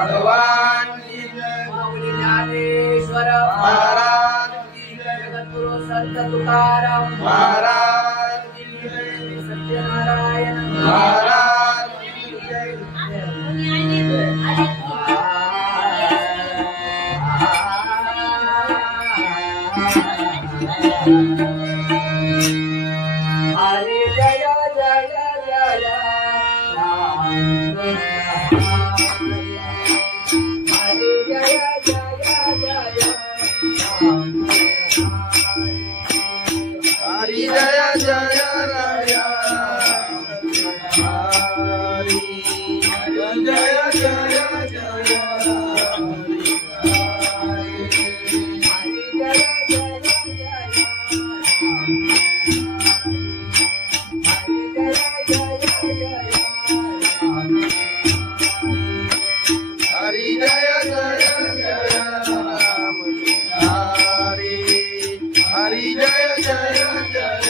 भगवान की जय। माऊली ज्ञानेश्वर महाराज की जय। जगद्गुरु संत तुकाराम महाराज की जय। सत्यनारायण महाराज की जय। हरे जय जय जय राम हरे जय जय जय राम हरि जय जय राय हरि जय जय जय हरि जय जय जय राम हरि हरि जय जय जय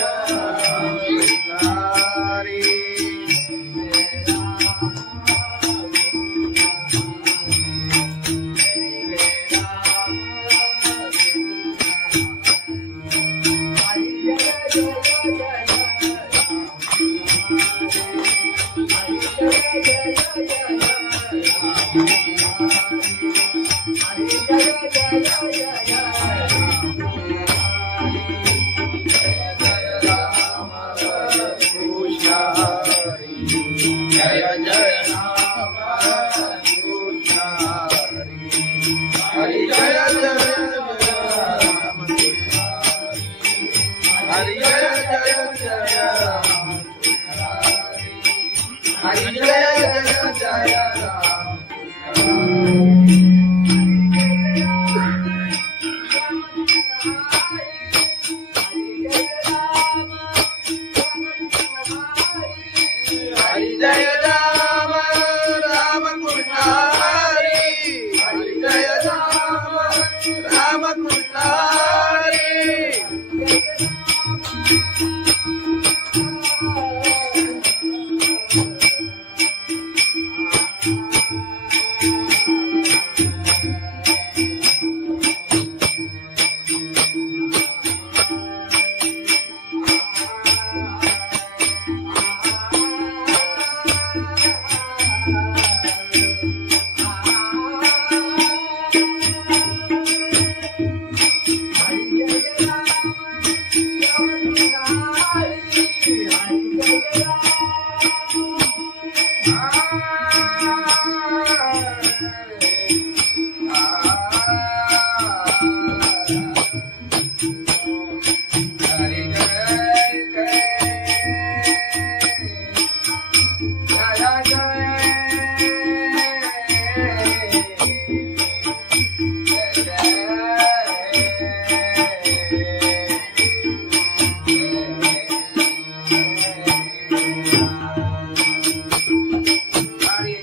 हरि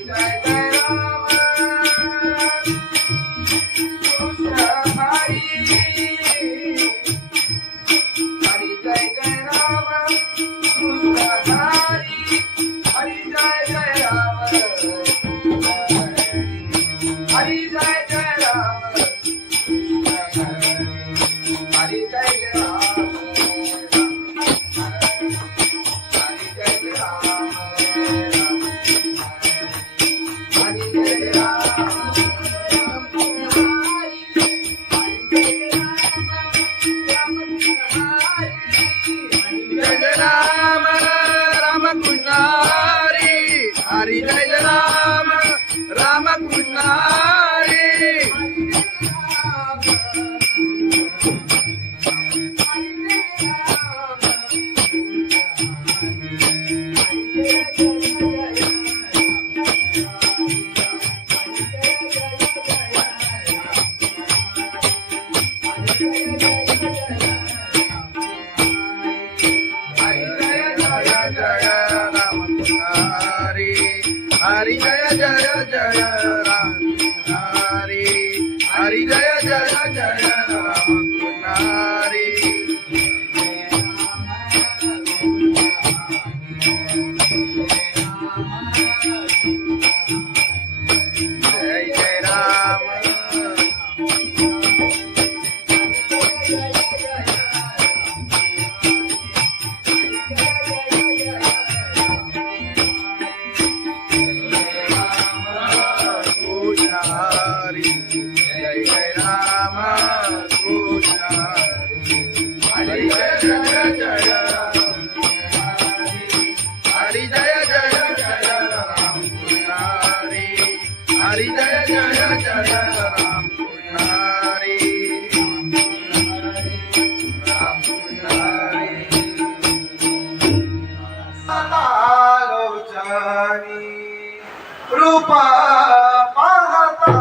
जय जय राम कृष्ण हरि जय जय राम हरि जय जय राम हरि जय जय राम हरि जय राम राम कृष्ण हरि हरि जय राम राम कृष्ण हरि हरि जय राम राम कृष्ण हरि हरि जय जय जय राम हरि हरि जय जय जय राम हरि जय जय जय जय जय राम कृष्ण हरी राम कृष्ण हरी आलोचनी रूपा पाहता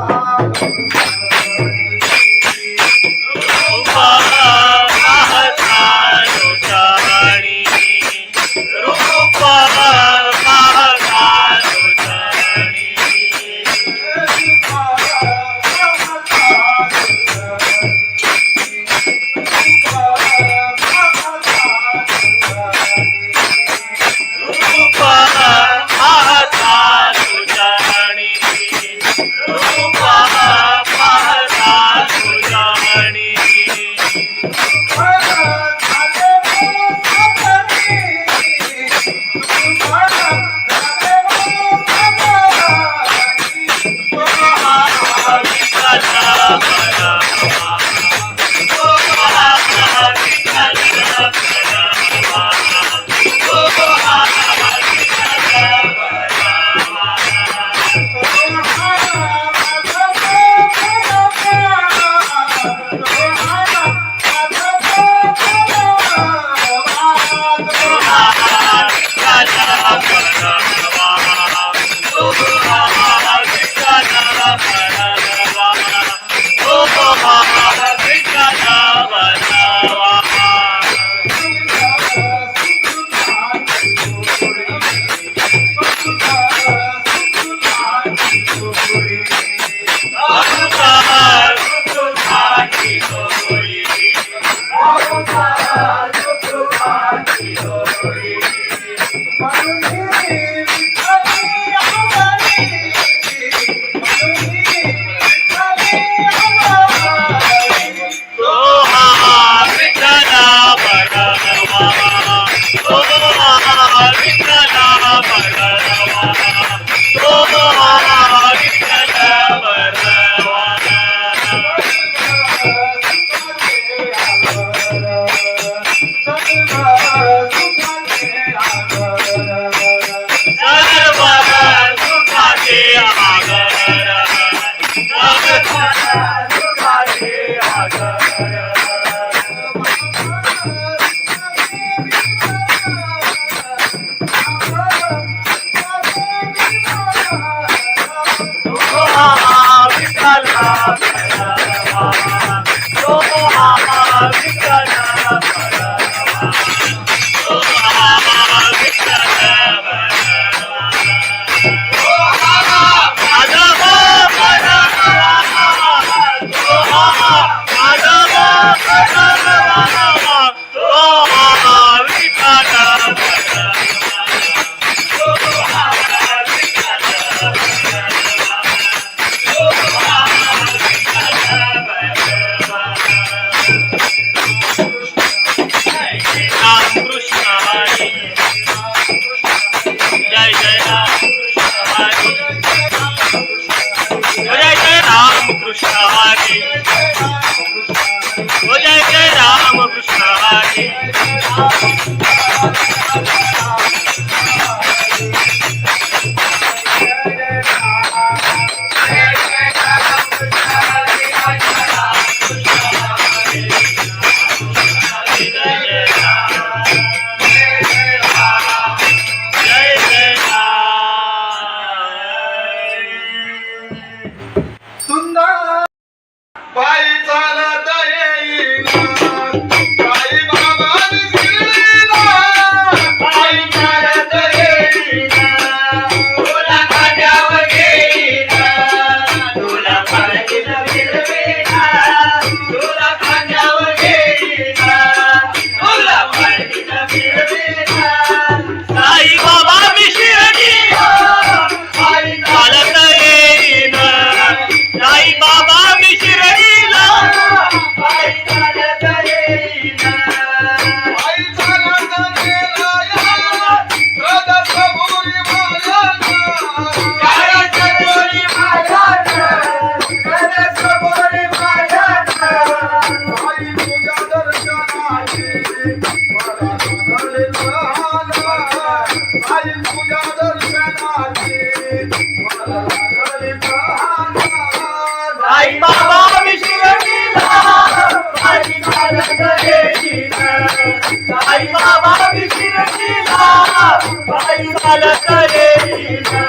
बाई चालत येईना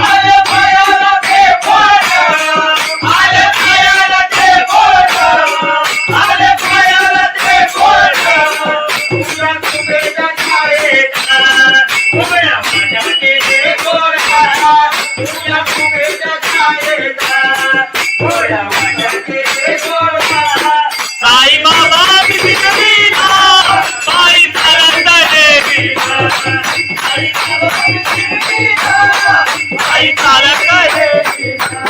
आले पायाला ते बोट आले पायाला ते बोट आले पायाला ते बोट तुझ्या तुझ्या छायेचा उभ्या माझ्या गेले गोरा तुझ्या तुझ्या छायेचा उभ्या माझ्या गेले गोरा साई बाबा बिना बाई चालत येईना साई बाबा बिना बाई चालत येईना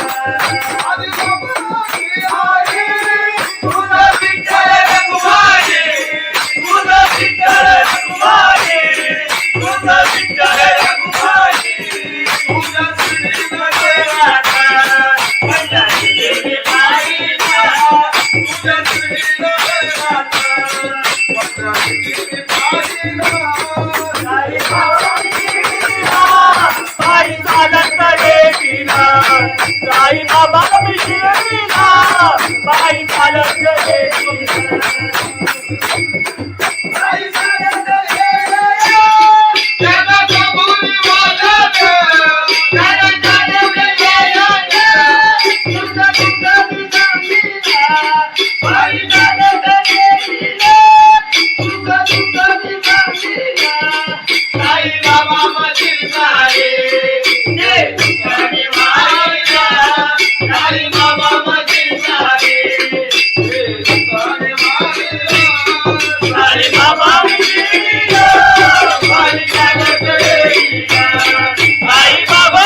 तुझं विठ्ठल रघुमाई तुझं विठ्ठल रघुमाई तुझं विठ्ठल रघुमाई तुझ्या श्रीमध्ये राधा माझ्या गेली बाईला तुझ्या श्रीमध्ये राधा माझ्या गेली बाईला साई बाबा बिना साई बाबा बिना बाई चालत येईना बाई चालत येईना त्याला कबुली वाजत त्याला जाणवलं येईना तुझं तुझं बिना बाई चालत येईना तुझं तुझं बिना साई बाबा मशीन साई साई बाबा मशीन साई बाबा बाई चालत येईना साई बाबा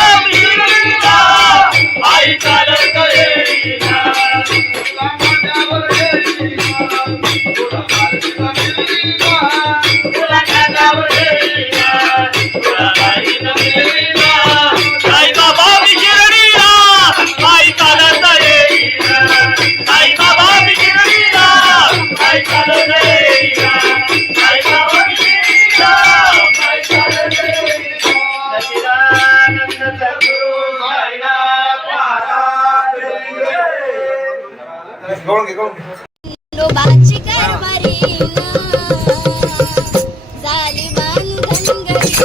बाई चालत येईना तुला माझ्यावर येईना तुला माझ्यावर येईना तुला बाई नवीना साई बाबा बिगिरणीला बाई चालत येईना साई बाबा बिगिरणीला बाई चालत येईना साई बाबा बिगिरणीला बाई चालत येईना सच्चिदानंद सद्गुरु साईनाथ महाराज लोबाची कारभारी झाली बांधन घरी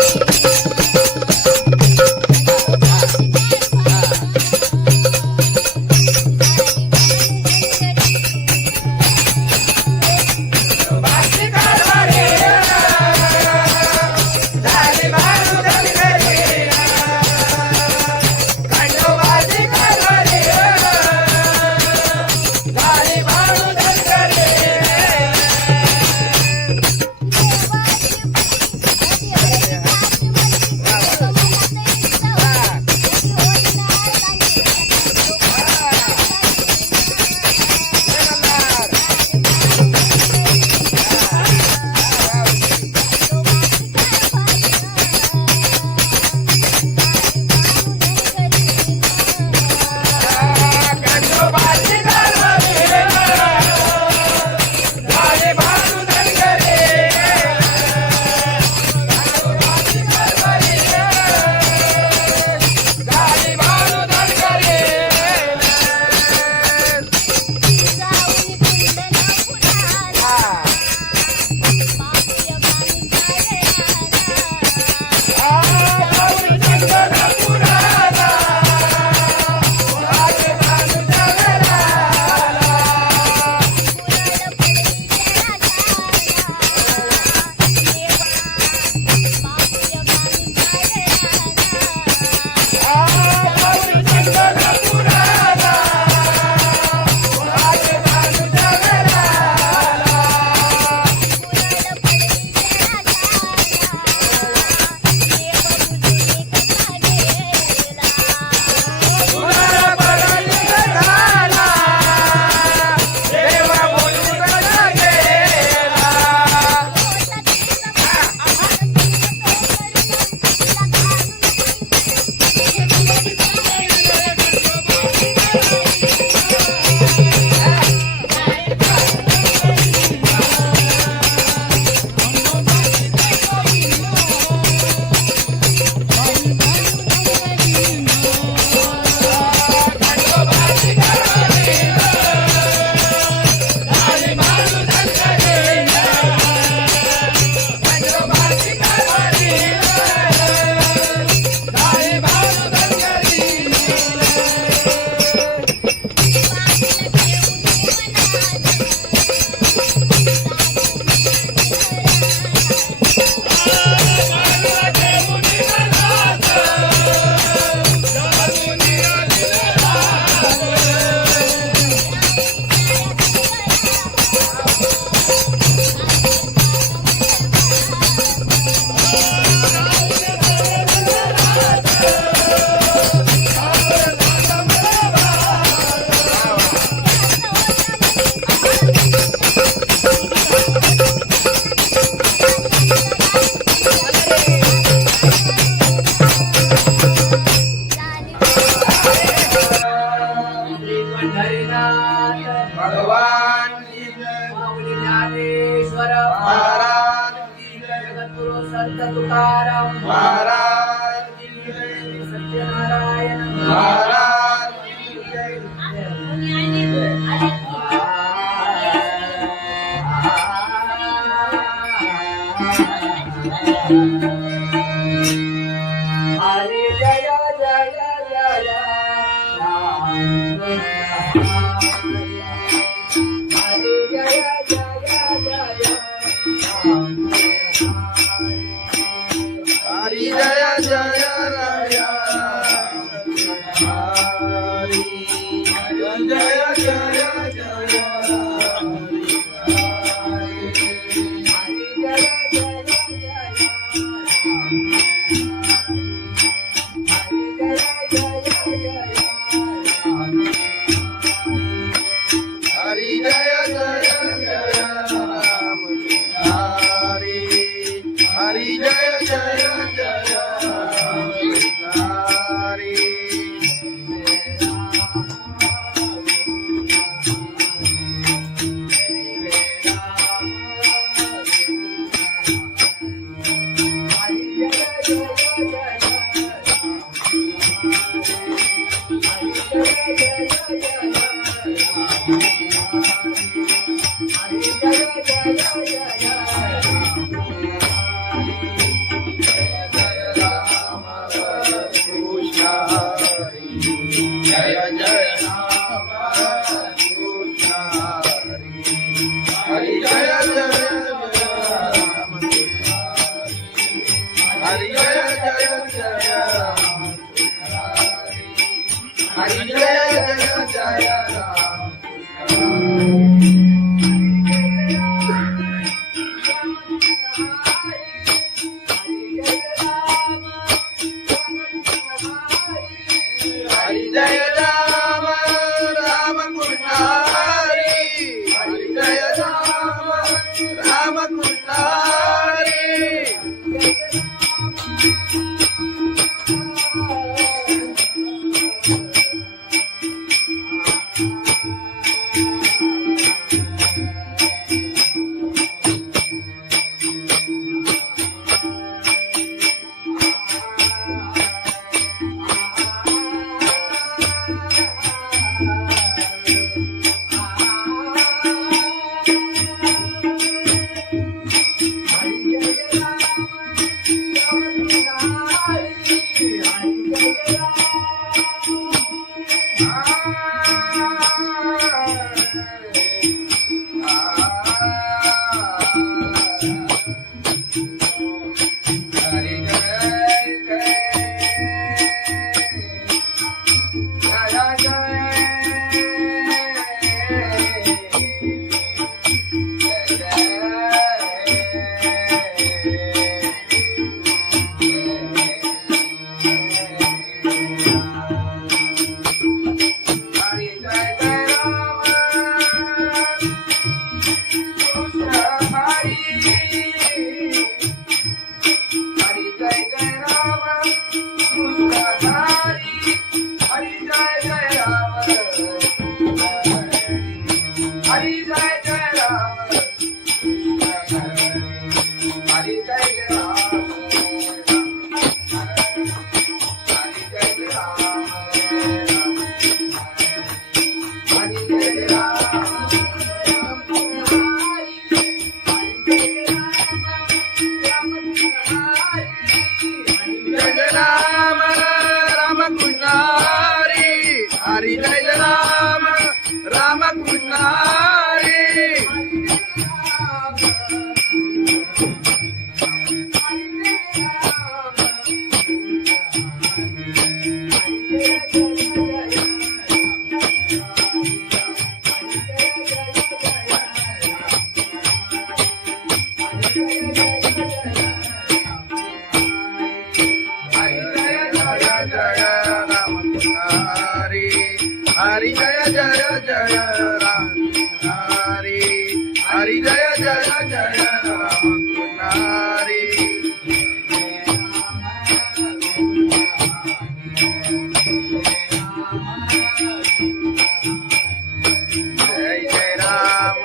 तुकाराम महाराज की जय, सत्यनारायण महाराज की जय. हरे जय जय जय राम हरे जय जय जय राम हरी जय जय राया हरी जय जय जय हरी जय जय जय राम हरी हरी जय जय जय राम हरी जय जय राम कृष्ण हरि जय जय राम हरि जय जय जय राम हरि जय जय जय राम हरि जय राम राम कृष्ण हरि हरि जय राम राम कृष्ण हरि हरि जय राम राम कृष्ण हरि जय जय जय राम हरि हरि जय जय जय राम हरि जय जय राम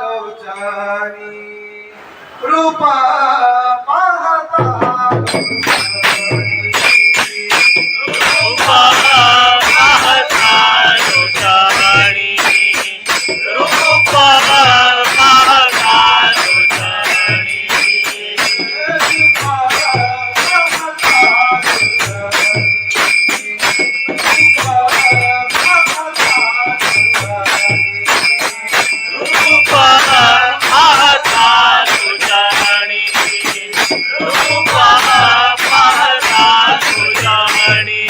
लोचनी रूपा पाहता रूपा पाहता लोचनी रूपा पाहता लोचनी रूपा पाहता लोचनी रूपा पाहता लोचनी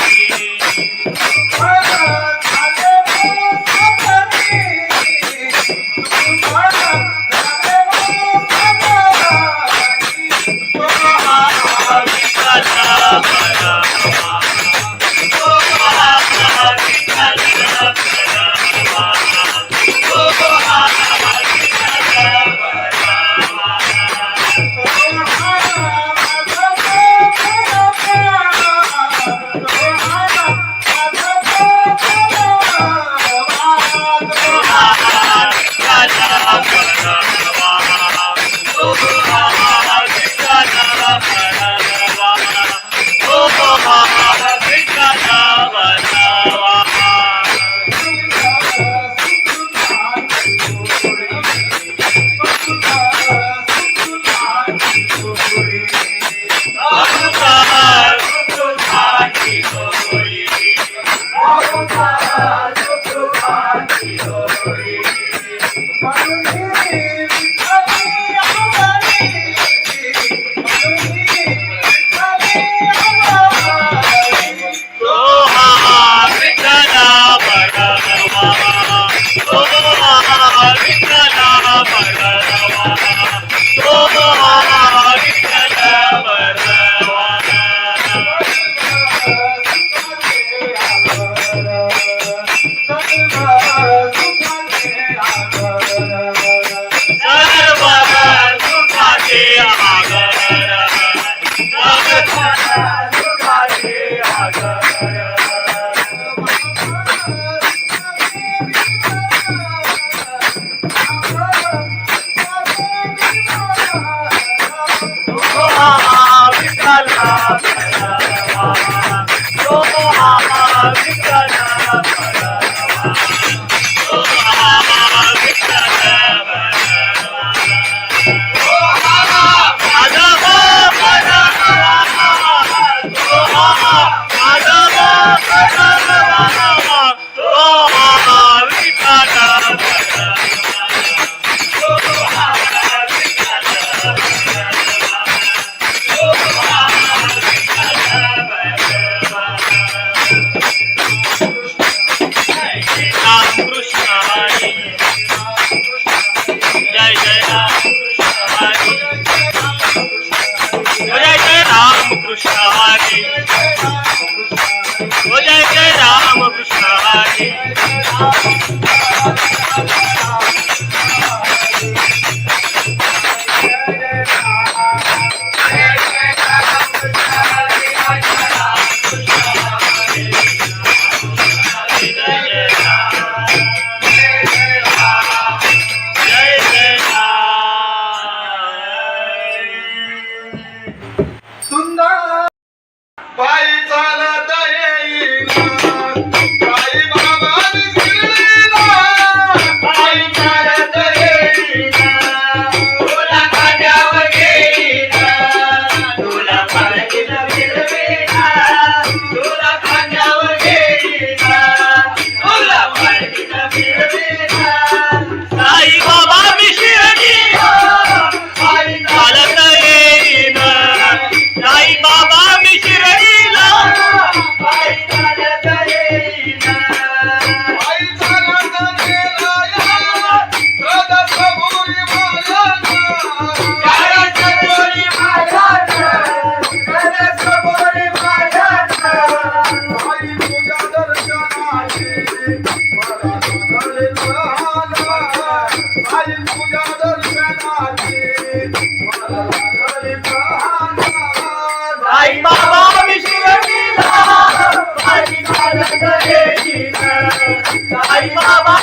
आई बाबा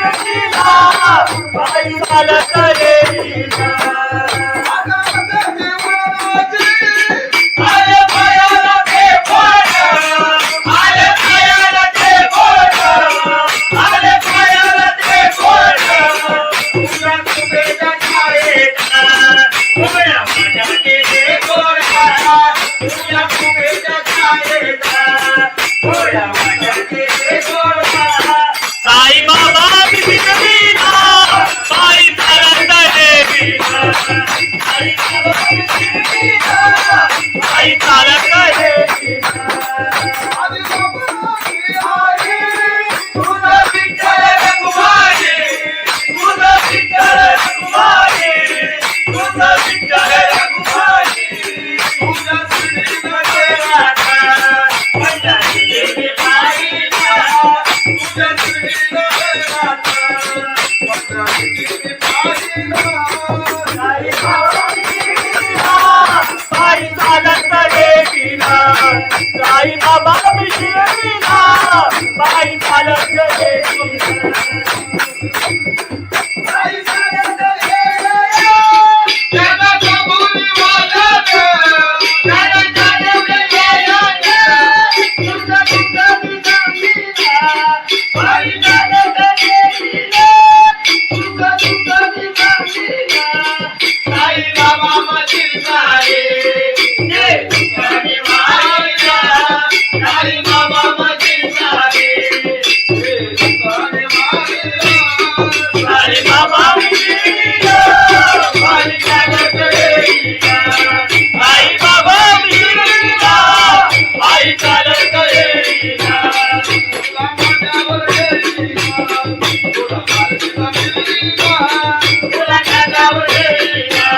शिर्डीला पायी चालत येईना. आले पायाला ते बोट, आले पायाला ते बोट, आले पायाला ते बोट. तुझ्या कुबेच्या छायेचा उभ्या माझ्या केले गोडा, तुझ्या कुबेच्या छायेचा उभ्या माझ्या केले गोडा. साईबाबा शिर्डीला पायी चालत येईना. साईबाबा शिर्डीला पायी चालत येईना. तुझं विठ्ठल रखुमाई, तुझं विठ्ठल रखुमाई, तुझं विठ्ठल रखुमाई. तुझ्या शिर्डीमध्ये राहता माझ्या जिल्ह्याची पायीला, तुझ्या शिर्डीमध्ये राहता माझ्या जिल्ह्याची पायीला. साईबाबा शिर्डीला पायी चालत येईना. साईबाबा शिर्डीला पायी चालत येईना. पायी चालत येईना. त्याला कबुली वाजत, त्याला चालवलं यायला. तुझं तुझं मी सांगीला. पायी चालत येईना. तुझं तुझं मी सांगीला. साईबाबा मधील सारे ते तुझ्याने वाहिला. साईबाबा मधील सारे ते तुझ्याने वाहिला. साईबाबा शिर्डीला पायी चालत येईना. साईबाबा शिर्डीला पायी चालत येईना. तुला माझ्यावर येईना, तुला माझ्यावर येईना, तुला माझ्यावर येईना,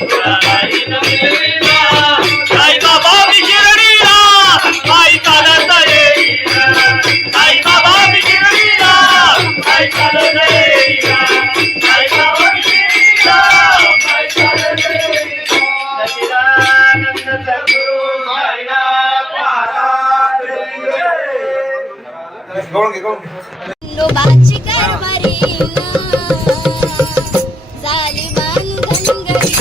तुला माझ्यावर येईना. साईबाबा शिर्डीला पायी चालत येईना. साईबाबा शिर्डीला पायी चालत येईना. साईबाबा शिर्डीला पायी चालत येईना. सच्चिदानंद सद्गुरू साईनाथ महाराज की जय. खंडोबाची कारभारीना झाली बांधन गरी.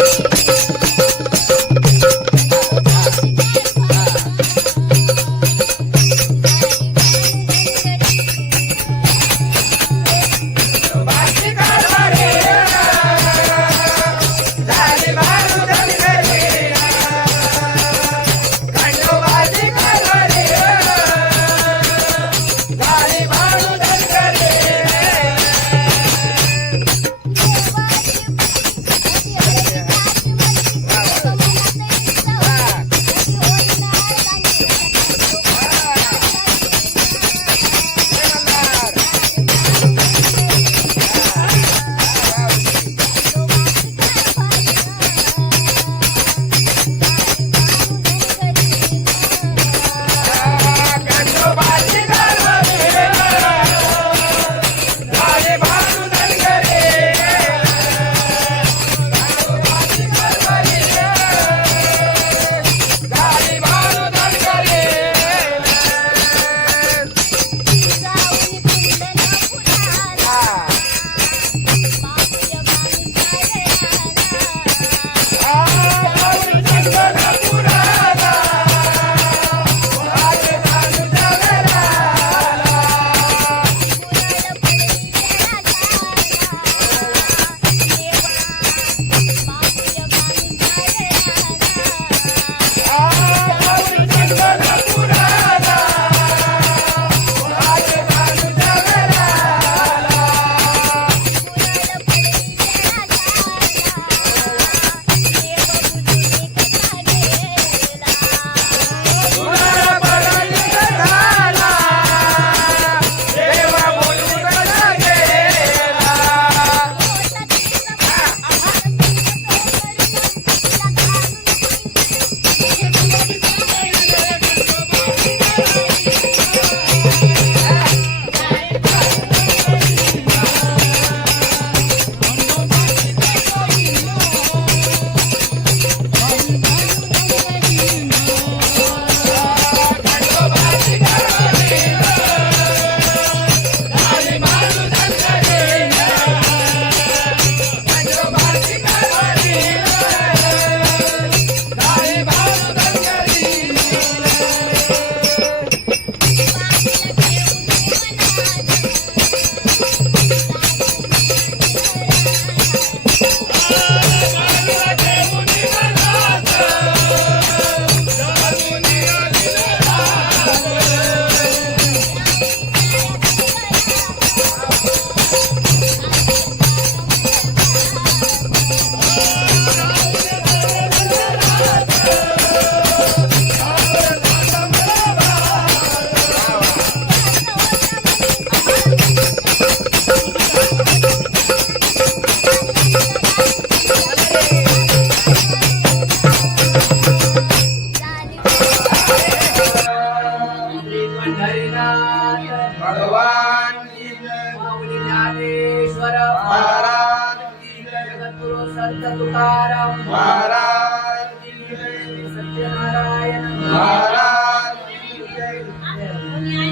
समर्थ तुकाराम महाराज की जय, सत्यनारायण महाराज की जय.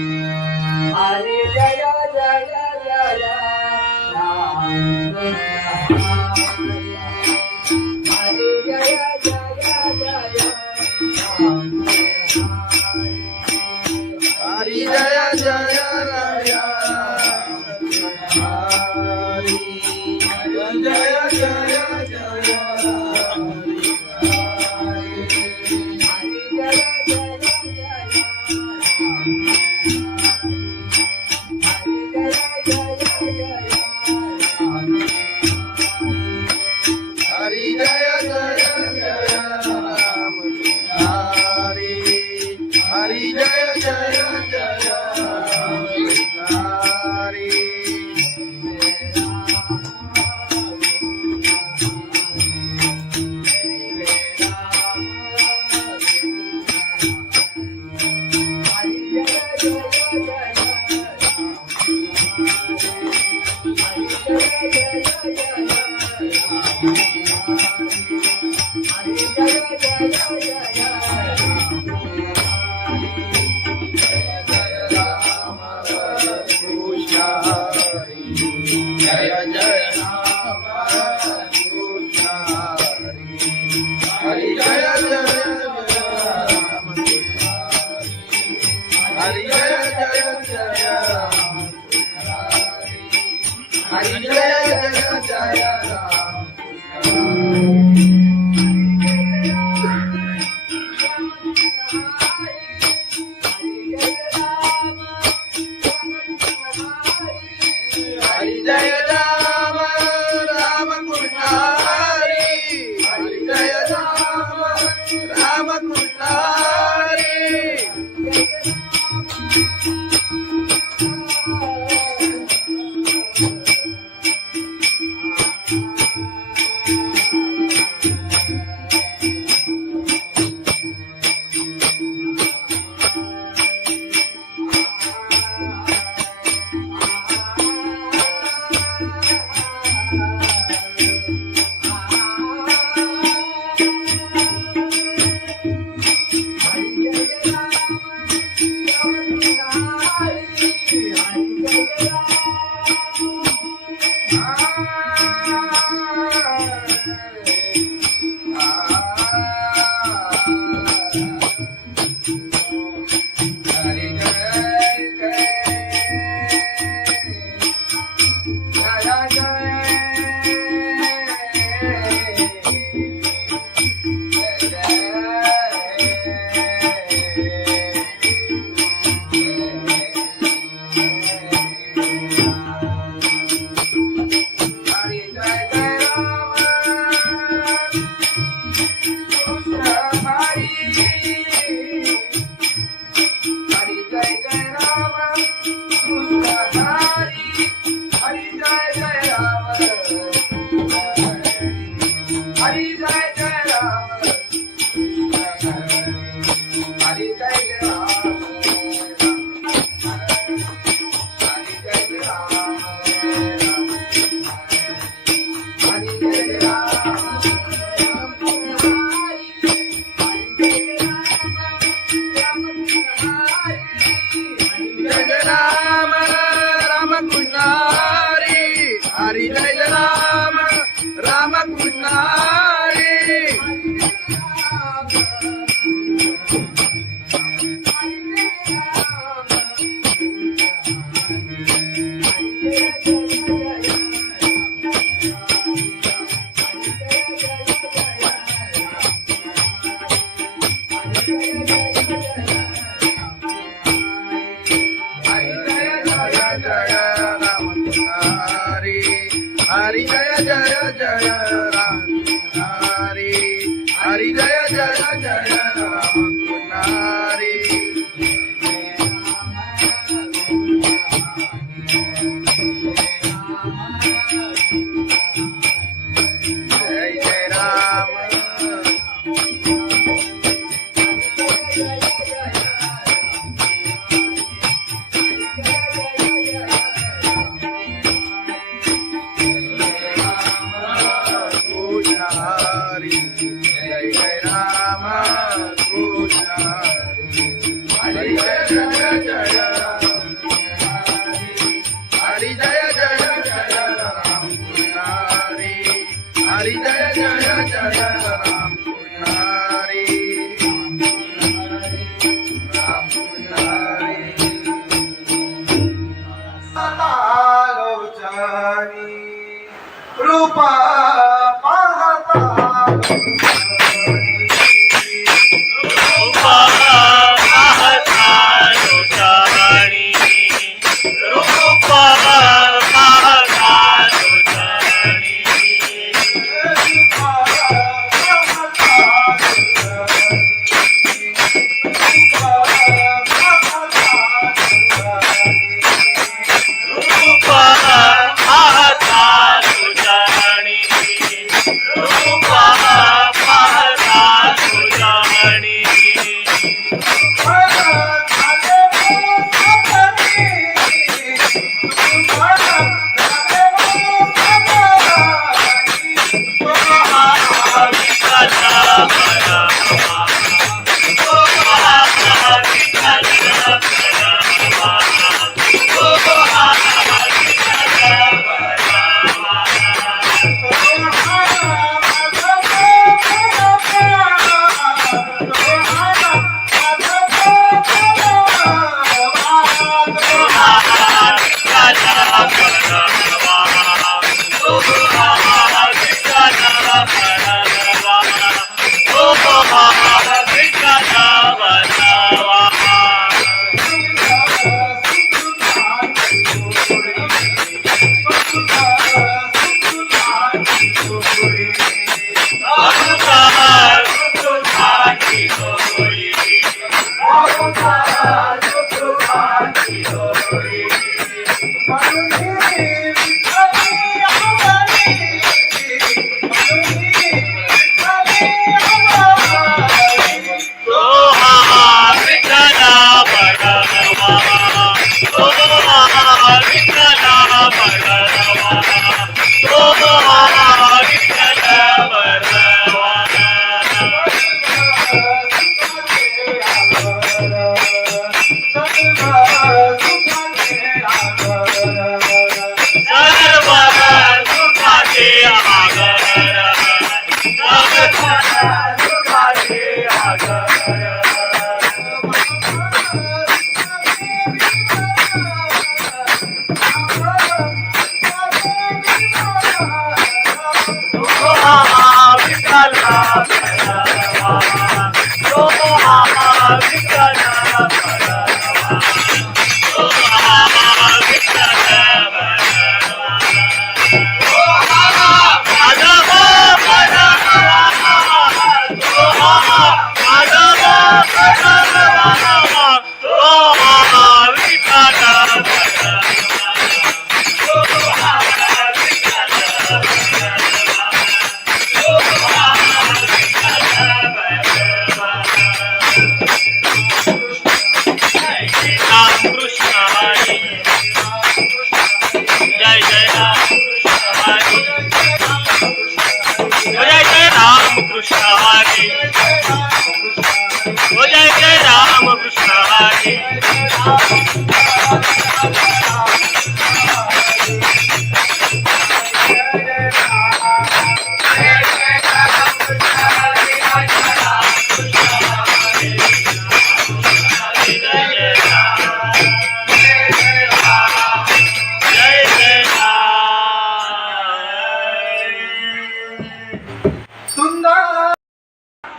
हरे जय जय जय राम हरे जय जय जय राम हरी जय जय राय हरी जय जय जय हरी जय जय जय राम हरी हरी जय जय जय हरी जय जय राम कृष्ण हरि जय जय राम हरि जय जय जय राम हरि जय जय जय राम हरि जय राम राम कृष्ण हरि हरि जय राम राम कृष्ण हरि हरि जय राम राम कृष्ण हरि हरि जय जय जय राम हरि हरि जय जय जय राम हरि जय जय राम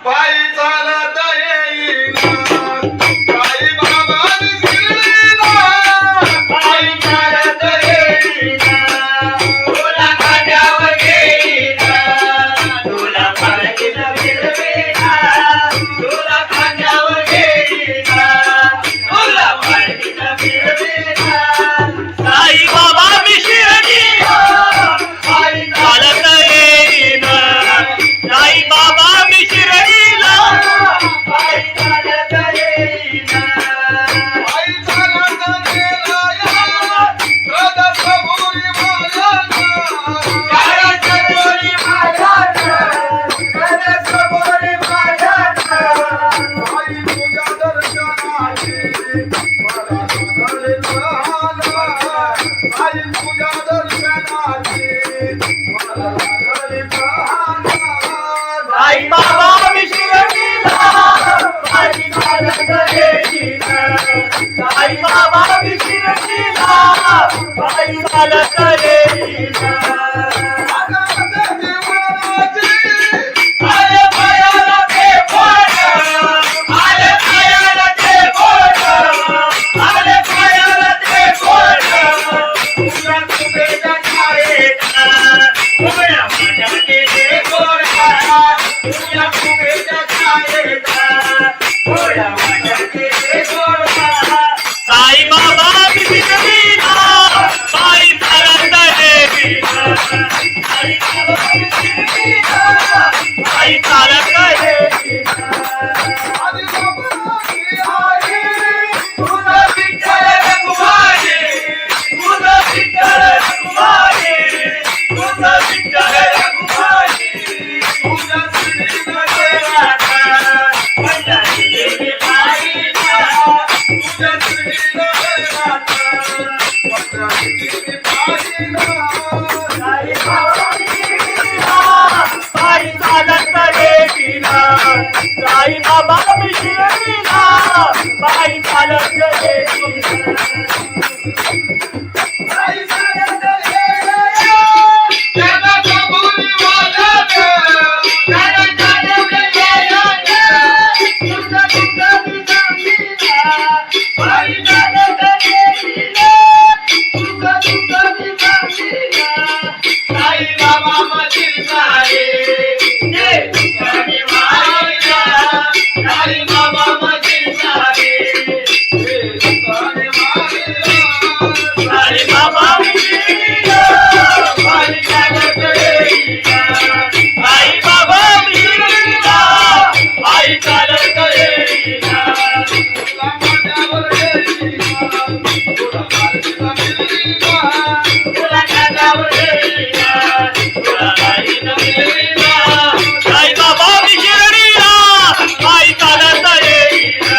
पायी चालत येईना, पायी बाबा शिर्डीला साई बाबा बिगडीला बाई चालत देवीला साई बाबा बिगडीला बाई चालत देवीला आदि बाबाची आई तुझा विठ्ठल रघुमाई तुझा विठ्ठल रघुमाई तुझा विठ्ठल रघुमाई तुझा श्री राधा पंढरी देवी बाईला तुझा श्री राधा पंढरीची पाहिला साई बाबा बिगडीला बाई चालत देवीला साई बाबा बिगडीला बाई चालत देवीला आई चालत गेल्या त्याला कबुली वाजत त्याला काढवले गेल्याने तुझा तुझा दिसामीला बाई चालत देवीला तुझा तुझा दिसामीला साई बाबा मधील सारे जे तुझ्याने वाहिला साई बाबा मधील सारे जे तुझ्याने वाहिला साई बाबा बिगडीला बाई चालत देवीला साई बाबा बिगडीला बाई चालत देवीला तुला माझ्यावर गेलीला तुला माझीला मिलीला तुला कानावर देवीला तुला बाईन मिळवीला साई बाबा बिगडीला बाई चालत देवीला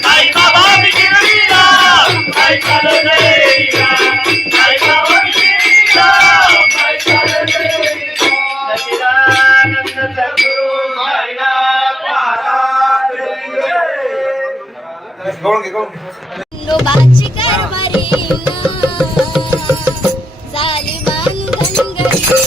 साई बाबा बिगडीला बाई चालत देवीला साई बाबा बिगडीला बाई चालत देवीला सच्चिदानंद सद्गुरु साईनाथ महाराज गवळण घे खंडोबाची कारभारी झाली बांधनगरी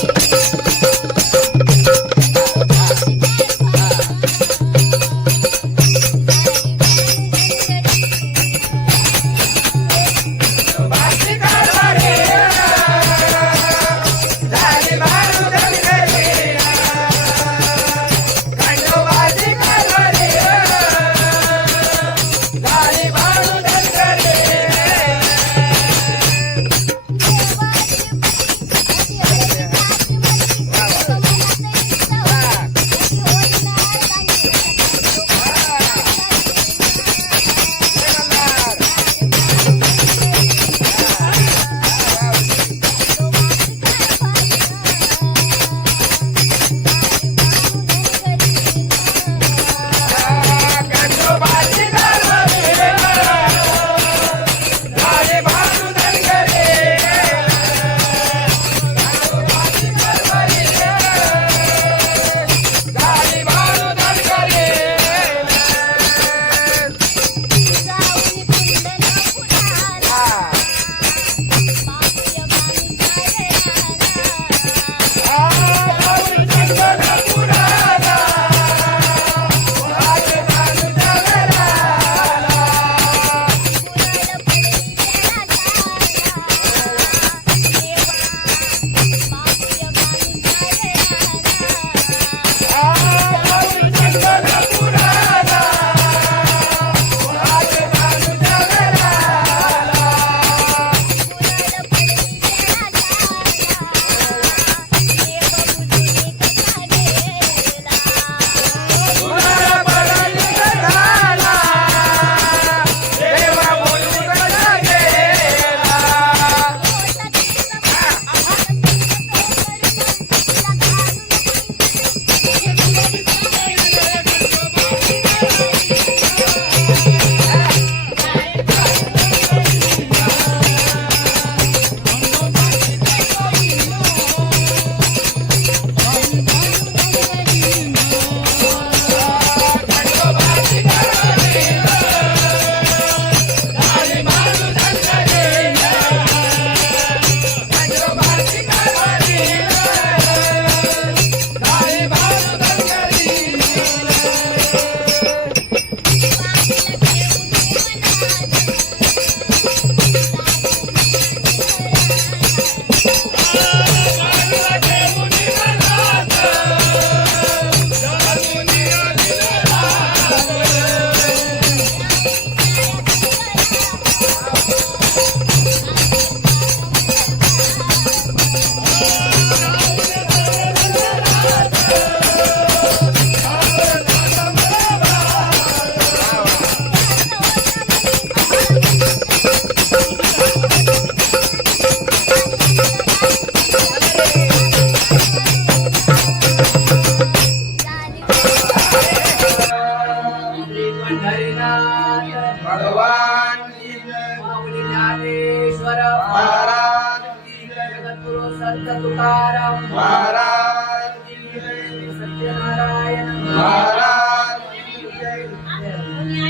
भगवान की जय माऊली ज्ञानेश्वर महाराज की जय जगद्गुरु संत तुकाराम महाराज की जय सत्यनारायण महाराज की जय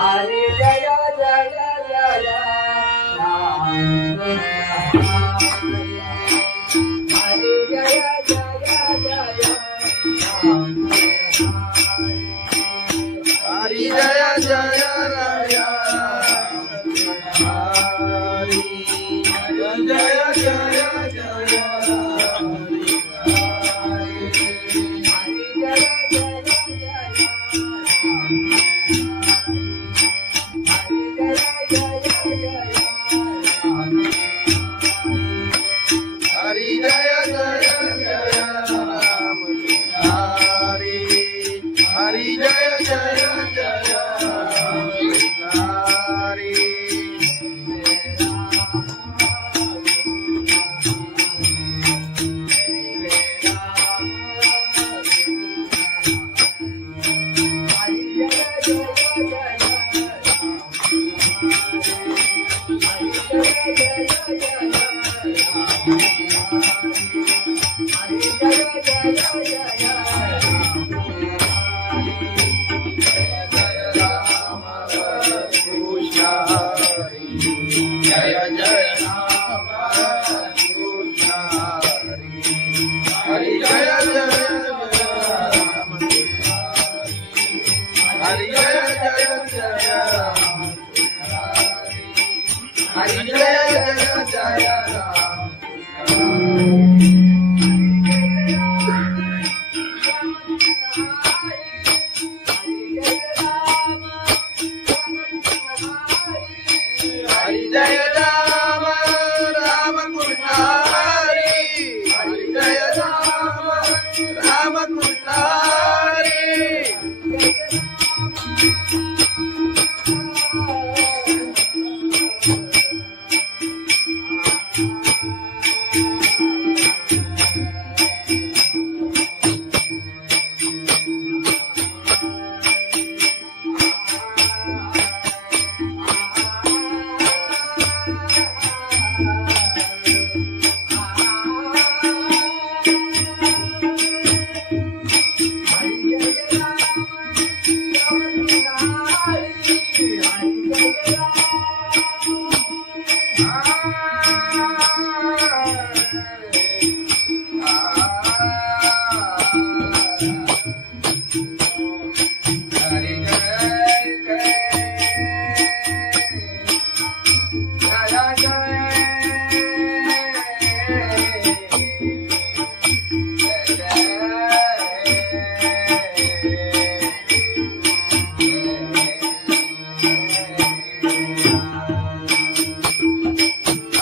हरे जय जय जय राम हरे जय जय जय राम हरि जय जय राया हरि जय जय जय हरि जय जय जय राम हरि हरि जय जय जय राम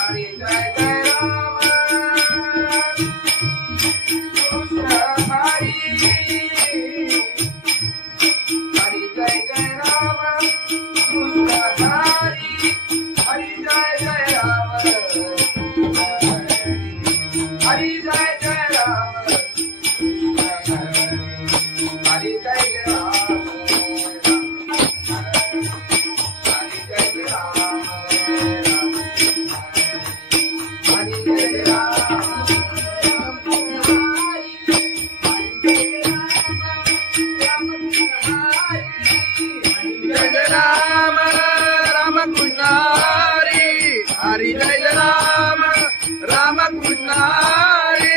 हरि जय जय राम कृष्ण हरि जय जय राम हरि जय जय जय राम हरि जय जय जय राम हरि जय राम राम कृष्ण हरि हरि जय राम राम कृष्ण हरि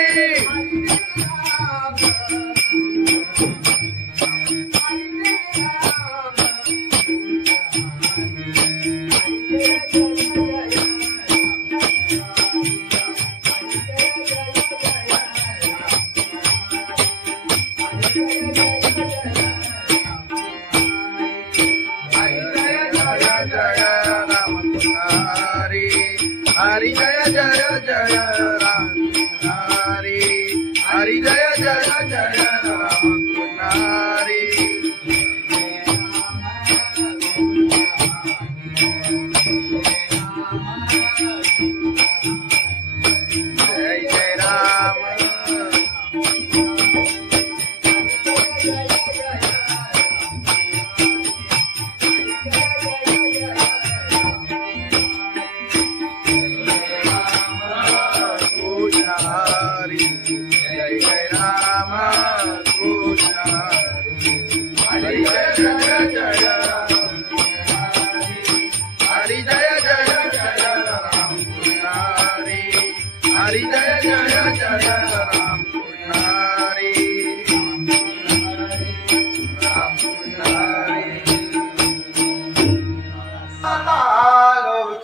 हरि जय राम राम कृष्ण हरि हरि जय जय जय राम हरि हरि जय जय जय राम हरि जय जय जय राम कृष्ण हरी जय जय राम कृष्ण हरी जय जय जय हरि जय जय जय राम कृष्ण हरी हरि जय जय जय राम कृष्ण हरी राम कृष्ण हरी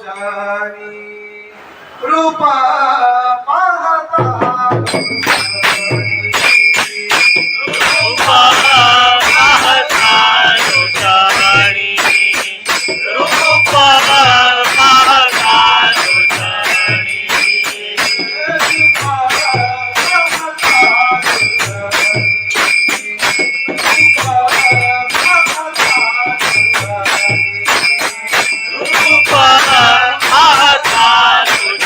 लोचनी रूपा पाहता रूपा पाहता लोचनी रूपा पाहता लोचनी रूपा पाहता लोचनी रूपा पाहता लोचनी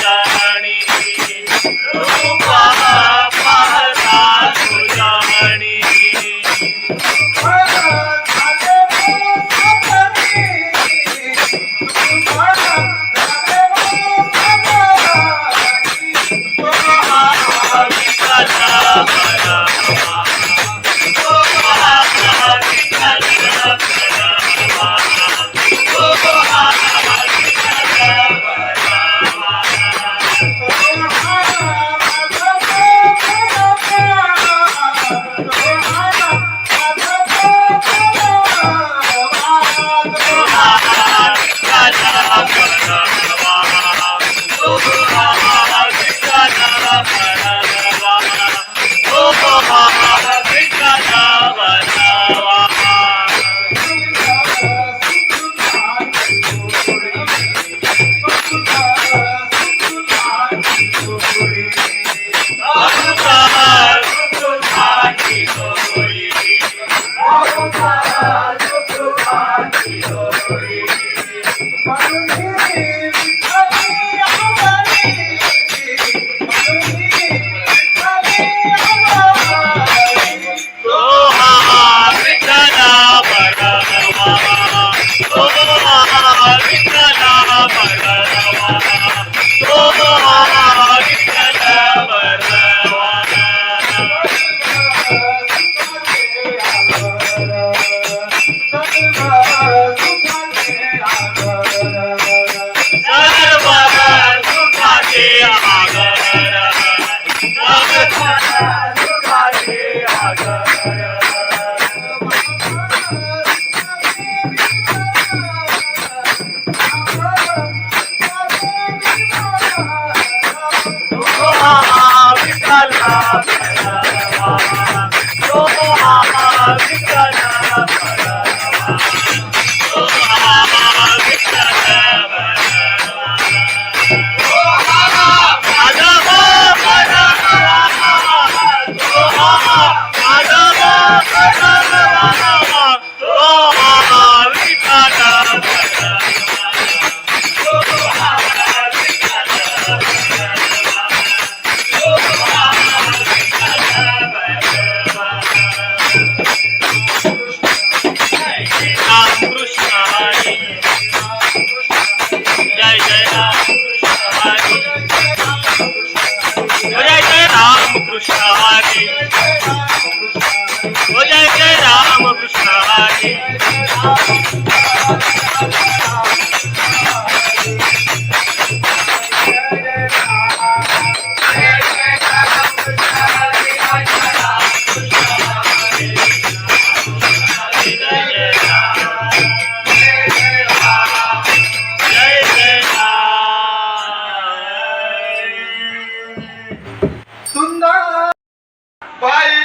बाई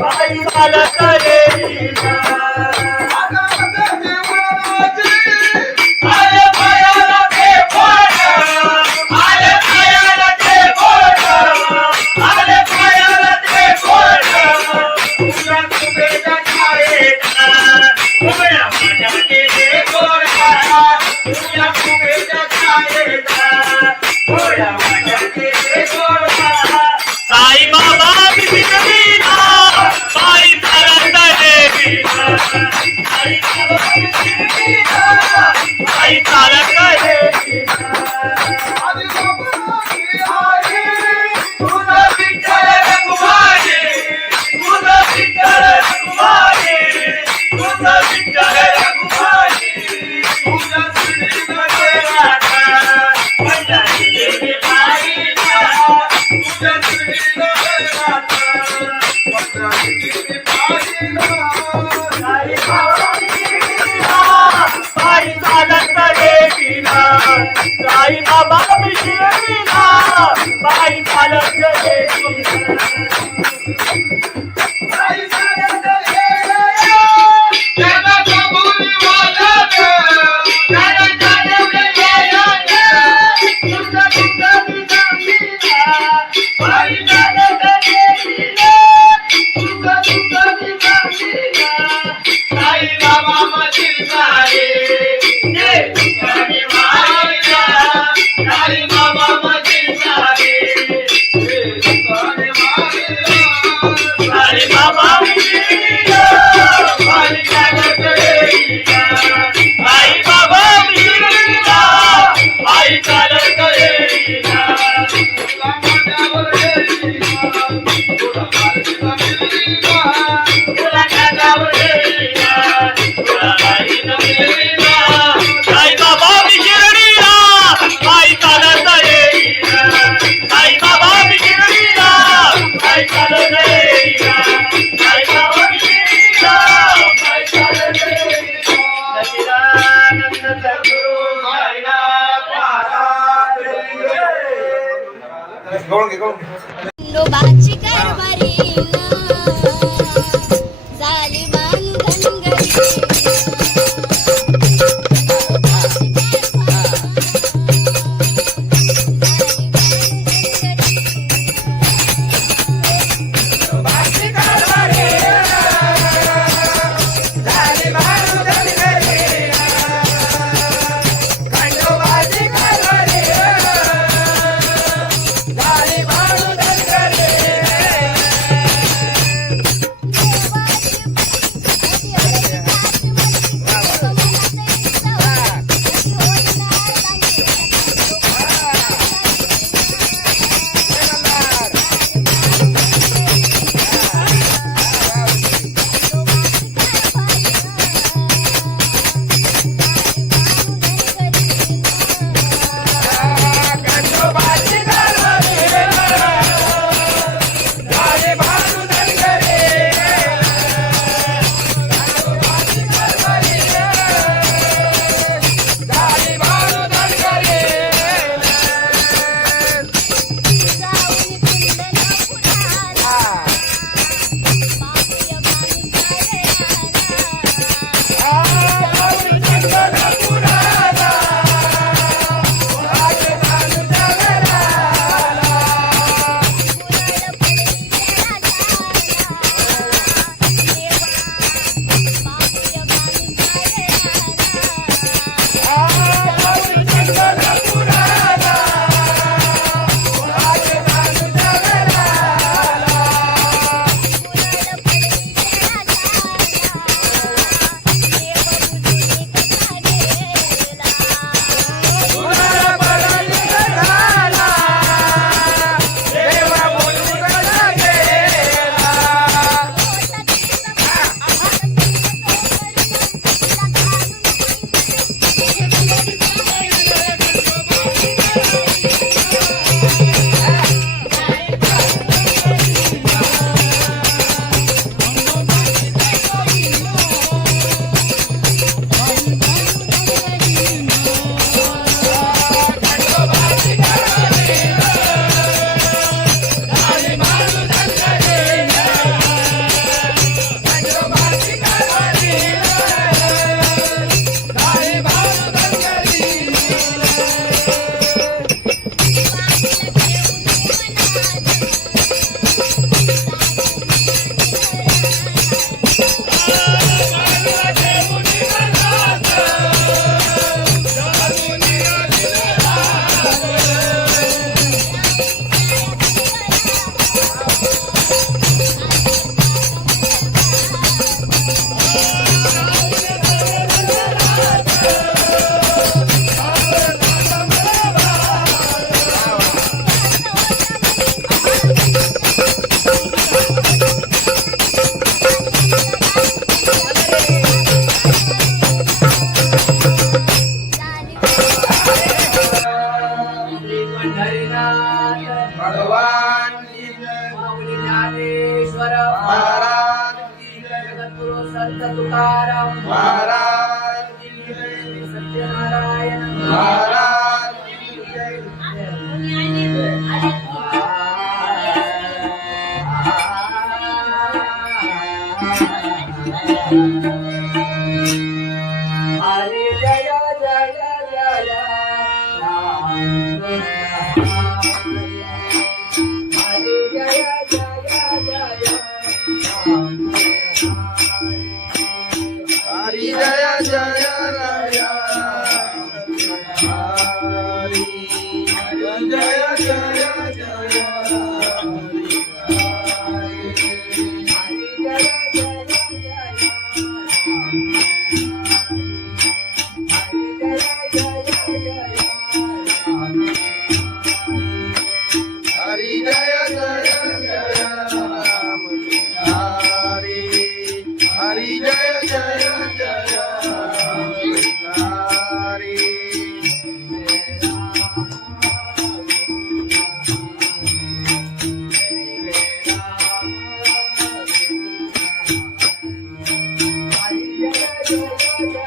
पायी चालत येईना आले पायाला ते बोट आले पायाला ते बोट आले पायाला ते बोट तुझ्या कुबेच्या छायेत उभ्या माझ्या केले गोडा तुझ्या कुबेच्या छायेत उभ्या माझ्या केले गोडा साई बाबा बिना पायी चालत येईना साई बाबा बिना पायी चालत येईना तुझं विठ्ठल रघुमाई तुझं विठ्ठल रघुमाई तुझं विठ्ठल रघुमाई तुझ्या श्रीनगरात पंढरी गेली पायीला तुझ्या श्रीनगरात पंढरी गेली पायीला साई बाबा बिना पायी चालत येईना साई बाबा बिना पायी चालत येईना पायी चालत येईना त्याला कबुली वाजत त्याला चालवलं यायला तुझं तुझं बिना पायी चालत येईना तुझं तुझं बिना साई बाबा मधील सारे ते तुझ्याने मारिया साई बाबा मधील सारे ते तुझ्याने मारिया साई बाबा मिळीला पायी चालत येईना साई बाबा मिळीला पायी चालत येईना तुला माझ्यावर येईना तुला माझ्यावर मिळीला तुला माझ्यावर येईना तुला माझ्यावर मिळीला साई बाबा मिळीला पायी चालत येईना साई बाबा मिळीला पायी चालत येईना साई बाबा मिळीला पायी चालत येईना सच्चिदानंद सद्गुरु साईनाथ महाराज खंडोबाची कारभारीना झाली बांधनगरी सत्यनारायण महाराज की जय. हरे जय जय जय राम हरे जय जय जय राम हरी जय जय राया हरी जय जय जय हरी जय जय जय राम हरी हरी जय जय जय हरी जय जय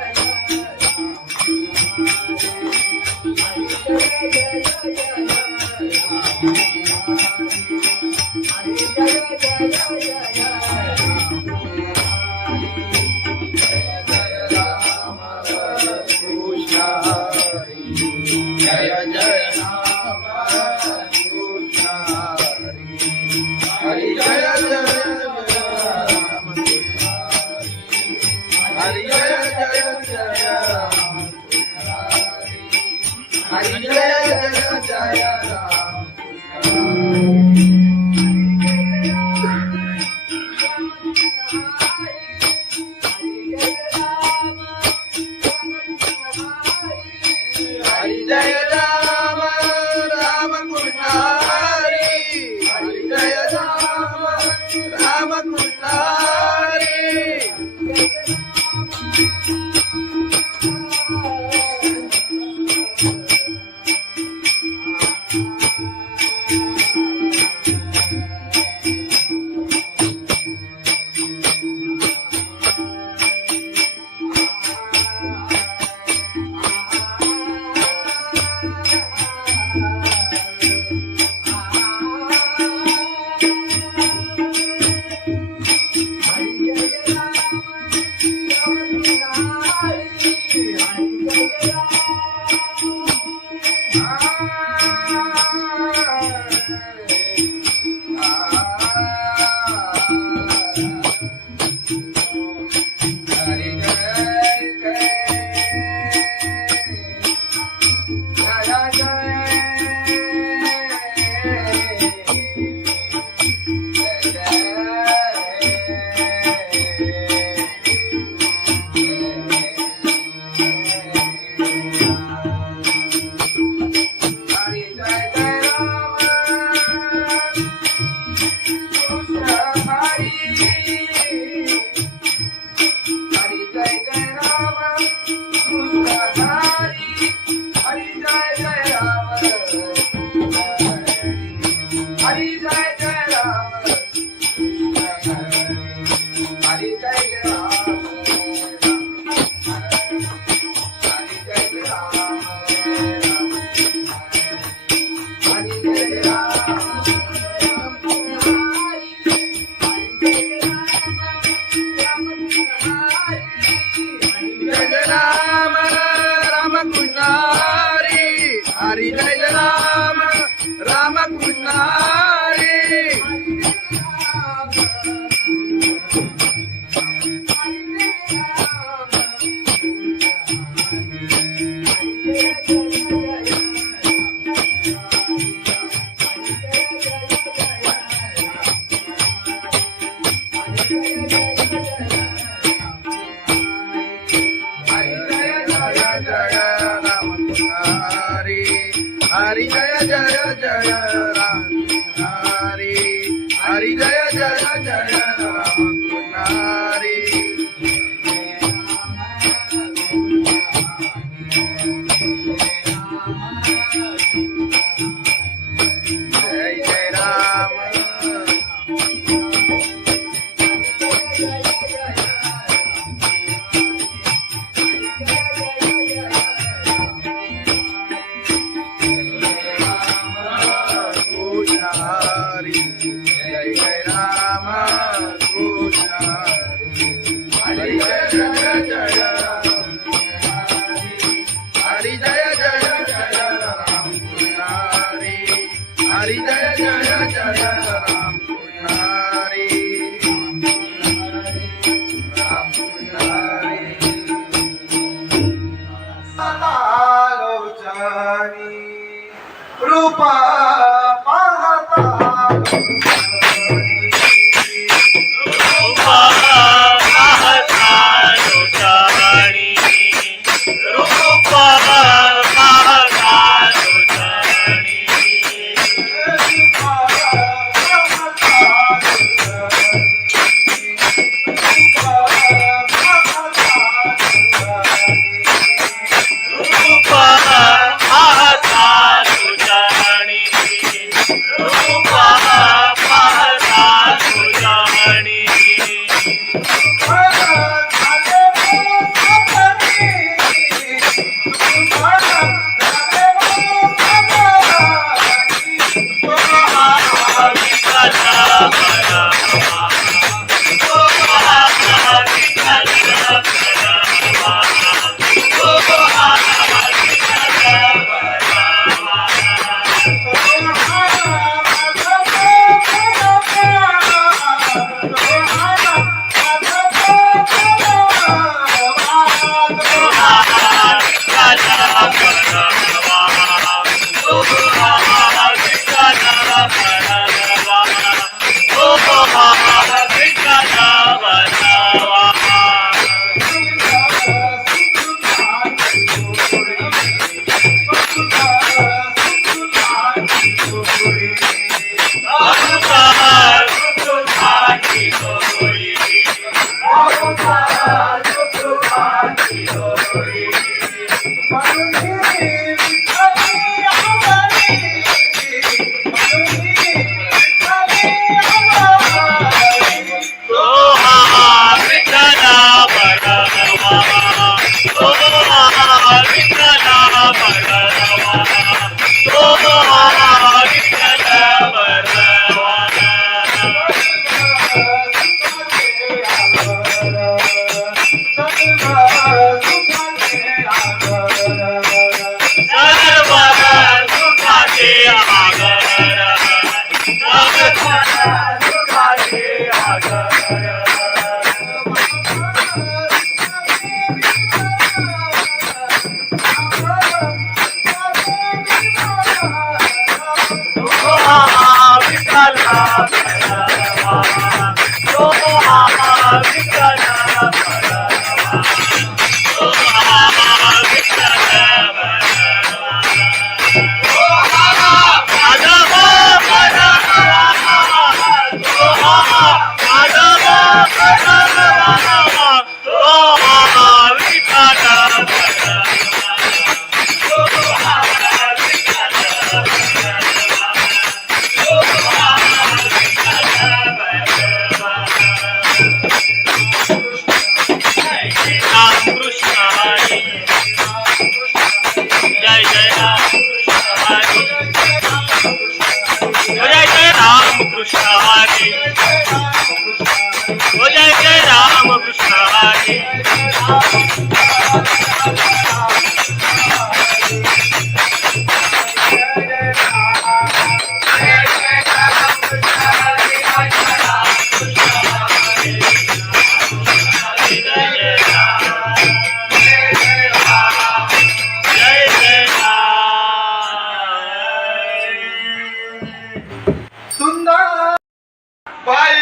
राम कृष्ण हरि जय जय राम हरि जय जय जय राम हरि जय जय जय राम हरि जय राम राम कृष्ण हरि हरि जय राम राम कृष्ण हरि हरि जय राम राम कृष्ण हरि हरि जय जय जय राम हरि हरि जय जय जय राम हरि जय जय राम जय रूप पाहता रूपा पाहता तुझ्याणी रूपा पाहता तुझ्याणी रूपा पाहता तुझ्याणी रूपा पाहता तुझ्याणी बाई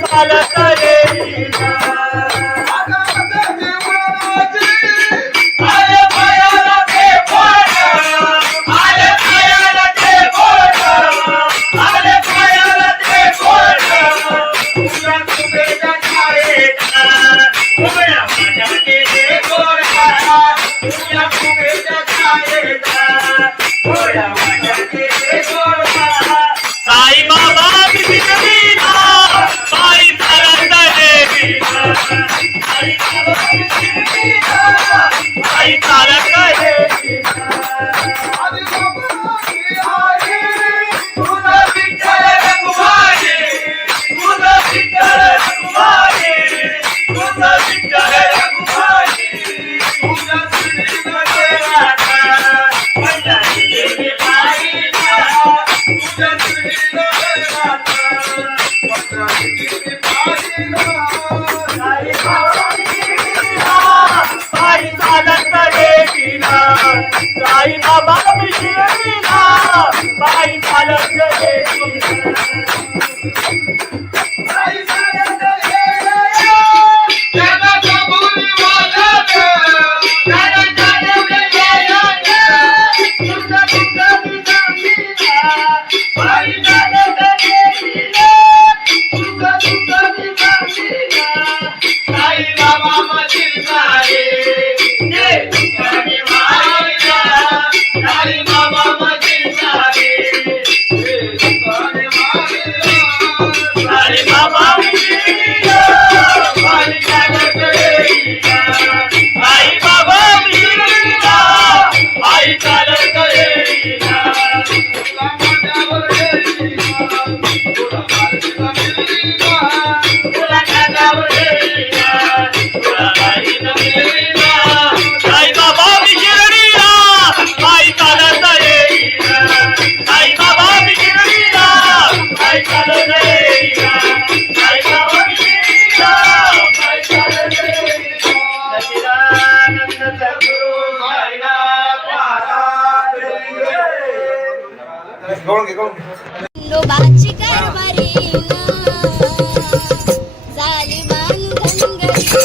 चालत येईना साई चालत गेलीला साई बाबा मी शिर्डीला बाई चालत गेलीला खंडोबाची कारभारी झाली बांधनगरी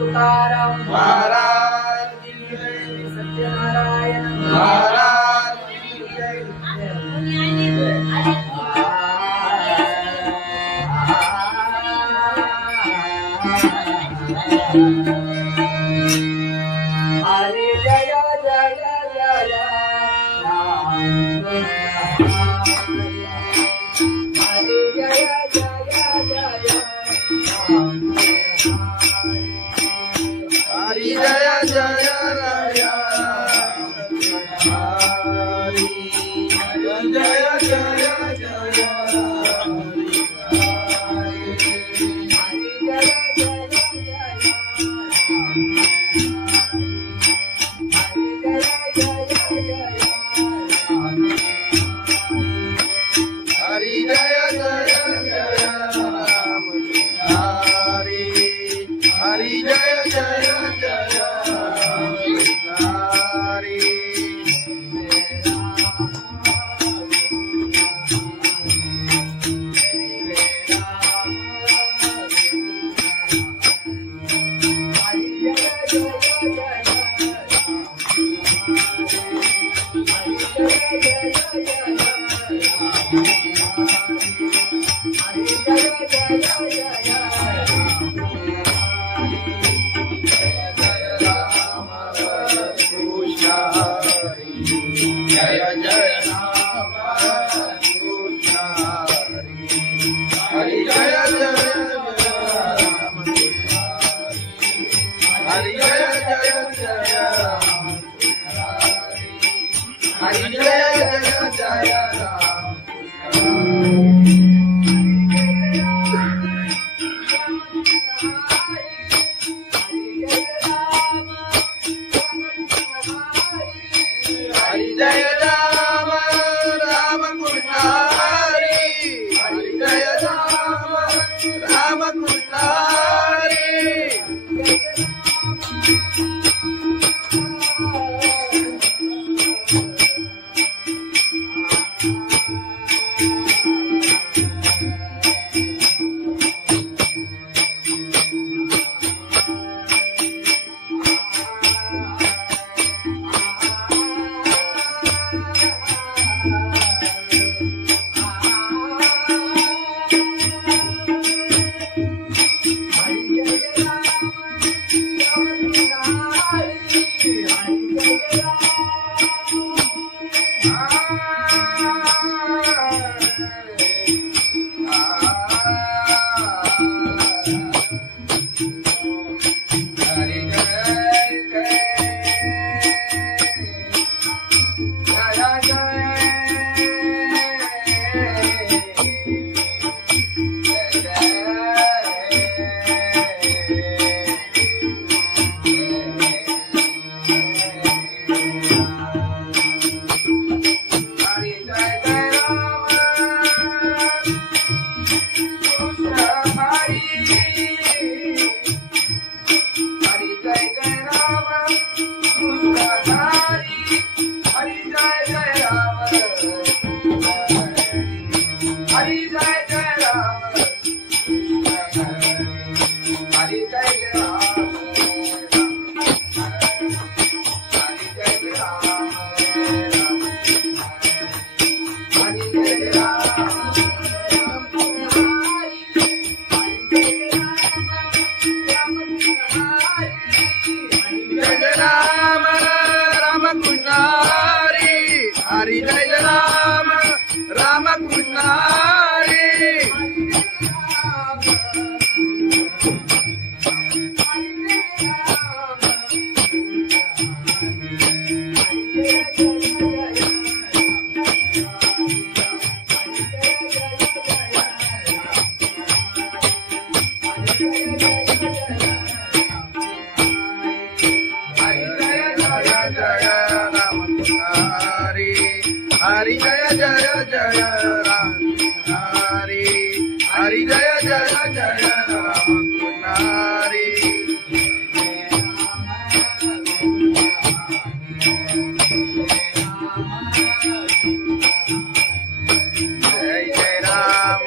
तुकाराम महाराज की जय, सत्यनारायण महाराज की जय. हरे जय जय जय राम हरे जय जय जय राम हरी जय जय राया हरी जय जय जय हरी जय जय जय राम हरी हरी जय जय जय राम हरी जय जय राम कृष्ण हरि जय जय राम हरि जय जय जय राम हरि जय जय जय राम हरि जय राम राम कृष्ण हरि हरि जय राम राम कृष्ण हरि हरि जय राम राम कृष्ण हरि हरि जय जय जय राम हरि हरि जय जय जय राम हरि जय जय राम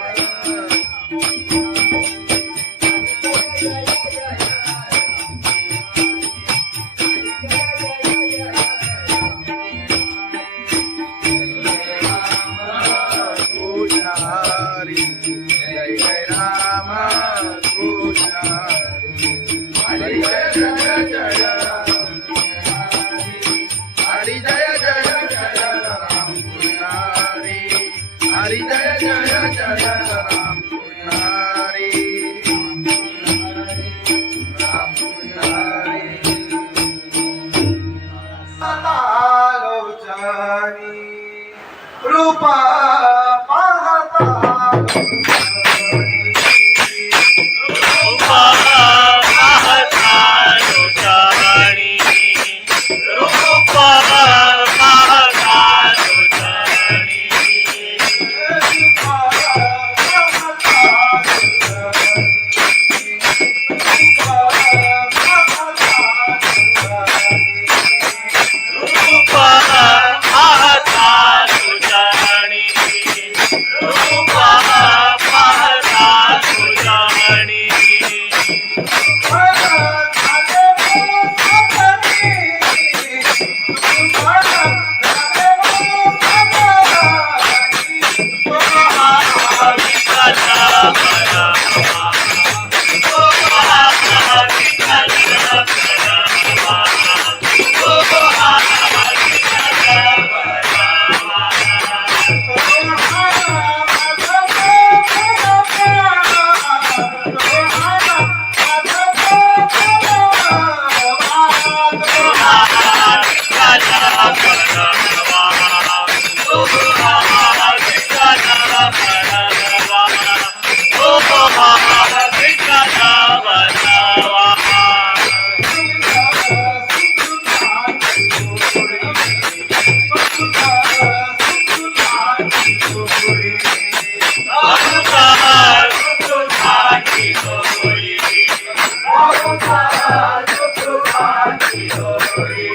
अवतारा सुखरूपाची होई.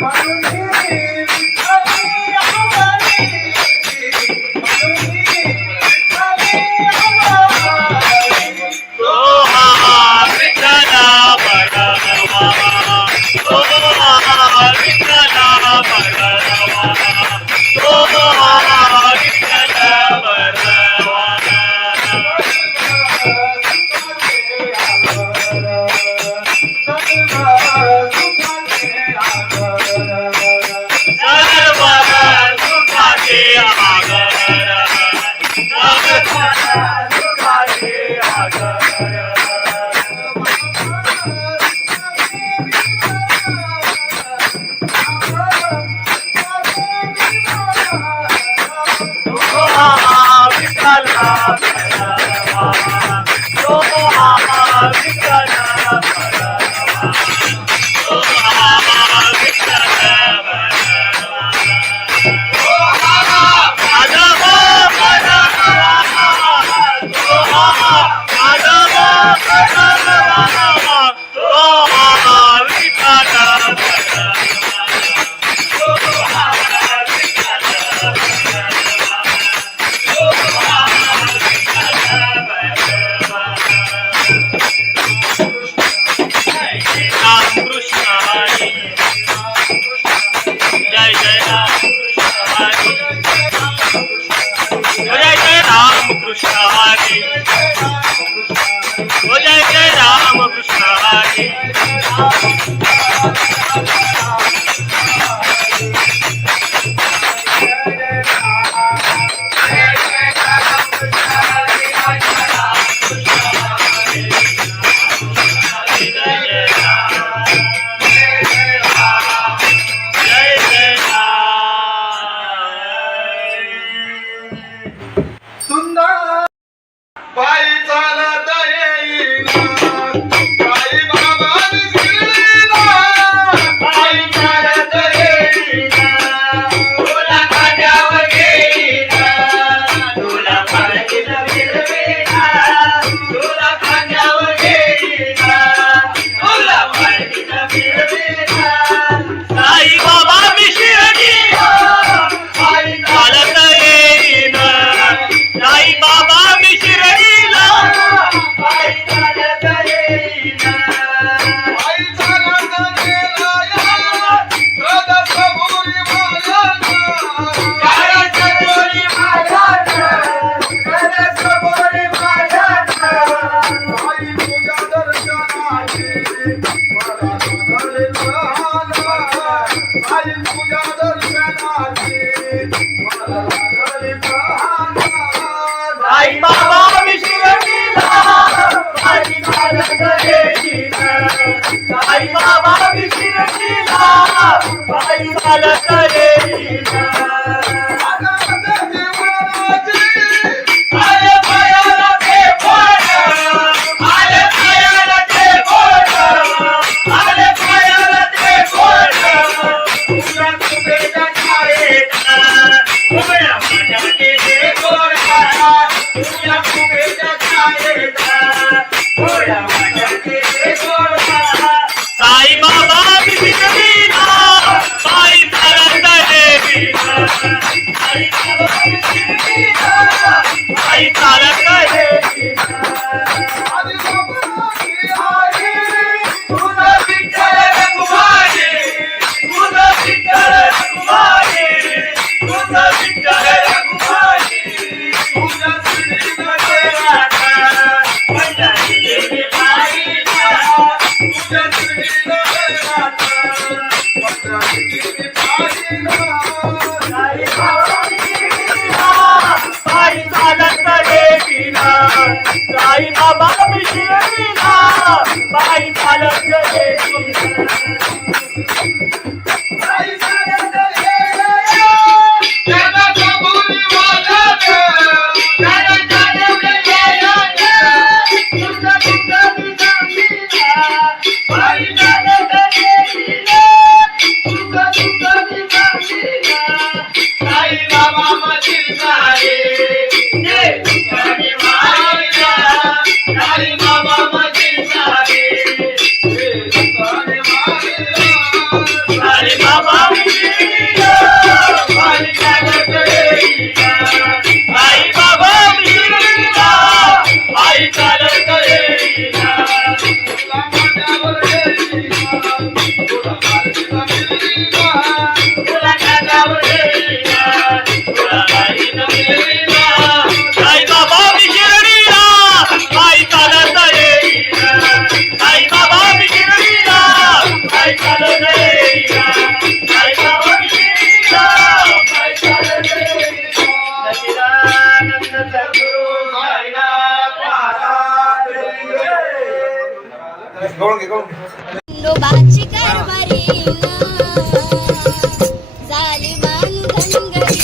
म्हणून विठ्ठली आवडी, म्हणून विठ्ठली आवडी. तो हा विठ्ठला भगवा, तो हा विठ्ठला भगवा, तो हा विठ्ठला भगवा. सर्व सुखाचे आगर, सर्व सुखाचे आगर. तो हा विठ्ठला भगवा, तो हा विठ्ठला भगवा, तो हा विठ्ठला भगवा. तो हा माधव भगवा, तो हा माधव भगवा, तो हा विठ्ठला भगवा, तो हा विठ्ठला भगवा, तो हा विठ्ठला भगवा. राम कृष्ण हरी, जय जय राम कृष्ण हरी, जय जय राम कृष्ण हरी, जय जय राम कृष्ण हरी. सुंदर बाई चालत येईन, बाई बाबा गिरीला, बाई चालत येईन, तुला खांद्यावर घेईन, तुला पालखीत फिरवीन, तुला खांद्यावर घेईन, तुला पालखीत फिरवीन. साई बाबा मी शिर्डीला, बाई चालत येईन, साई बाबा मी शिर्डीला, बाई चालत येईन. बाई चालत गेला या, रथात सबुरी माझ्याना, गाडीत बोली माझ्याना, गाडीत बोली माझ्याना. बाई तुझ्या दर्शनाची मला लागले प्रहाना, बाई तुझ्या दर्शनाची मला लागले प्रहाना. साई बाबा मी शिर्डीला, बाई चालत येईन, साई बाबा मी शिर्डीला, बाई चालत येईन. आले पायाला ते बोट, आले पायाला ते बोट, आले पायाला ते बोट. तुझ्या कुबेच्या छायेत, उभ्या माझ्या केले गोडा, तुझ्या कुबेच्या छायेत, उभ्या माझ्या केले गोडा. साई बाबा मी शिर्डीला, बाई चालत येईन, साई बाबा मी शिर्डीला, बाई चालत येईन. आधी बाबाची आई, तुझं विठ्ठल रघुमाई, तुझं विठ्ठल रघुमाई, तुझं विठ्ठल रघुमाई. तुझ्या श्रीमध्ये राधा, पंढरी गेली बाईला, तुझ्या श्रीमध्ये राधा, पंढरी गेली बाईला. साई बाबा मी शिर्डीला, बाई चालत येईन, साई बाबा मी शिर्डीला, बाई चालत येईन. आई चालत गेला या, रथात सबुरी माझ्याना, साई बाबा माझी सारे गवळून घे गवळून घे. खंडोबाची कारभारी झाली बानू धनगरी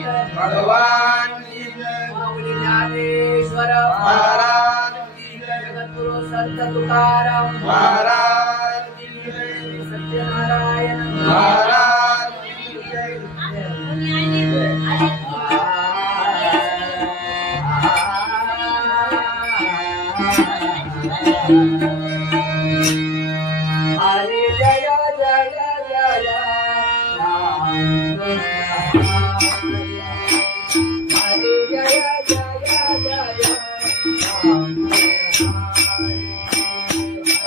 भगवान की जय. माऊली ज्ञानेश्वर महाराज की जय. जगद्गुरु संत तुकाराम महाराज की जय. सत्यनारायण महाराज की जय. हरे जय जय जय हरे जय जय जय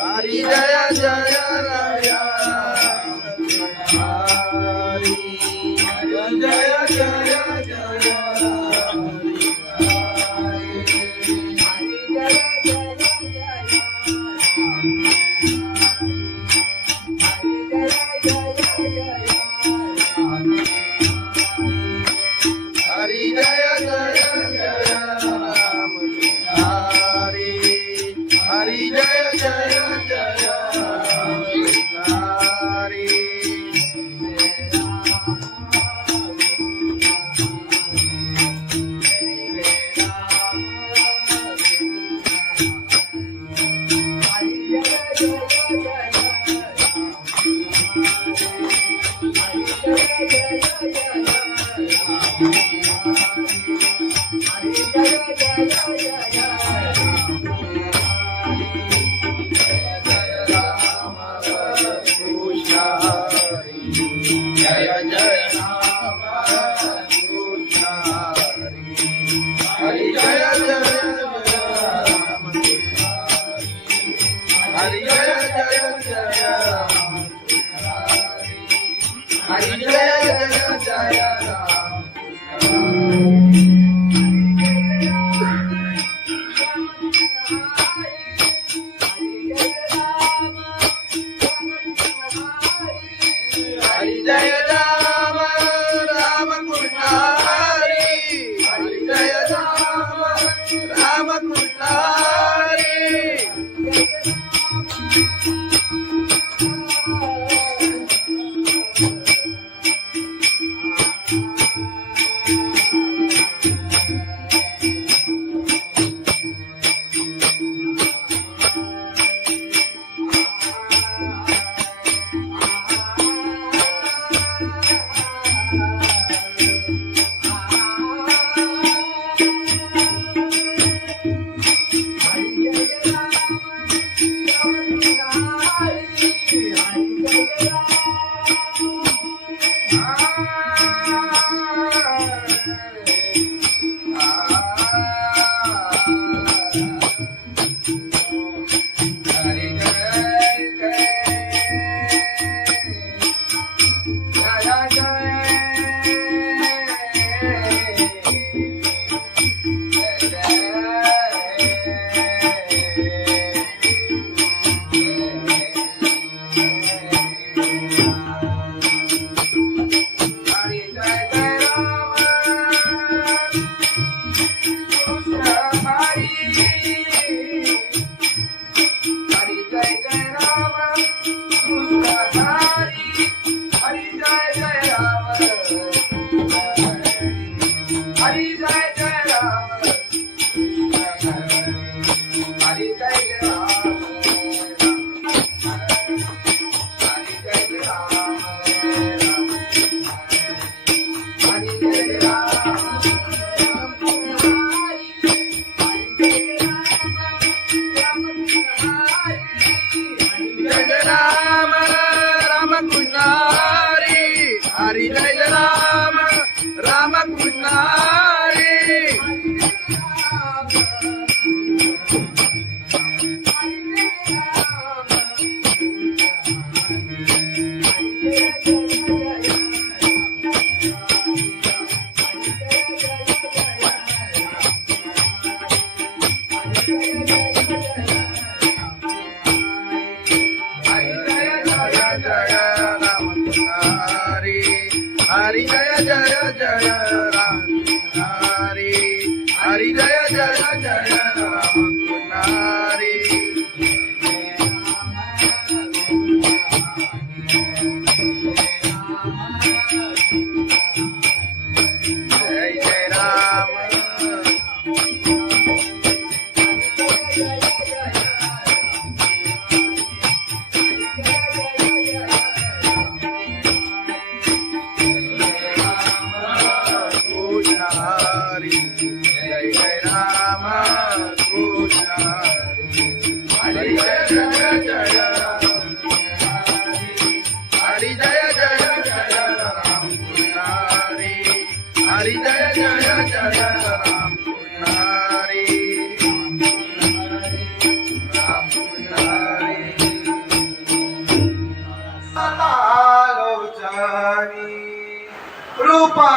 हरि जय जय राया. हरि जय जय जय हरि जय जय जय राम हरि. हरि जय जय जय हरि. Thank you. हरी जय राम राम कृष्ण हरी हरी जय जय जय राम हरी हरी जय जय जय राम हरी जय जय राम हरी जय जय राम कृष्ण हरी जय जय जय हरी जय जय जय राम कृष्ण हरी हरी जय जय जय राम कृष्ण हरी राम कृष्ण हरी आलोचनी रूपा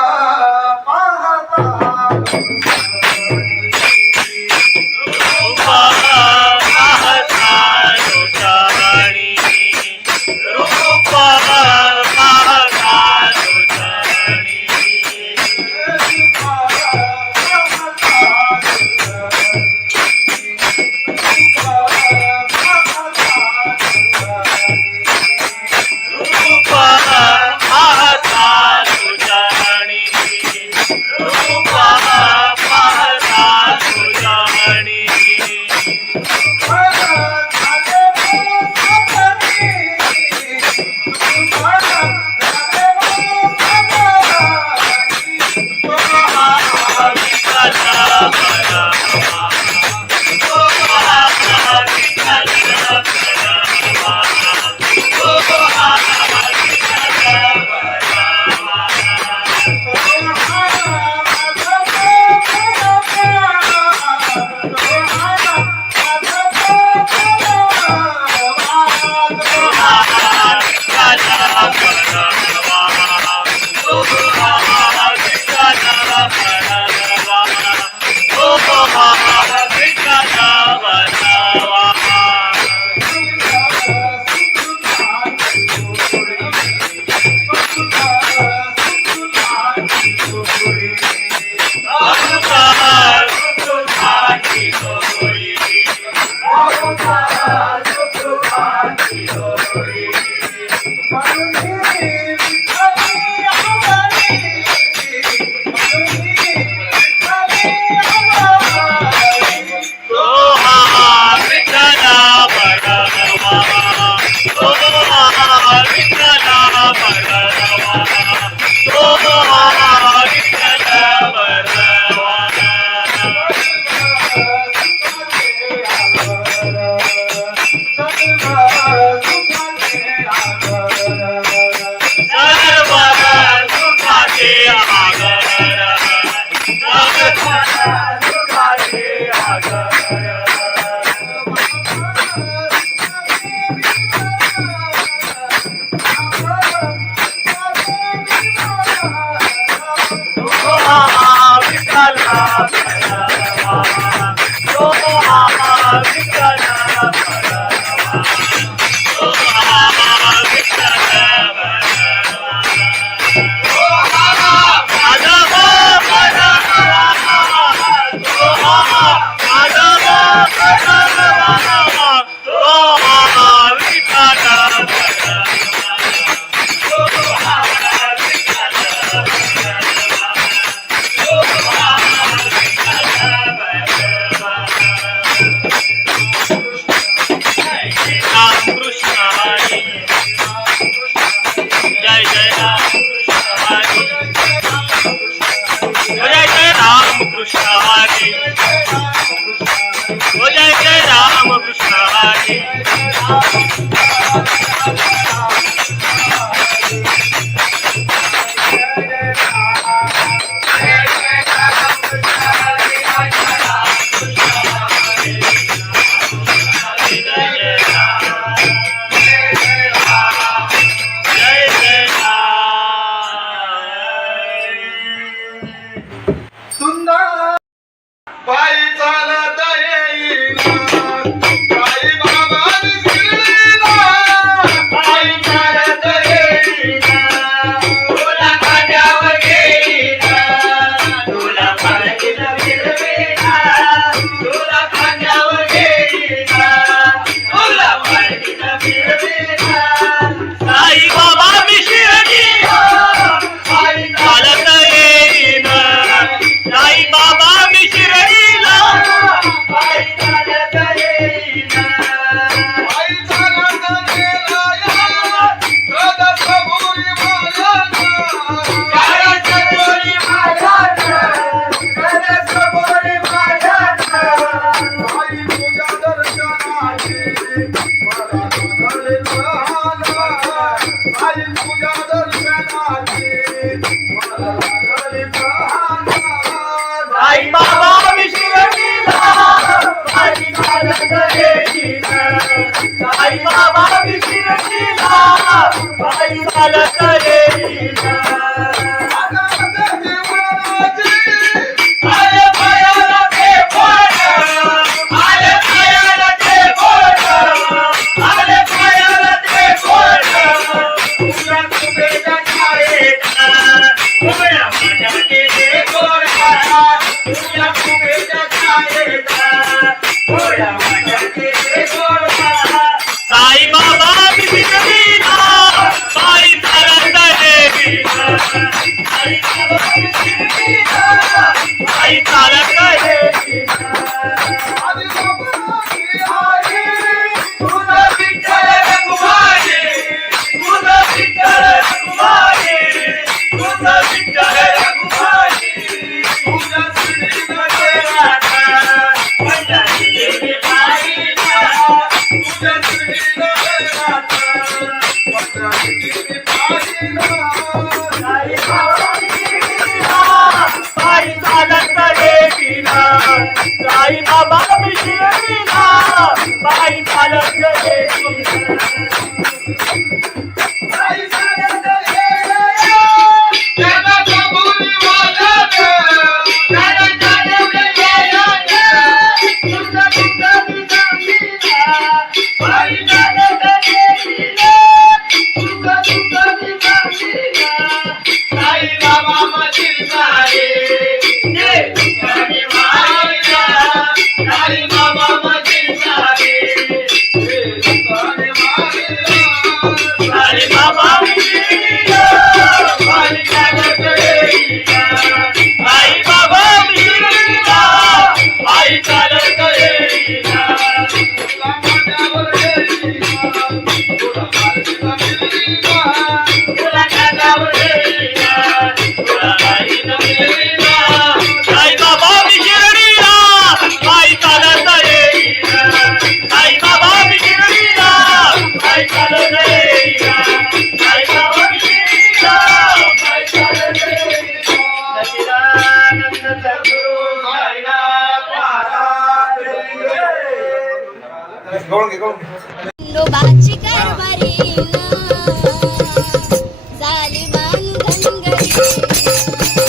सुंदर पायी चालत येईल साई बाबा शिर्डीला पायी चालत येईल तुला खांद्यावर घेईल तुला पालखीत फिरवेल तुला खांद्यावर घेईल तुला पालखीत फिरवेल साई बाबा मी शिर्डीला पायी चालत येईल साई बाबा मी शिर्डीला पायी चालत येईल पायी चालत गेला या सदसभुरी मायाचा सदसभुरी मायाचा सदसभुरी मायाचा आई तुझ्या दर्शनाची मला झाले लहान आई तुझ्या दर्शनाची मला झाले लहान साई बाबा मी शिर्डीला पायी चालत येईल साई बाबा मी शिर्डीला पायी चालत येईल आले पायाला ते बोट आले पायाला ते बोट आले पायाला ते बोट तुला कुबेच्या छायेत उभ्या माझ्याचे ते गोड तुला कुबेच्या छायेत उभ्या माझ्याचे ते गोड साई बाबा मी शिर्डीला पायी चालत येईल साई बाबा मी शिर्डीला पायी चालत येईल तुझं विठ्ठल रखुमाई तुझं विठ्ठल रखुमाई तुझं विठ्ठल रखुमाई तुझ्या श्रीमध्ये राधा पंढरी देवी पाहिला तुझ्या श्रीमध्ये राधा पंढरी देवी पाहिला साई बाबा मी शिर्डीला पायी चालत येईल साई बाबा मी शिर्डीला पायी चालत येईल पायी चालत येईल त्याला कबुली वाजत त्याला चालवलं येईल तुझं तुझं मी सांगीला पायी चालत येईल तुझं तुझं मी सांगीला साई बाबा मशील सारे ते तुझ्याने मारिला साई बाबा मशील सारे साई बाबा मी शिर्डीला पायी चालत येईल साई बाबा मी शिर्डीला पायी चालत येईल तुला खांद्यावर घेईल तुला पालखीत फिरवेल साई बाबा मी शिर्डीला पायी चालत येईल साई बाबा मी शिर्डीला पायी चालत येईल साई बाबा मी शिर्डीला पायी चालत येईल सच्चिदानंद सद्गुरु साईनाथ महाराज खंडोबाची कारभारी झाली मान धनगरी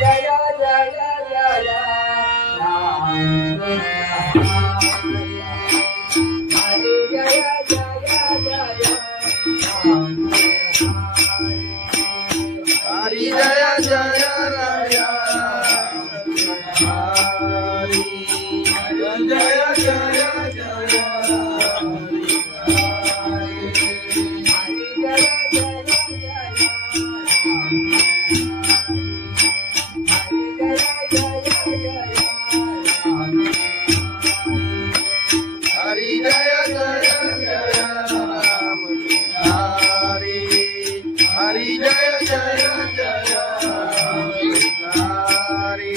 जय जय जय राम हरे जय जय जय राम हरि जय जय राया हरि जय जय जय हरि जय जय जय राम हरि हरि जय जय जय हरि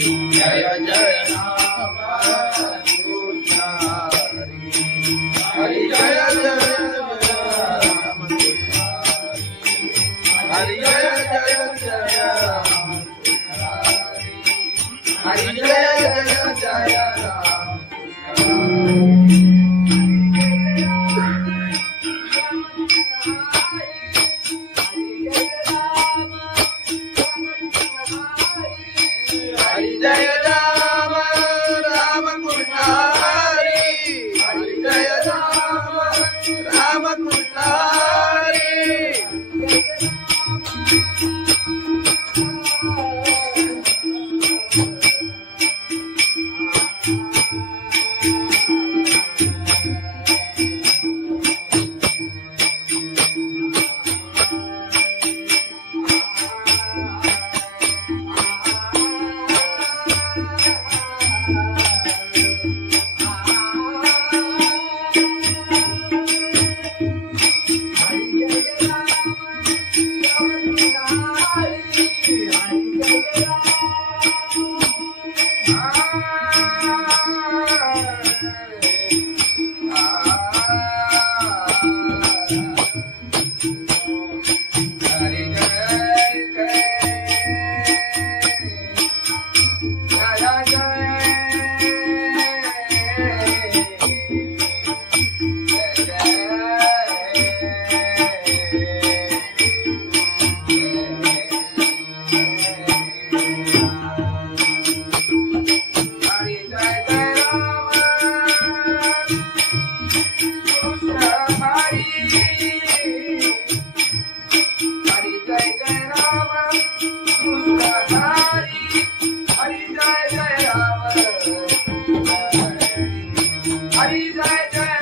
जय जय राम कृष्ण हरि जय जय राम हरि जय जय जय हरि जय जय जय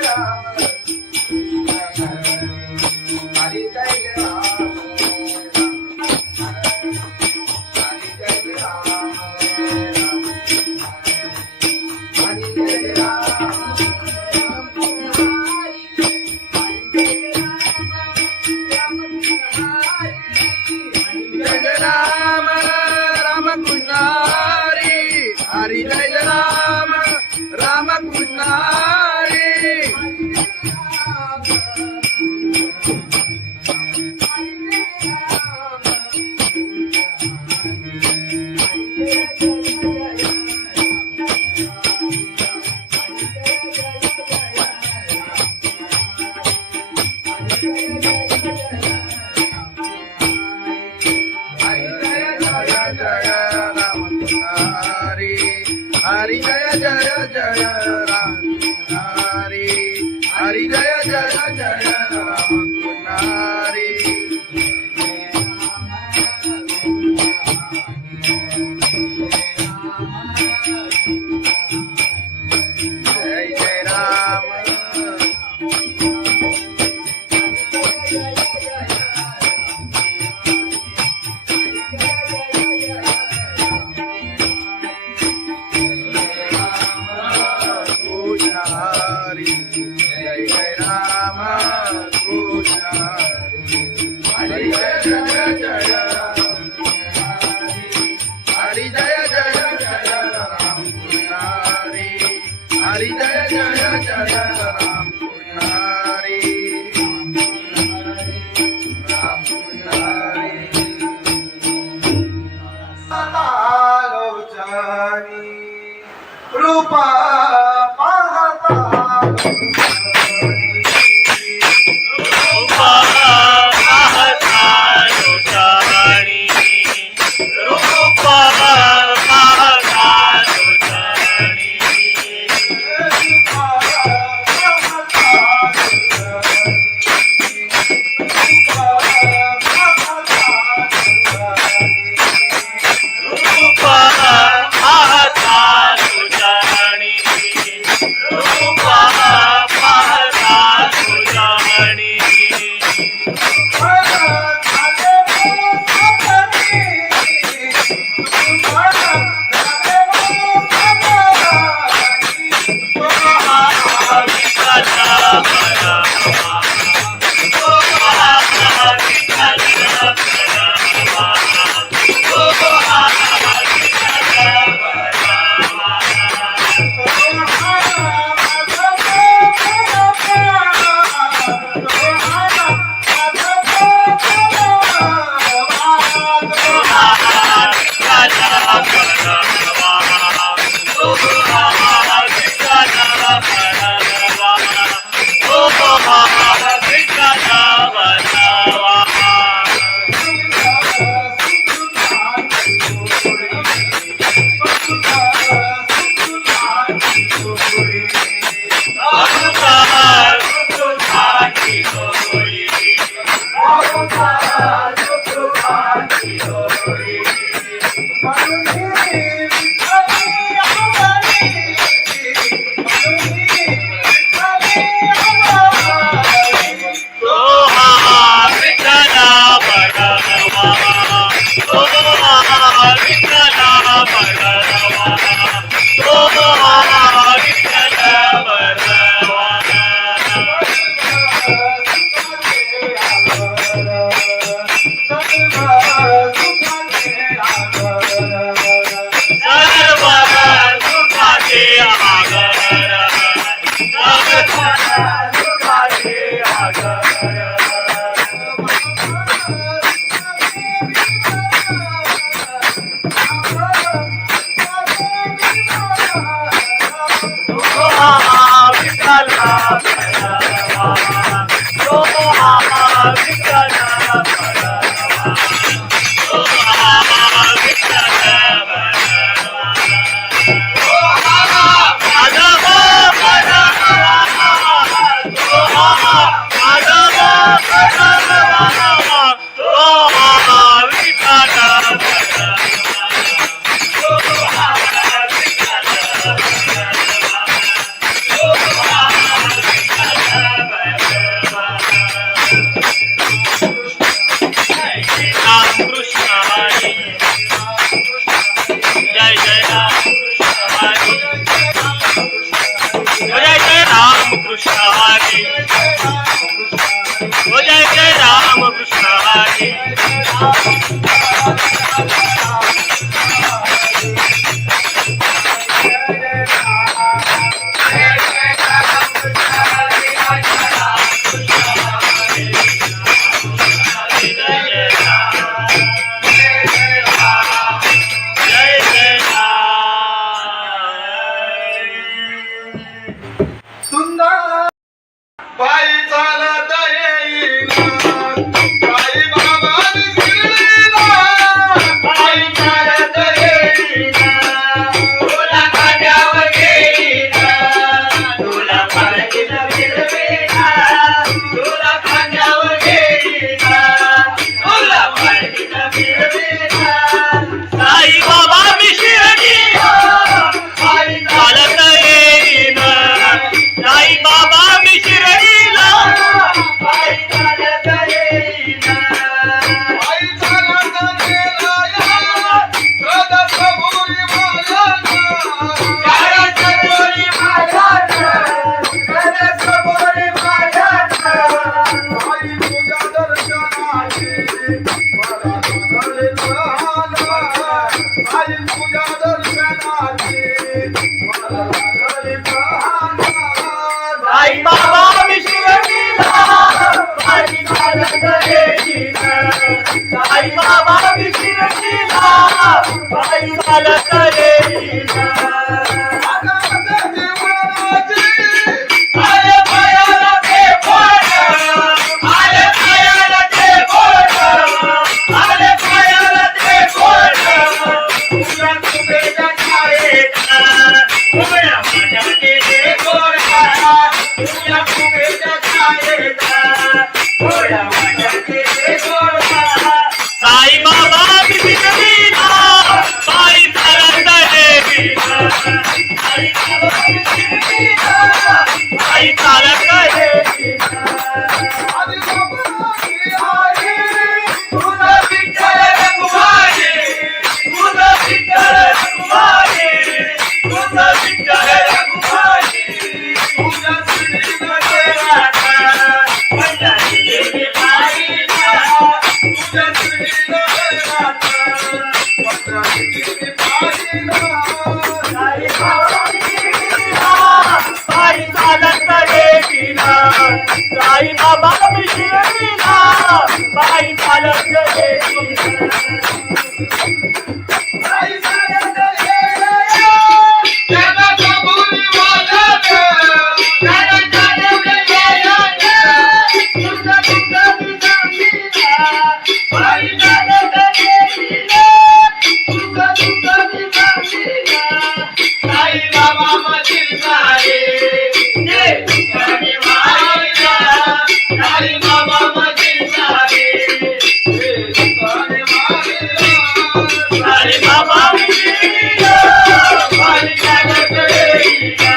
राम हरि जय राम राम कृष्ण हरि हरि जय राम राम कृष्ण हरि हरि जय राम राम कृष्ण हरि हरि जय जय जय राम हरि हरि जय जय जय राम हरि जय जय राम कृष्ण लोचनी रूपा पाहता रूपा पाहता लोचनी रूपा पाहता लोचनी रूपा पाहता लोचनी रूपा पाहता लोचनी आई बाबा विशिर पायी चालत येईना आले पायाला ते बोट आले पायाला ते बोट आले पायाला ते बोट तुझ्या तुझ्या छायेचा उभ्या माझ्या केले गोळा तुझ्या तुझ्या छायेचा उभ्या माझ्या केले गोळा साई बाबा बिपिनीला पायी चालत येईना साई बाबा बिपिनीला पायी चालत येईना तुझं विठ्ठल रघुमाई तुझं विठ्ठल रघुमाई तुझं विठ्ठल रघुमाई तुझ्या श्रीनगरात पंढरीची पायीला तुझ्या श्रीनगरात पंढरीची पायीला साई बाबा बिपिनीला पायी चालत येईना साई बाबा बिपिनीला पायी चालत येईना पायी चालत येईना त्याला कबुली वालत त्याला चालवलं येईना तुझं तुझं बिपिनीला पायी चालत येईना तुझं तुझं बिपिनीला साई बाबा मधील सारे जे तुझ्याने वाहिला साई बाबा मधील सारे जे तुझ्याने वाहिला साई बाबा बिपिनीला पायी चालत येईना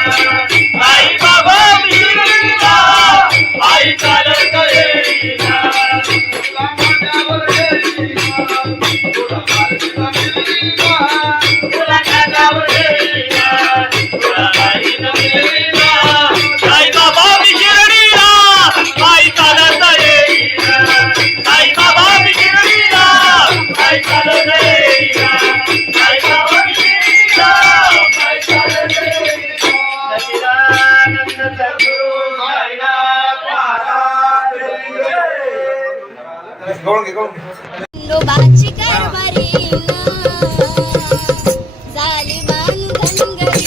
साई बाबा बिपिनीला पायी चालत येईना तुला माझ्यावर येईना तुला माझ्यावर येईना तुला माझ्यावर येईना तुला माझ्यावर येईना साई बाबा बिपिनीला पायी चालत येईना साई बाबा बिपिनीला पायी चालत येईना साई बाबा बिपिनीला पायी चालत येईना सच्चिदानंद सद्गुरु साईनाथ महाराज खंडोबाची कारभारी झाली बांधन गरी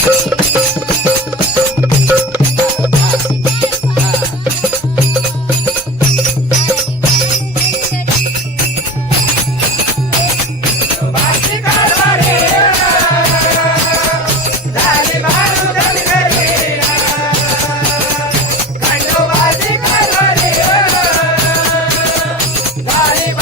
Bye.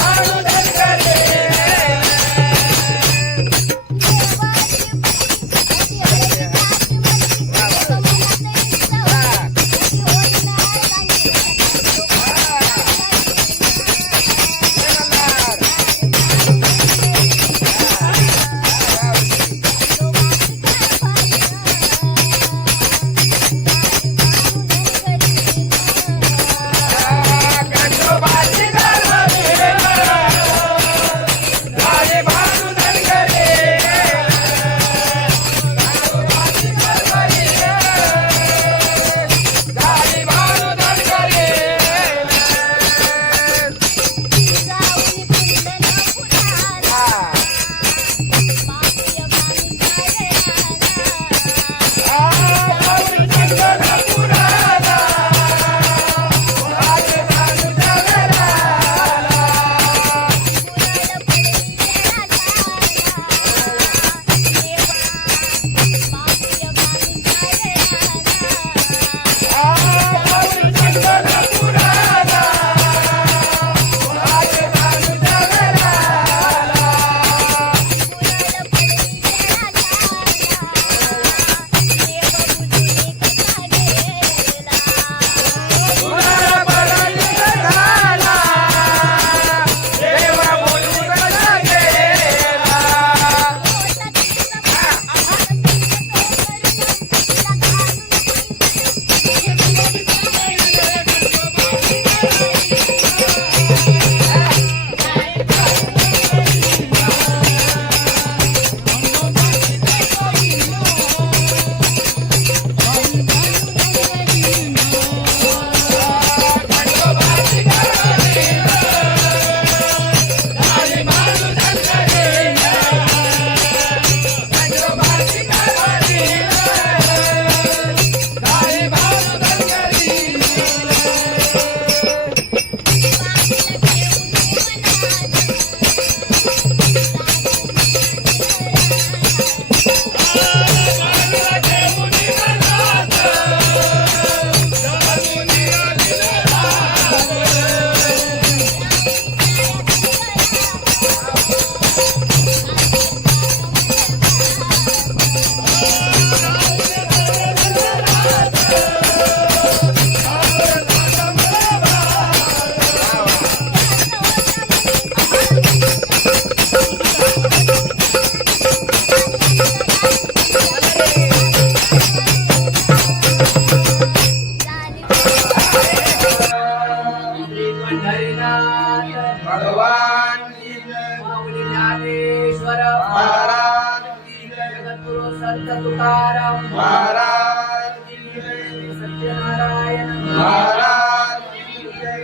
समर्थ तुकाराम महाराज की जय. सत्यनारायण महाराज की जय.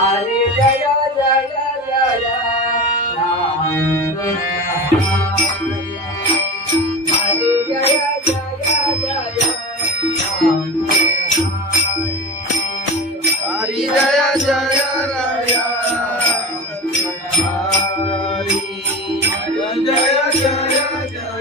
हरे जय जय जय राम हरे जय जय जय राम हरी जय जय राय. हरी जय जय जय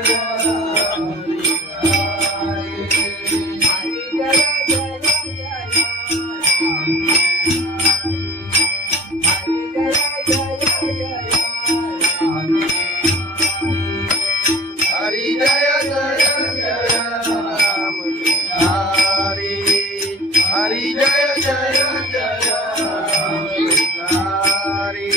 हरी जय जय जय राम. हरी हरी जय जय जय हरी.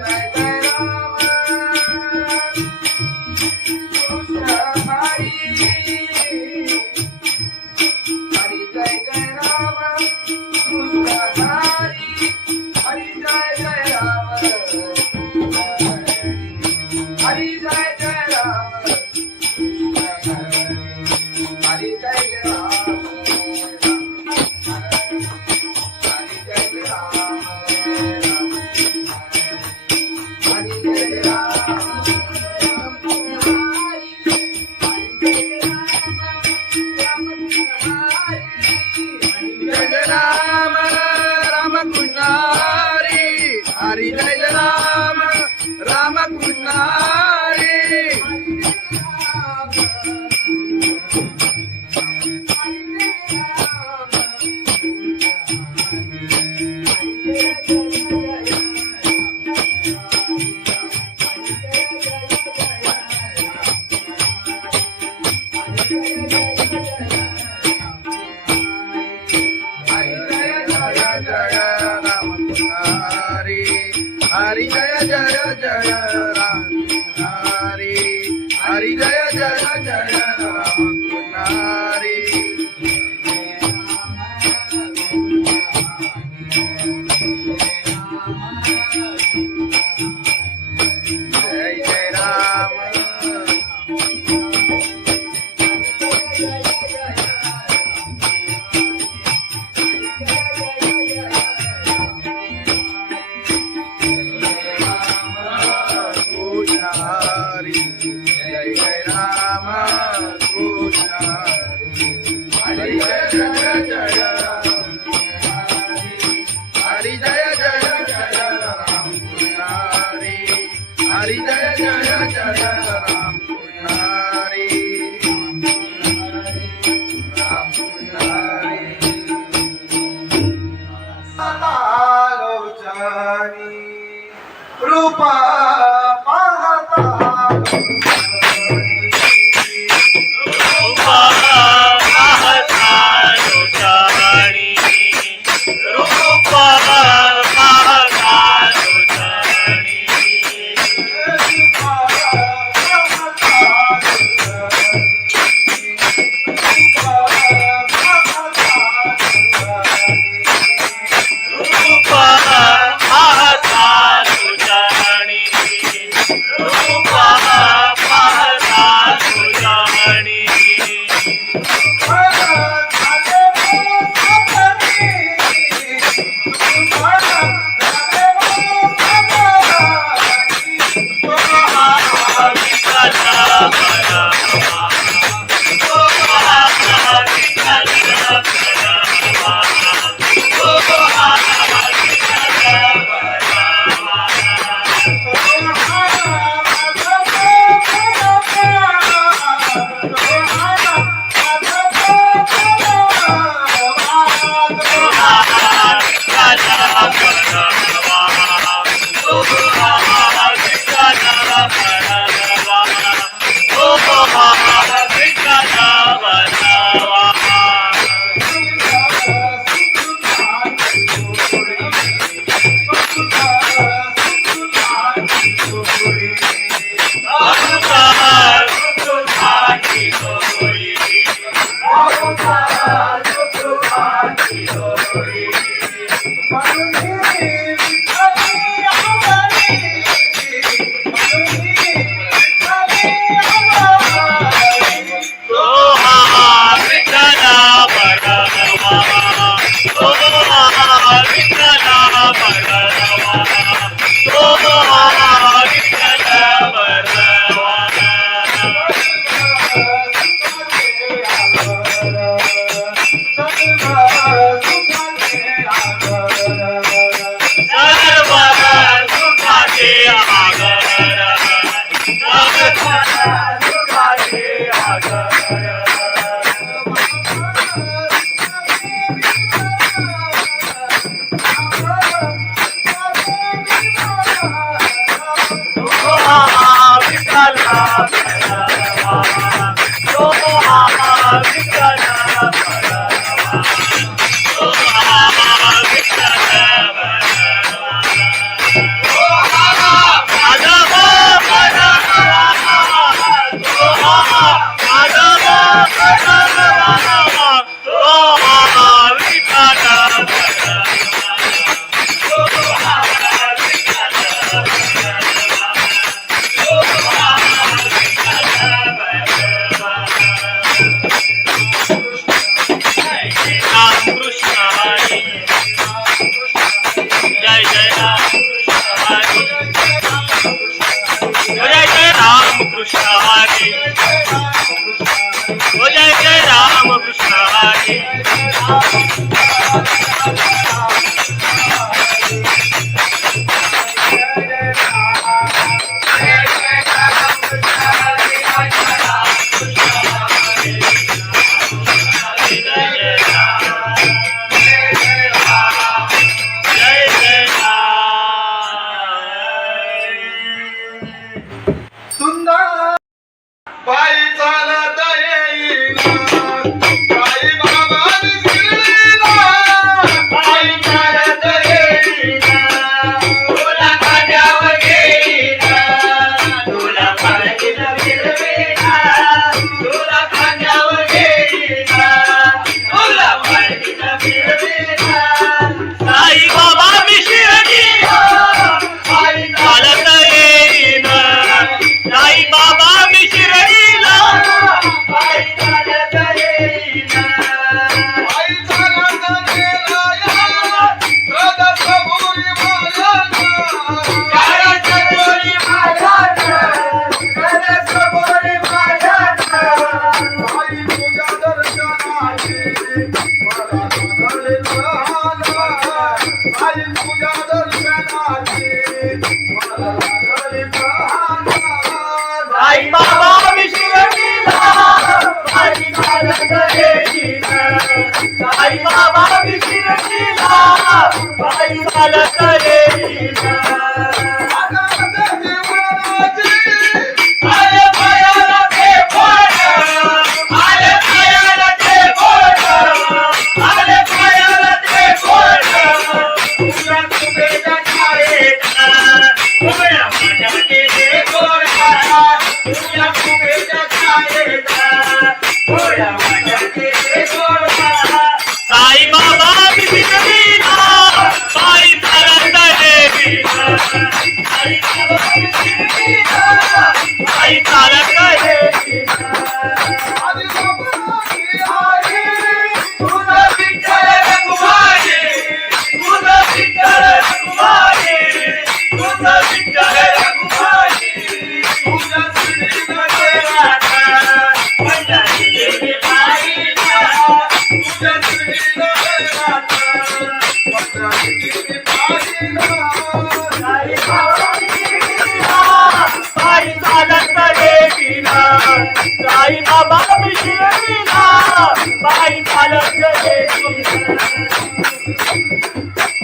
जय जय राम कृष्ण हरी. हरी जय जय राम कृष्ण हरी. जय जय जय राम हरी. जय जय जय राम हरी. जय राम राम कृष्ण हरी. हरी जय राम राम कृष्ण हरी. हरि जय जय जय राम हरि हरि जय जय जय राम हरि जय जय राम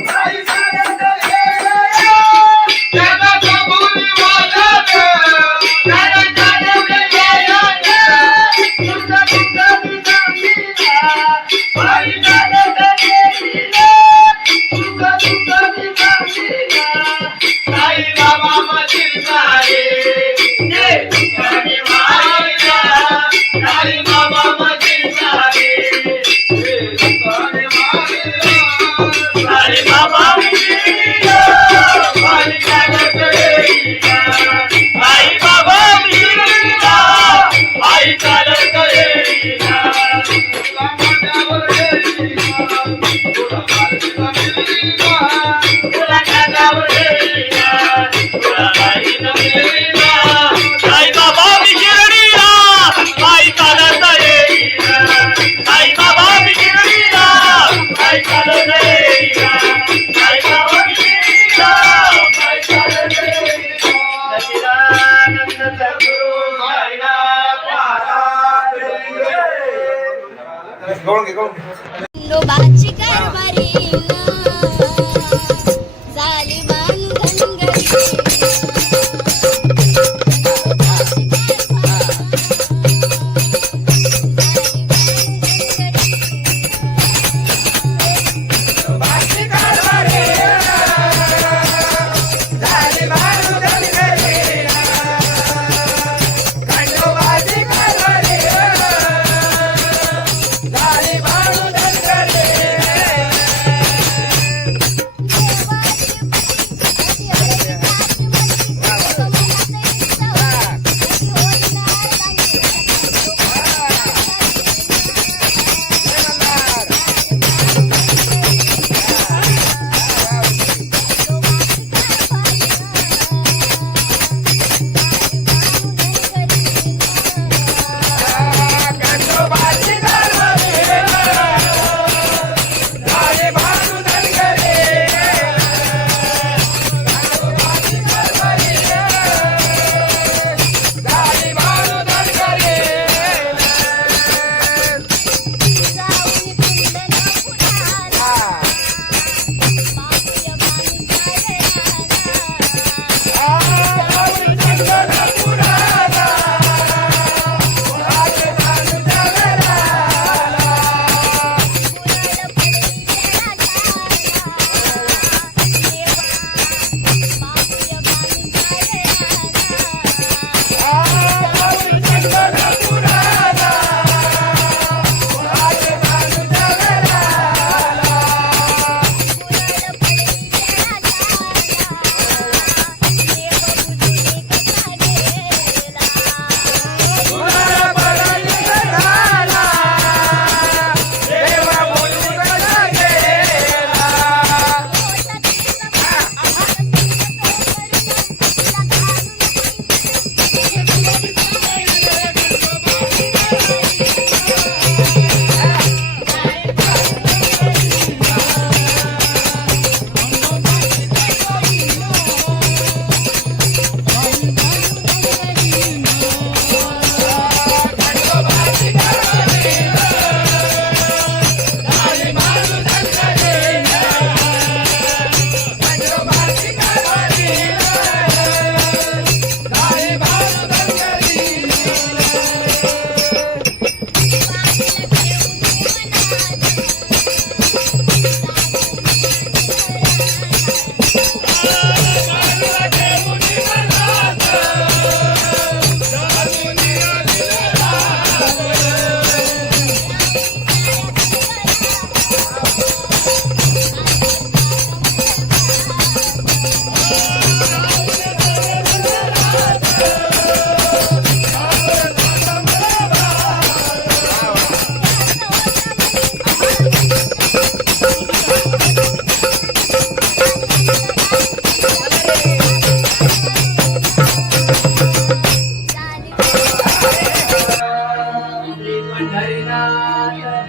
बाई गवळून घे गवळून घे. खंडोबाची कारभारी झाली बांधन घरी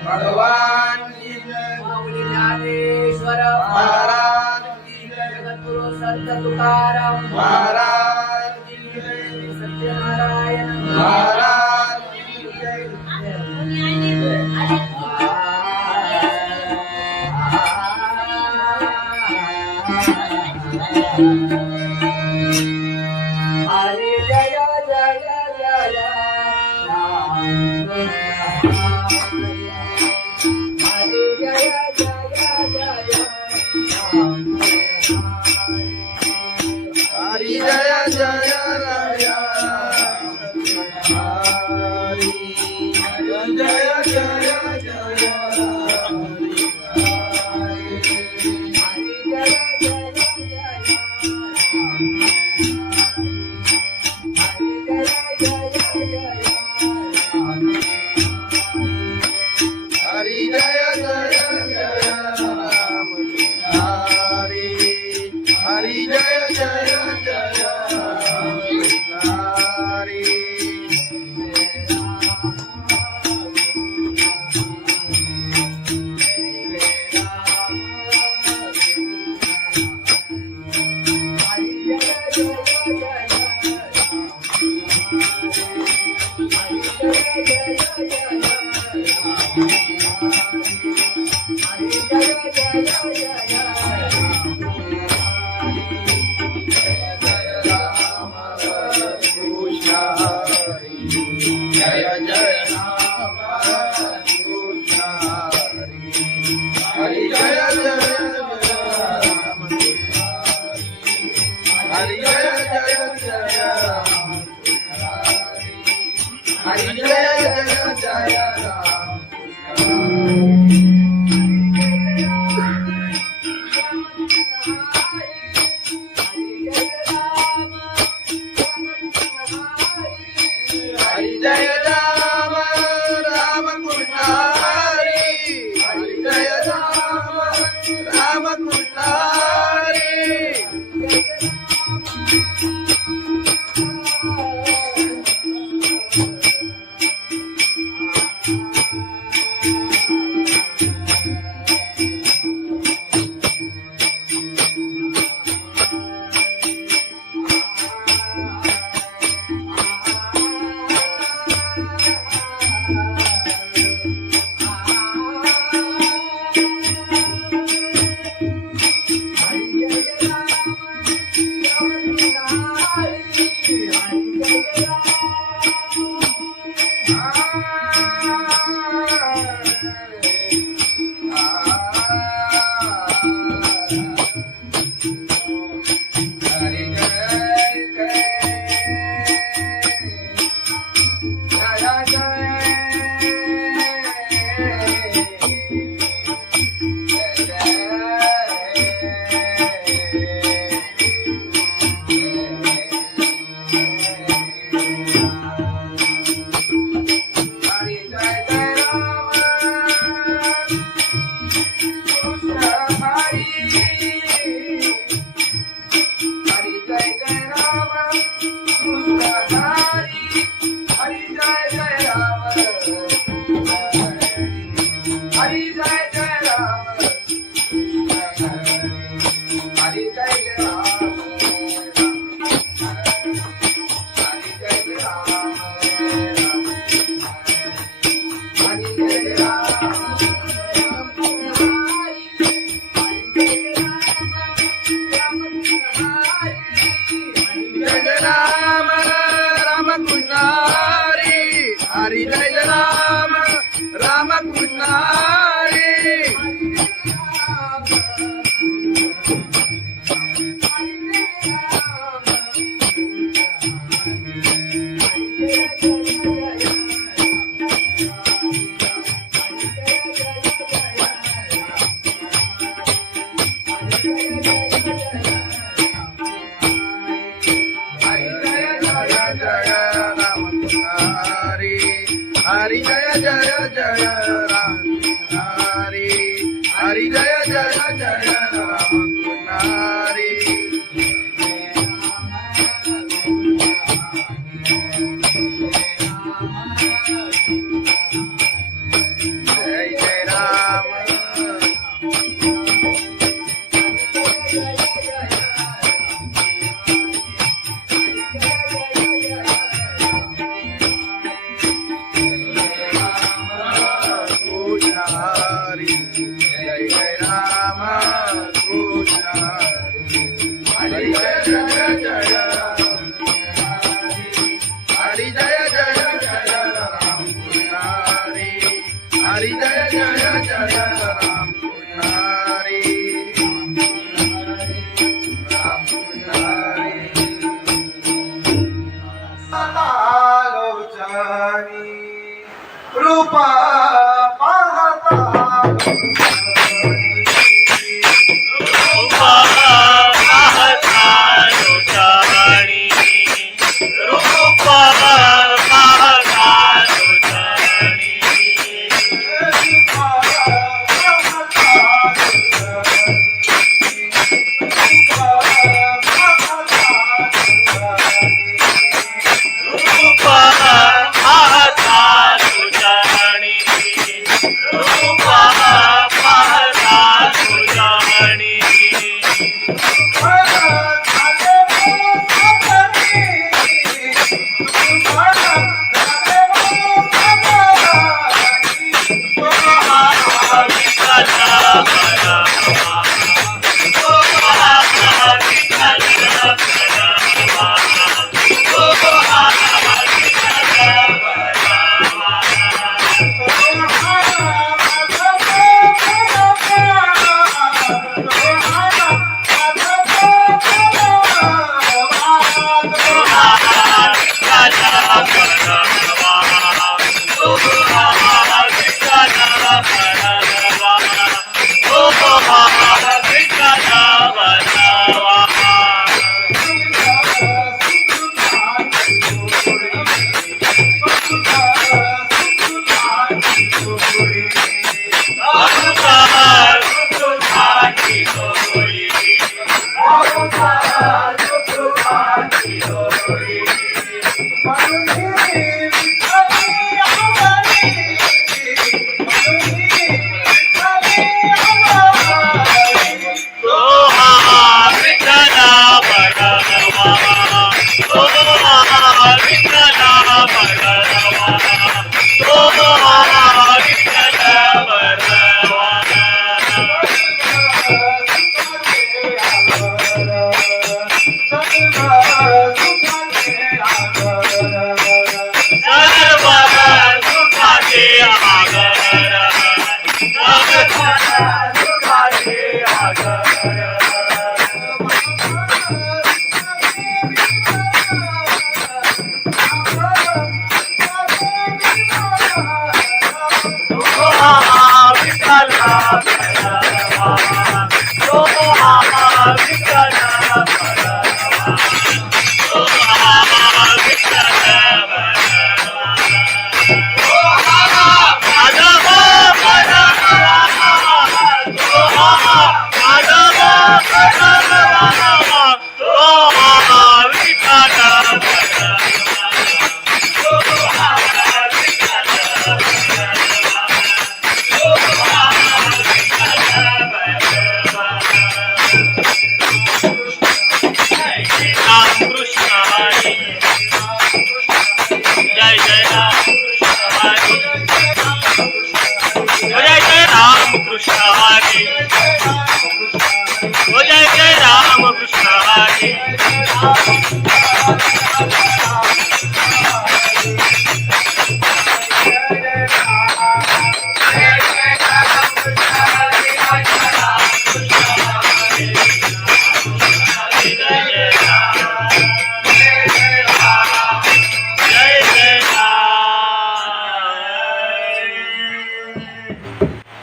भगवान की जय. माऊली ज्ञानेश्वर महाराज की जय. जगद्गुरु संत तुकाराम महाराज की जय. सत्यनारायण महाराज की जय. हरे जय जय जय राम हरे जय जय जय राम हरी जय जय राया. हरी जय जय जय हरी जय जय जय राम. हरी हरी जय जय जय राम. Hari Thank you. हरी जय राम राम कृष्ण हरी हरि जय जय जय राम हरि हरि जय जय जय राम हरि जय जय राम हरि जय जय राम कृष्ण हरि जय जय जय हरि जय जय जय राम कृष्ण हरि हरि जय जय जय राम कृष्ण हरि राम कृष्ण हरि आलोचनी रूपा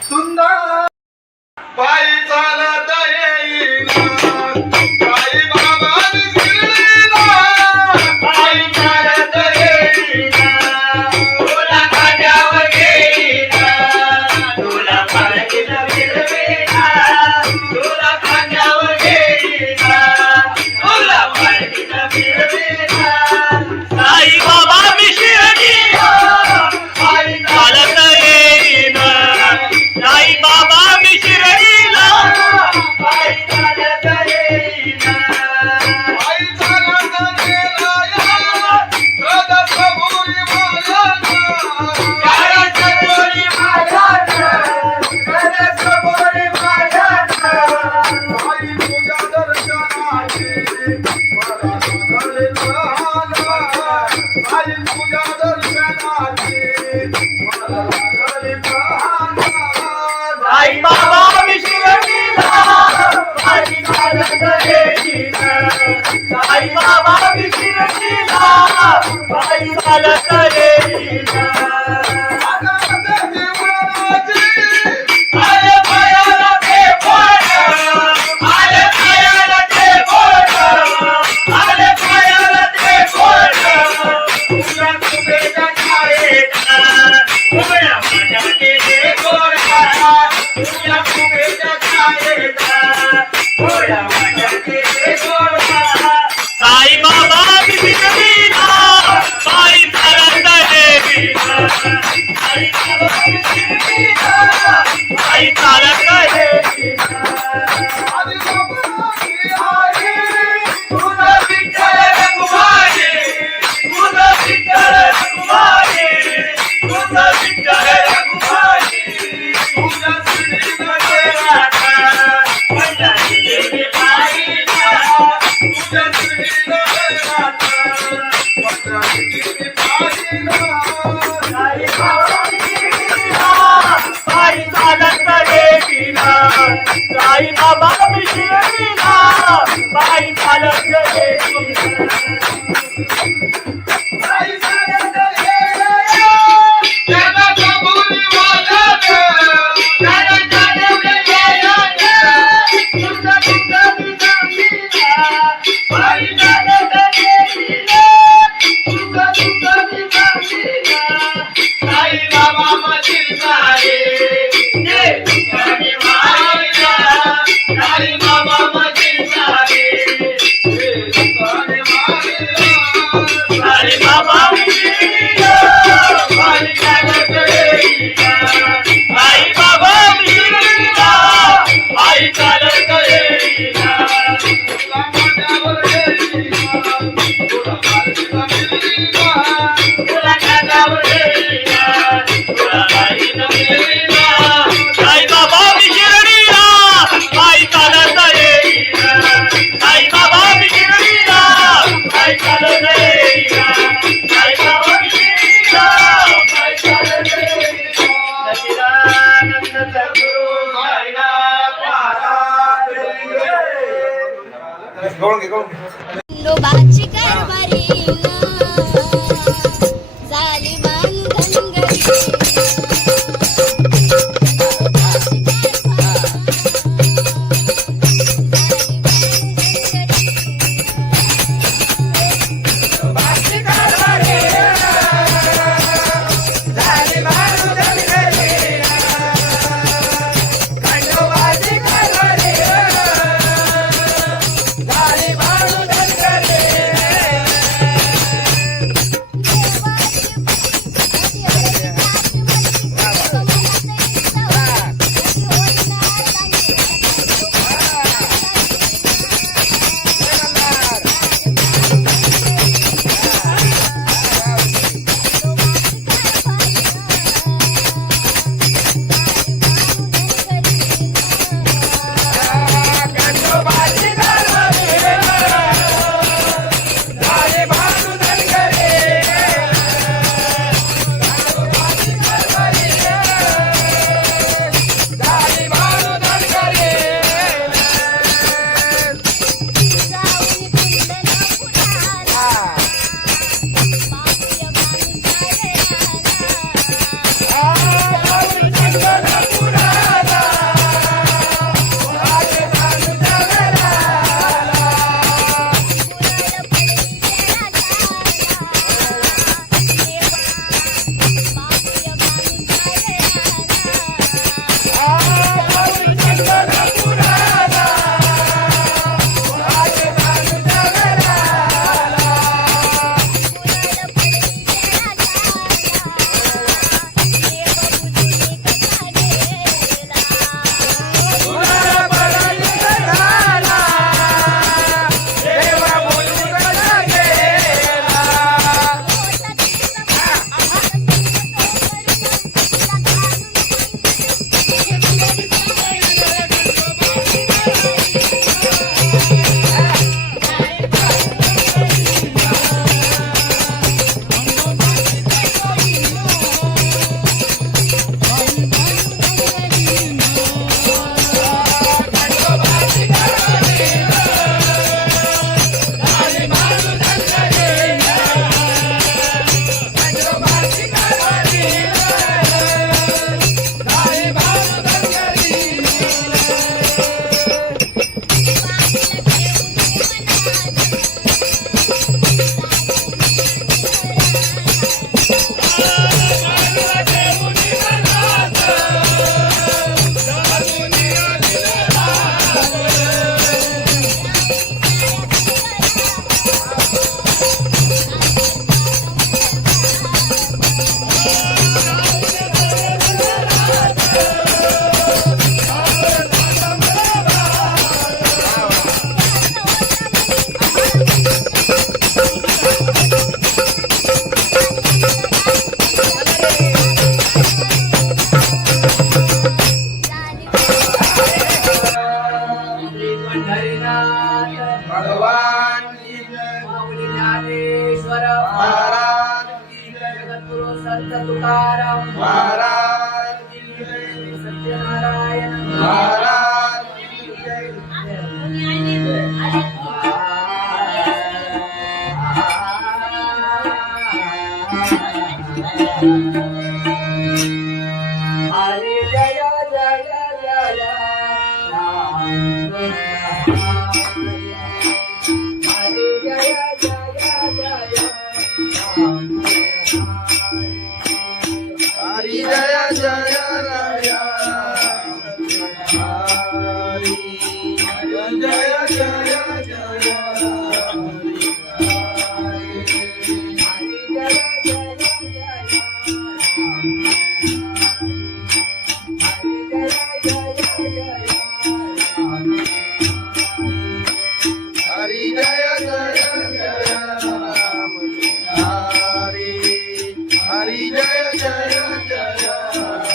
सुंदर पायी चालत येईना साई बाबांनी शिर्डीला पायी चालत येईना तुला खांद्यावर घेईना तुला पालखीत फिरवीना तुला खांद्यावर घेईना तुला पालखीत फिरवीना साई बाबा मी शिर्डीला पायी चालत येईना साई बाबा मी शिर्डीला पायी चालत येईना पायी चालत गेला या सदसभुरी मायाना सदसभुरी मायाना सदसभुरी मायाना आई तुझ्या दर्शनाची मला सागरे लहाना आई तुझ्या दर्शनाची मला सागरे लहाना साई बाबा मी शिर्डीला पायी चालत येईना साई बाबा मी शिर्डीला पायी चालत येईना आले पायाला ते बोट आले पायाला ते बोट आले पायाला ते बोट तुझ्या कुबेच्या छायेत उभ्या माझ्याचे ते गोड तुझ्या कुबेच्या छायेत उभ्या माझ्याचे ते गोड साई बाबा मी शिर्डीला पायी चालत येईना साई बाबा मी शिर्डीला पायी चालत येईना आधी बाबांची आई तुझं विठ्ठल रखुमाई तुझं विठ्ठल रखुमाई तुझं विठ्ठल रखुमाई तुझ्या श्रीमध्ये राधा पंढरी देवी पाहिला तुझ्या श्रीमध्ये राधा पंढरी देवी पाहिला साई बाबा मी शिर्डीला पायी चालत येईना साई बाबा मी शिर्डीला पायी चालत येईना आई चालत गेला सदसभुरी मायाना सदसभुरी मायाना तुझं तुझं मी सांगीना पायी चालत येईना तुझं तुझं मी सांगीना साई बाबा मशील सारे ते तुझ्याने मायना साई बाबा मशील सारे ते तुझ्याने मायना साई बाबा मी शिर्डीला पायी चालत येईना साई बाबा मी शिर्डीला पायी चालत येईना तुला माझ्यावर येईना तुला पालखीला फिरवीना तुला खांद्यावर घेईना तुला पालखीत फिरवीना साई बाबा मी शिर्डीला पायी चालत येईना साई बाबा मी शिर्डीला पायी चालत येईना साई बाबा मी शिर्डीला पायी चालत येईना सच्चिदानंद सद्गुरु साईनाथ महाराज खंडोबाची कारभारीना झाली बांधन गरी सत्यनारायण महाराज की जय. हरे जय जय जय राम हरे जय जय जय राम हरी जय जय राया हरी जय जय जय हरी जय जय जय राम हरी हरी जय जय जय हरी जय जय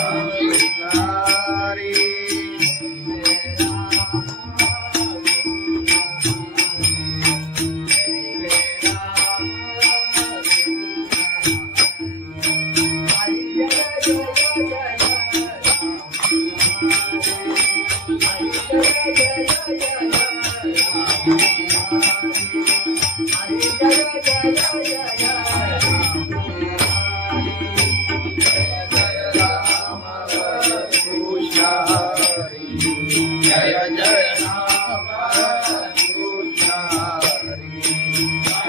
राम कृष्ण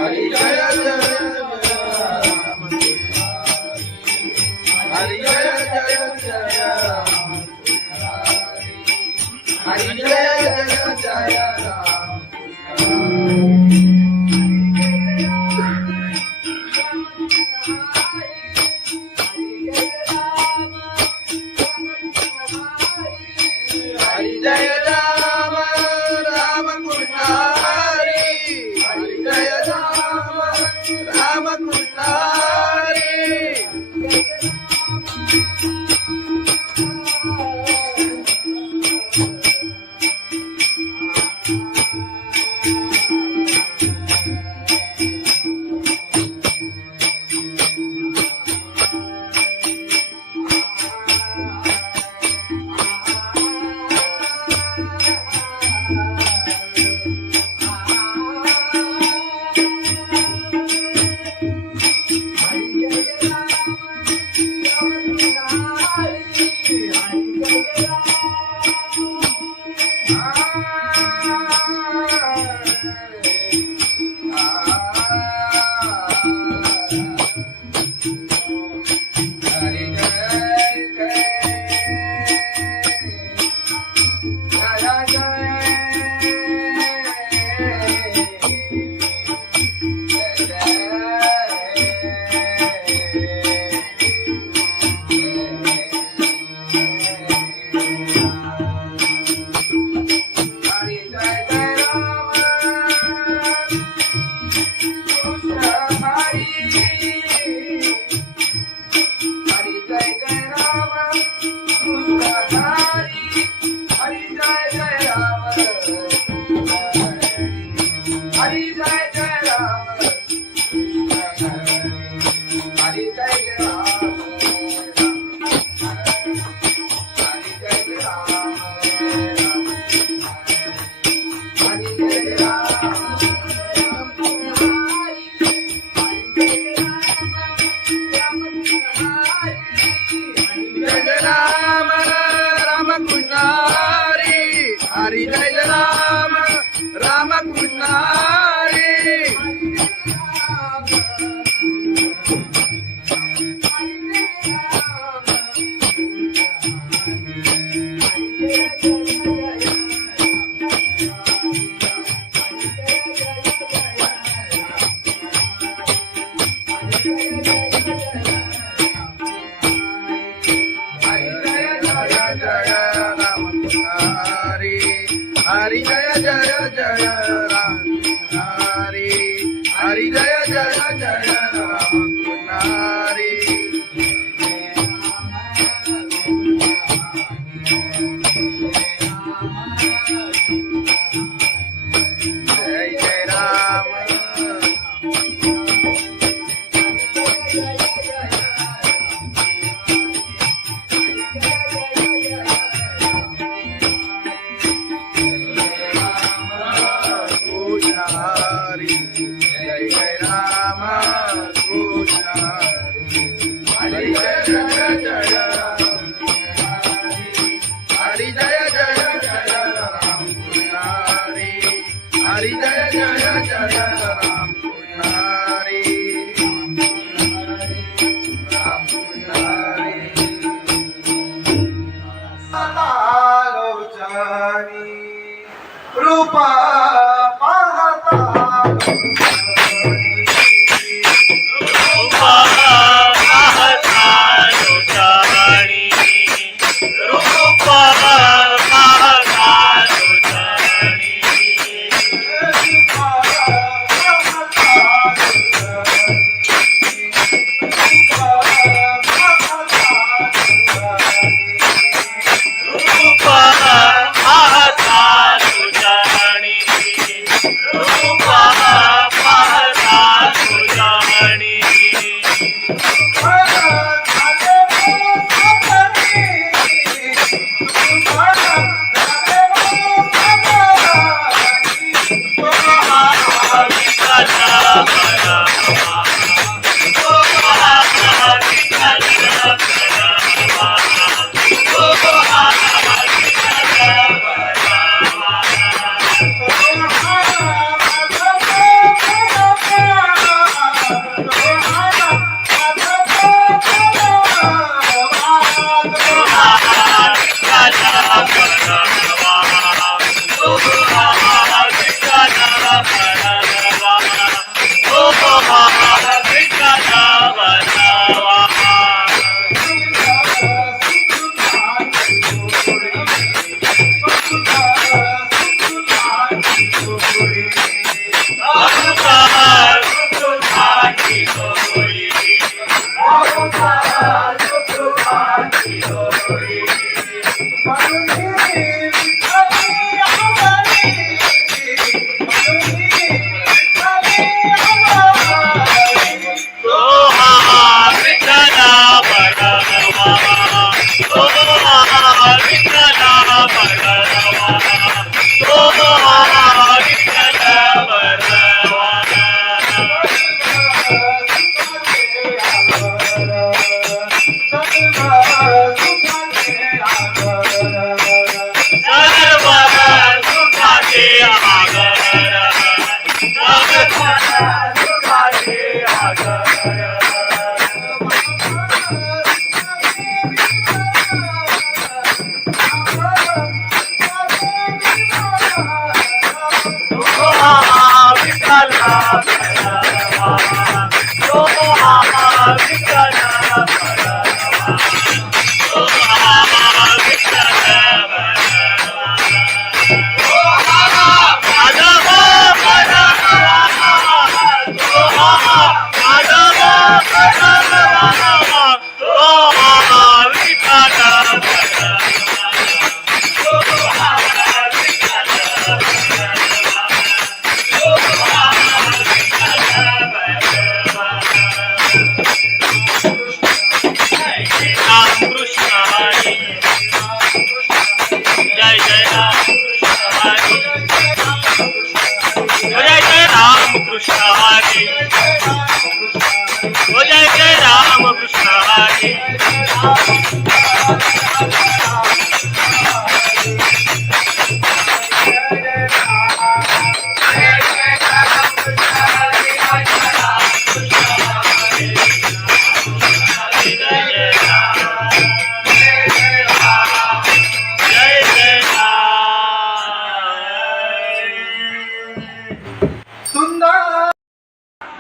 हरि जय जय राम हरि जय जय जय राम हरि जय जय जय राम हरि जय राम राम कृष्ण हरि हरि जय राम राम कृष्ण हरि हरि जय राम राम कृष्ण हरि हरि जय जय जय राम हरि हरि जय जय जय राम हरि जय जय राम रूप पाहता रूप पाहता तुझ्याणी रूप पाहता तुझ्याणी रूप पाहता तुझ्याणी रूप पाहता तुझ्याणी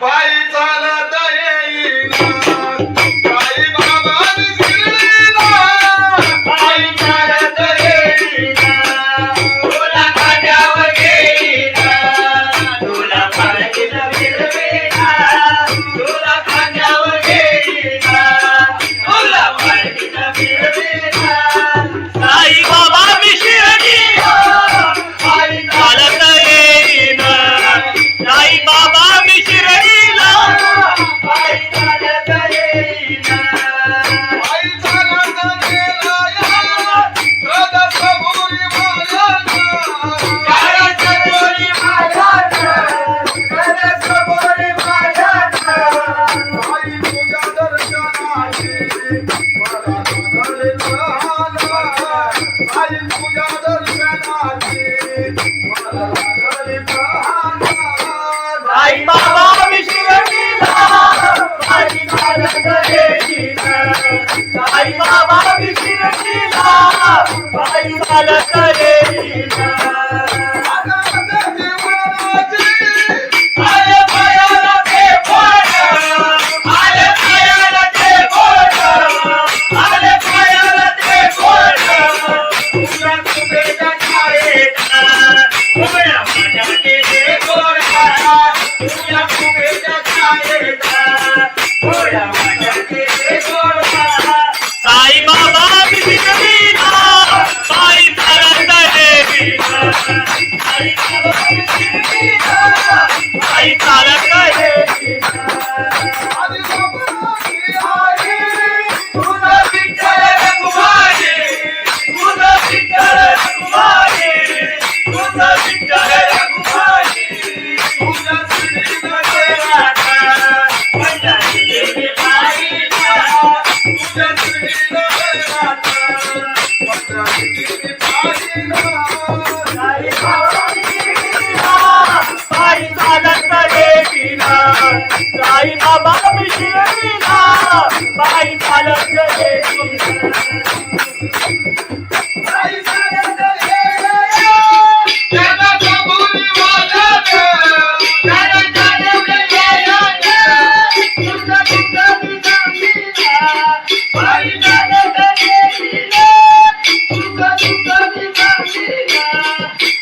Bye. मंदिराची पाहिला साई चालत येतीला साई बाबा मी शिर्डीला पायी चालत येतीला आई चालत येईला त्याला कबुली वाजत त्याला चालत येईला तुझा तुझा तुझा आई चालत येईला तुझा तुझा तुझा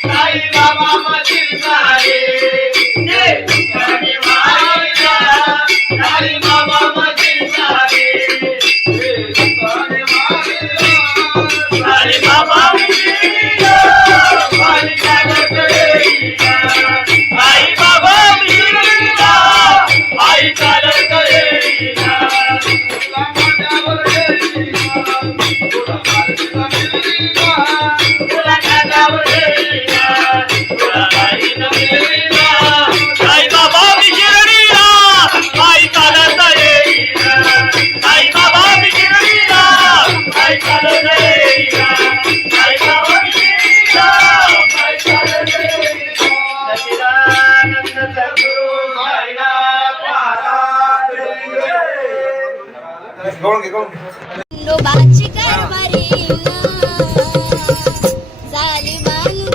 साई बाबा मशीर सारे ये तुझे मारिया साई बाबा मशीर सारे ये तुझे मारिया साई बाबा मी शिर्डीला पायी चालत येईला साई बाबा मी शिर्डीला पायी चालत येईला तुला माझ्यावर येईला तुला मार्गीला मिळीला तुला खांद्यावर येईला तुला काही न मिळेना साई बाबा मी शिर्डीला पायी चालत येईला साई बाबा मी शिर्डीला पायी चालत येईला साई बाबा मी शिर्डीला पायी चालत येईला सच्चिदानंद सद्गुरु साईनाथ महाराज खंडोबाची कारभारी झाली बांधून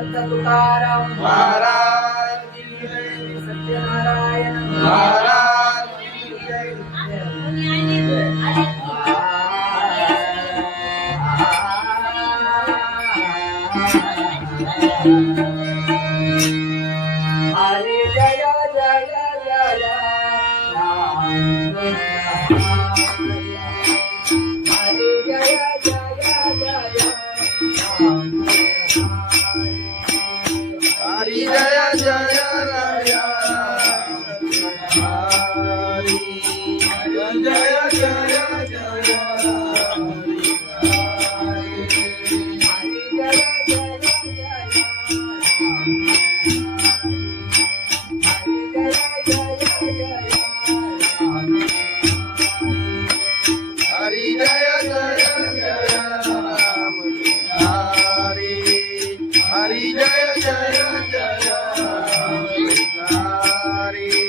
समर्थ तुकाराम महाराज की जय. सत्यनारायण महाराज की जय. हरे जय जय जय राम हरे जय जय जय राम हरि जय जय राय. हरि जय जय जय हरि जय जय जय राम. हरि हरि जय जय जय राम. हरि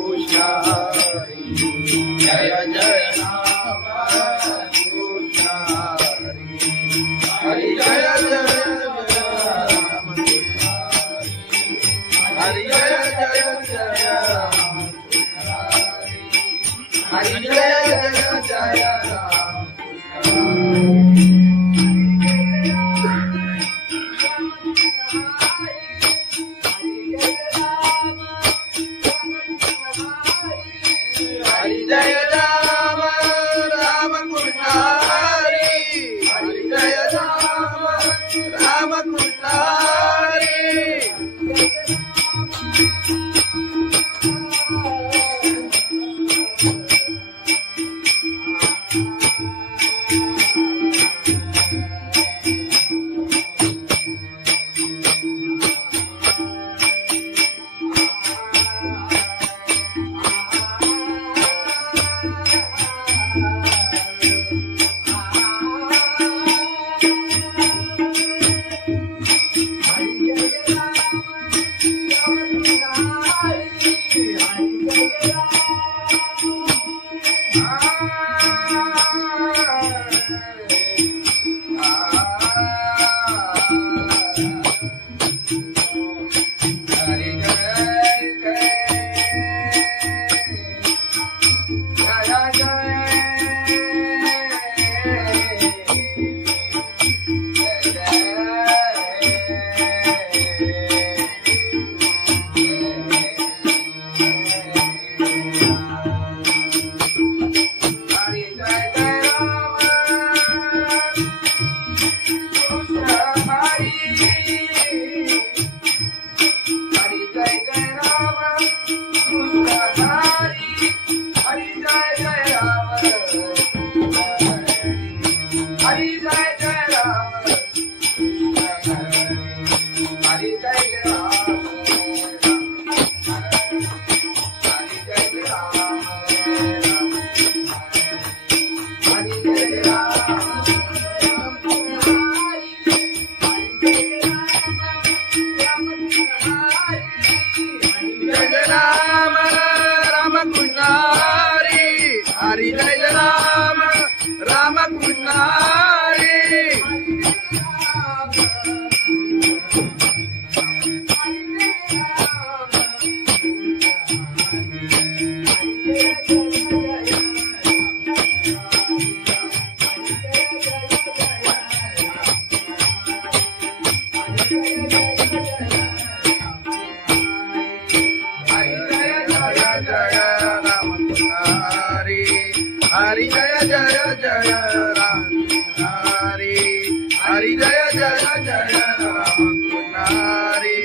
कृष्ण हरि जय जय राम कृष्ण हरि हरि जय जय राम हरि जय जय जय राम हरि जय जय जय राम. हरि जय राम राम कृष्ण हरि हरि जय राम राम कृष्ण हरि हरि जय जय जय राम हरि हरि जय जय जय राम हरि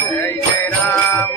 जय जय राम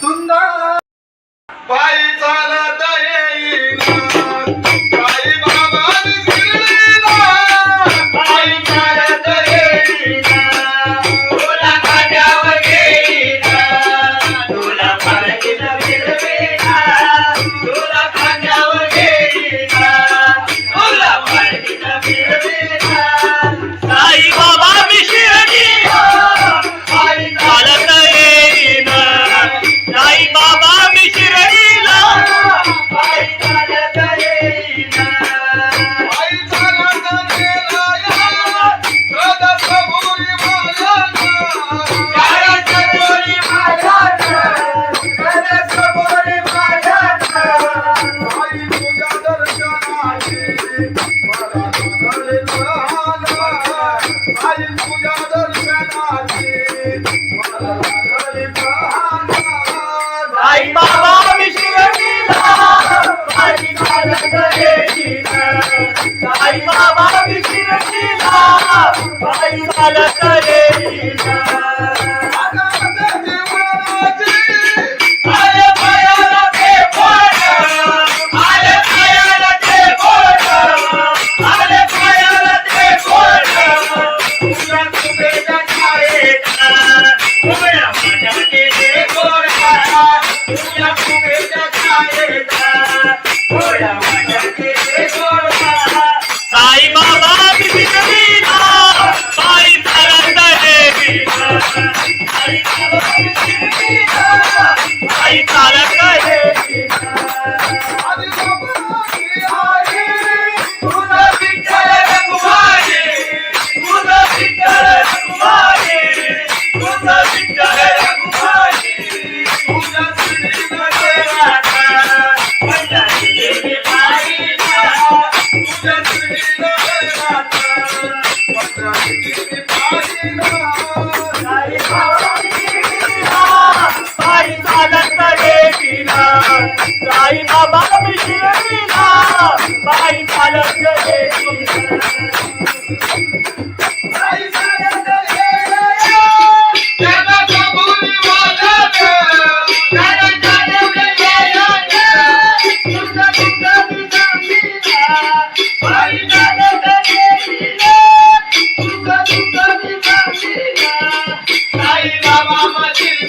सुंदर पायी चालत येईना साई बाबा शिर्डीला पायी चालत येईना तुला खांद्यावर घेईना तुला पालखीत फिरवीना तुला खांद्यावर घेईना तुला पालखीत फिरवीना साई बाबा मी शिर्डीला पायी चालत येईना साई बाबा मी शिर्डीला पायी चालत येईना पायी चालत गेला या कदमपुरी मालाना कदमपुरी मालाना कदमपुरी मालाना आई तुझ्या दर्शनाची मला लागले प्रहाना आई तुझ्या दर्शनाची मला लागले प्रहाना साई बाबा मी शिर्डीला पायी चालत येईना साई बाबा मी शिर्डीला पायी चालत येईना आले पायाला ते बोट आले पायाला ते बोट आले पायाला ते बोट तुझ्या कुबेच्या छायेत उभ्या माझ्या केले गोडा तुझ्या कुबेच्या छायेत उभ्या माझ्या केले गोडा साई बाबा मी शिर्डीला पायी चालत येईना साई बाबा मी शिर्डीला पायी चालत येईना आधी बाबाची आई तुझं विठ्ठल रघुमाई तुझं विठ्ठल रघुमाई तुझं विठ्ठल रघुमाई तुझ्या श्रीमध्ये राधा पंढरी देवी पाहिला तुझ्या श्रीमध्ये राधा पंढरी देवी पाहिला साई बाबा शिर्डीला पायी चालत येईना साई बाबा मी शिर्डीला पायी चालत येईना आई चालत गेला कदमपुरी मालाना साई बाबा मशील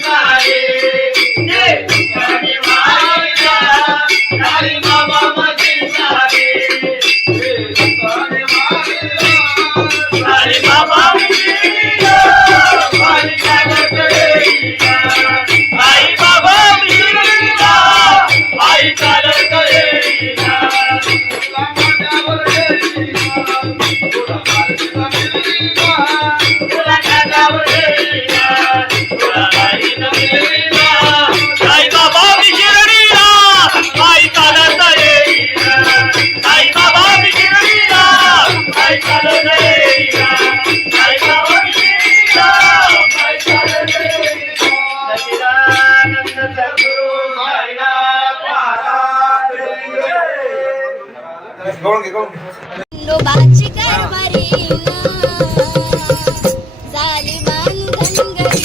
साई बाबा मशील साई बाबा आई बाबा शिर्डीला पायी चालत येईना तुला खांद्यावर घेईना तुला पालखीत फिरवीना साई बाबा मी शिर्डीला पायी चालत येईना साई बाबा मी शिर्डीला पायी चालत येईना साई बाबा मी शिर्डीला पायी चालत येईना सच्चिदानंद सद्गुरु साईनाथ महाराज लोबाची कारभारीना झाली बांधन गरी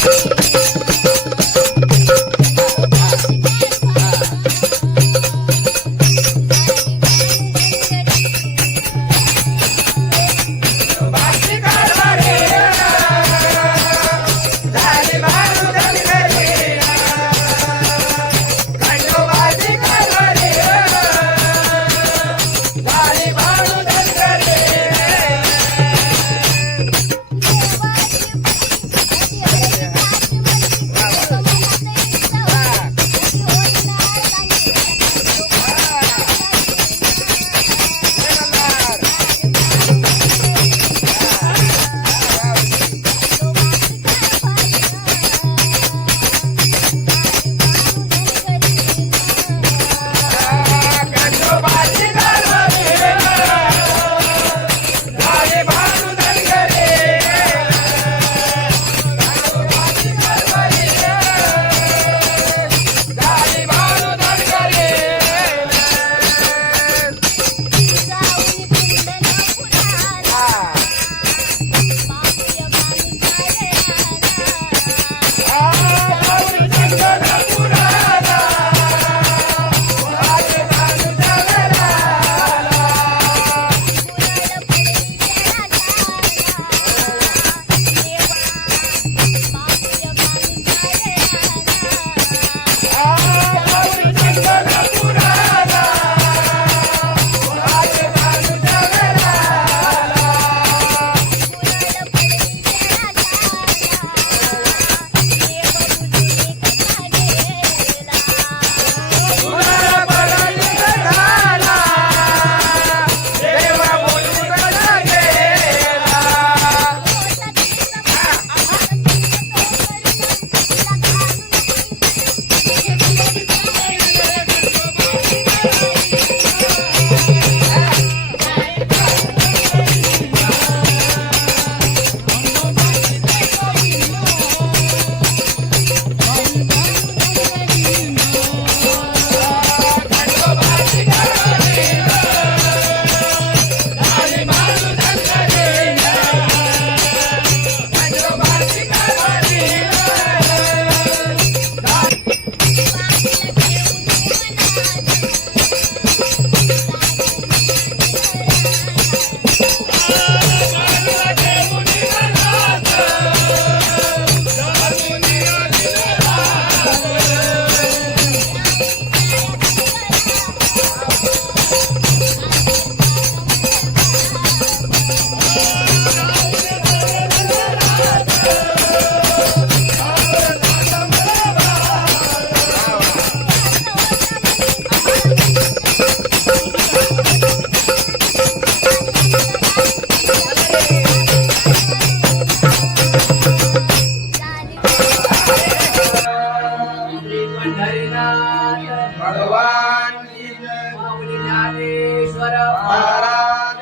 ज्ञानेश्वर महाराज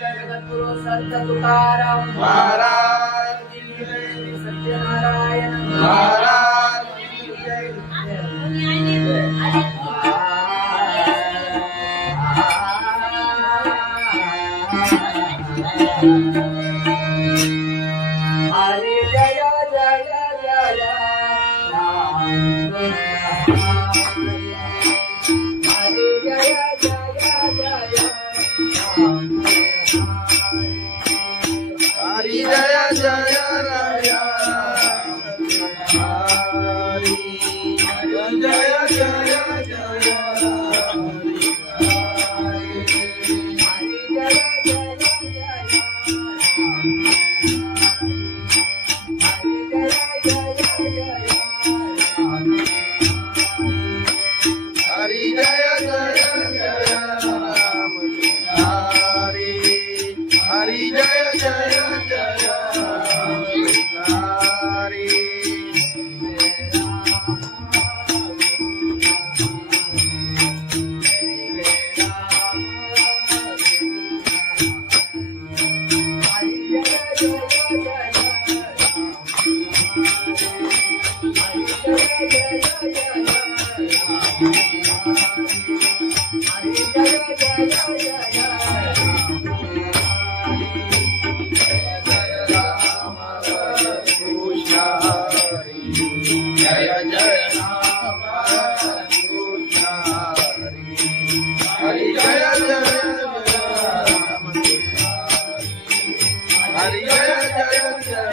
जगद्गुरु संत तुकाराम महाराज सत्यनारायण महाराज हरे जय जय जय राम हरे जय जय जय राम हरि जय जय राय हरि जय जय जय हरि जय जय जय राम हरि हरि जय जय जय हरि कृष्ण जय जय राम कृष्ण हरि जय जय राम हरि जय जय जय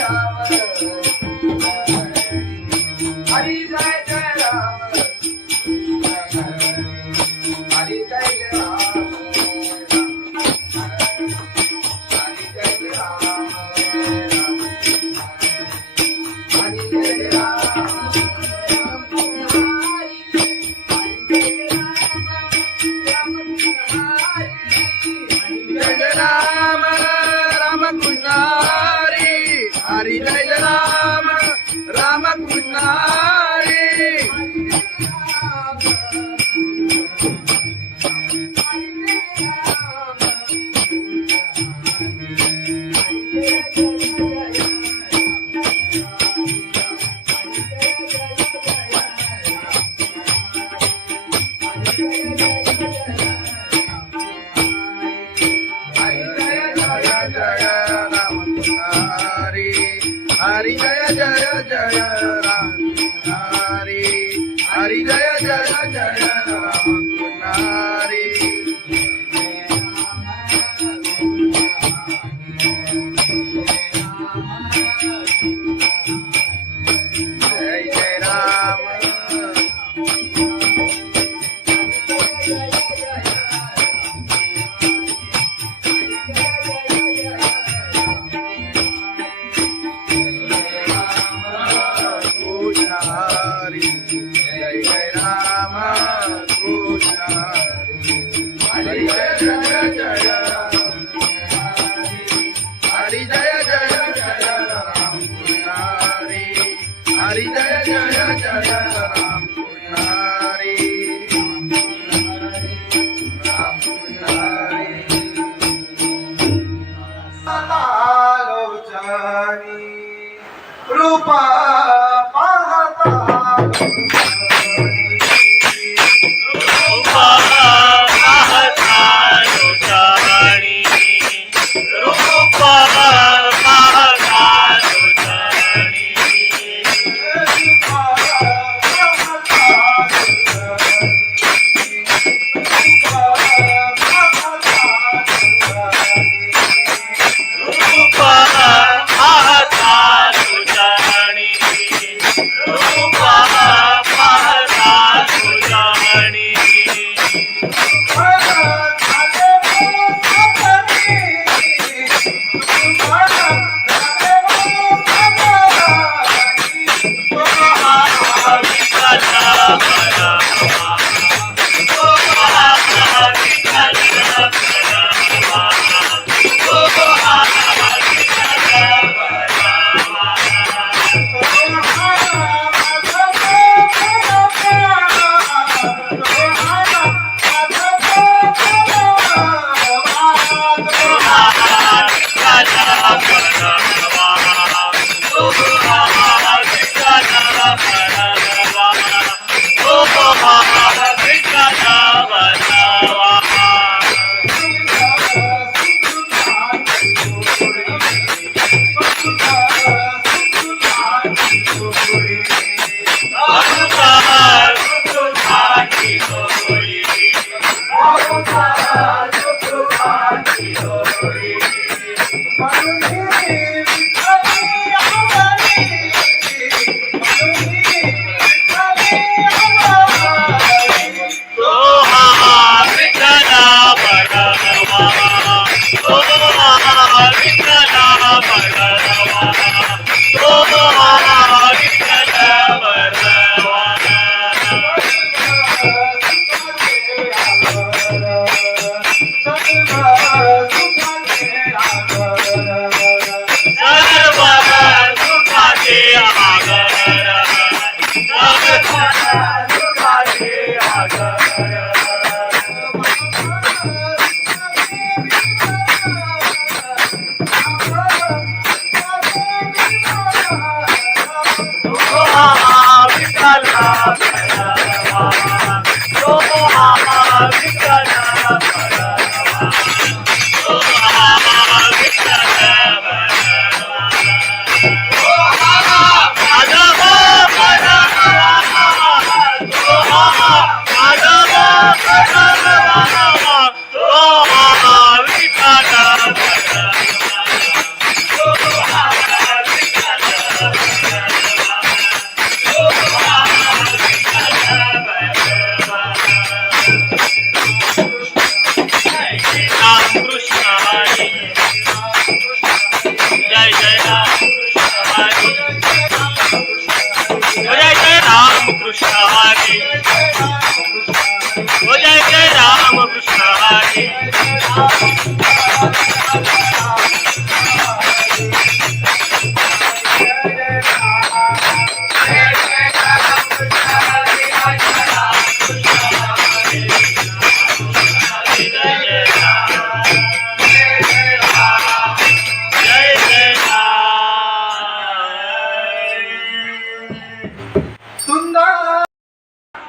राम हरि जय जय जय राम हरि जय राम राम कृष्ण हरि हरि जय राम राम कृष्ण हरि राम राम कृष्ण हरी हरी जय राम राम कृष्ण हरी हरि जय जय जय राम हरि हरि जय जय जय राम हरि जय जय राम राम कृष्ण हरी जय जय जय राम हरी जय जय जय राम कृष्ण हरी जय जय जय राम कृष्ण राम कृष्ण लोचनी रूपा पाहता रूपा पाहता लोचनी रूपा पाहता लोचनी रूपा पाहता लोचनी रूपा पाहता लोचनी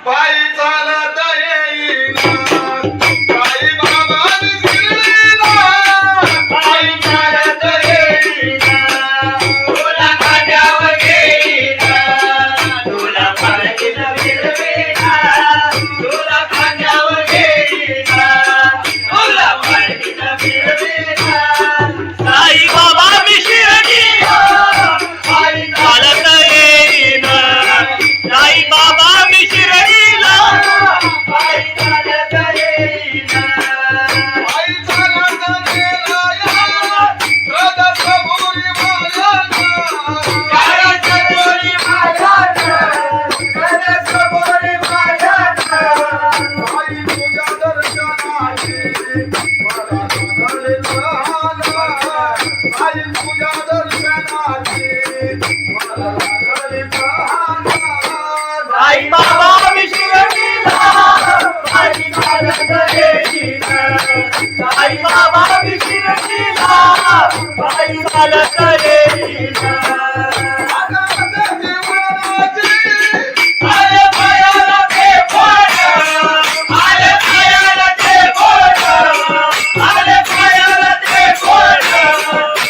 Bye. साई बाबा विशिरणीला पायी चालत येईना साई बाबा विशिरणीला पायी चालत येईना आले पायाला ते बोट आले पायाला ते बोट आले पायाला ते बोट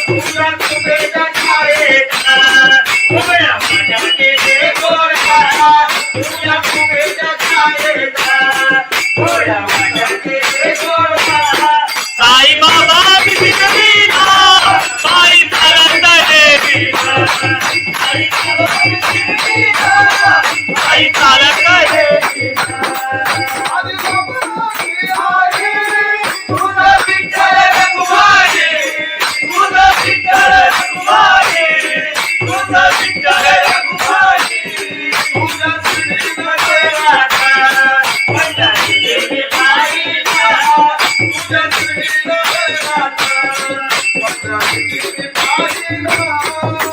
तुझ्या कुबेच्या छायेत उभ्या माझ्या केले गोडा तुझ्या कुबेच्या छायेत उभ्या माझ्या केले गोडा साई बाबा विशिरणीला पायी चालत येईना साई बाबा विशिरणीला पायी चालत येईना तुझं विठ्ठल रघुमाई तुझं विठ्ठल रघुमाई तुझं विठ्ठल रघुमाई तुझ्या श्रीमध्ये राधा पंढरी देवी बाईला तुझ्या श्रीमध्ये राधा पंढरी देवी बाईला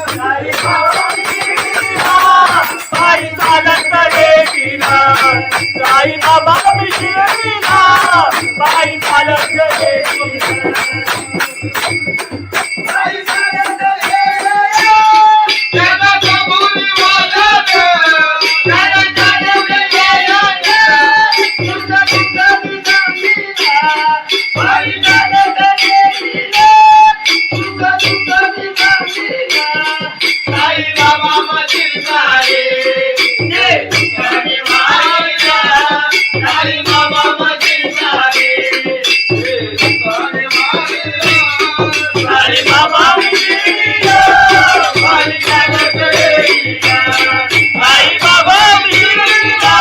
साई बाबा विशिरणीला पायी चालत येईना साई बाबा विशिरणीला पायी चालत येईना साई चालत येईना त्याला कबुली वाजत त्याला चालवले येईना तुझं तुझं विसामीला पायी चालत येईना तुझं तुझं विसामीला साई बाबा मधील सारे जे तुझ्याने मायला साई बाबा मधील सारे जे तुझ्याने मायला साई बाबा विशिरणीला पायी चालत येईना साई बाबा विशिरणीला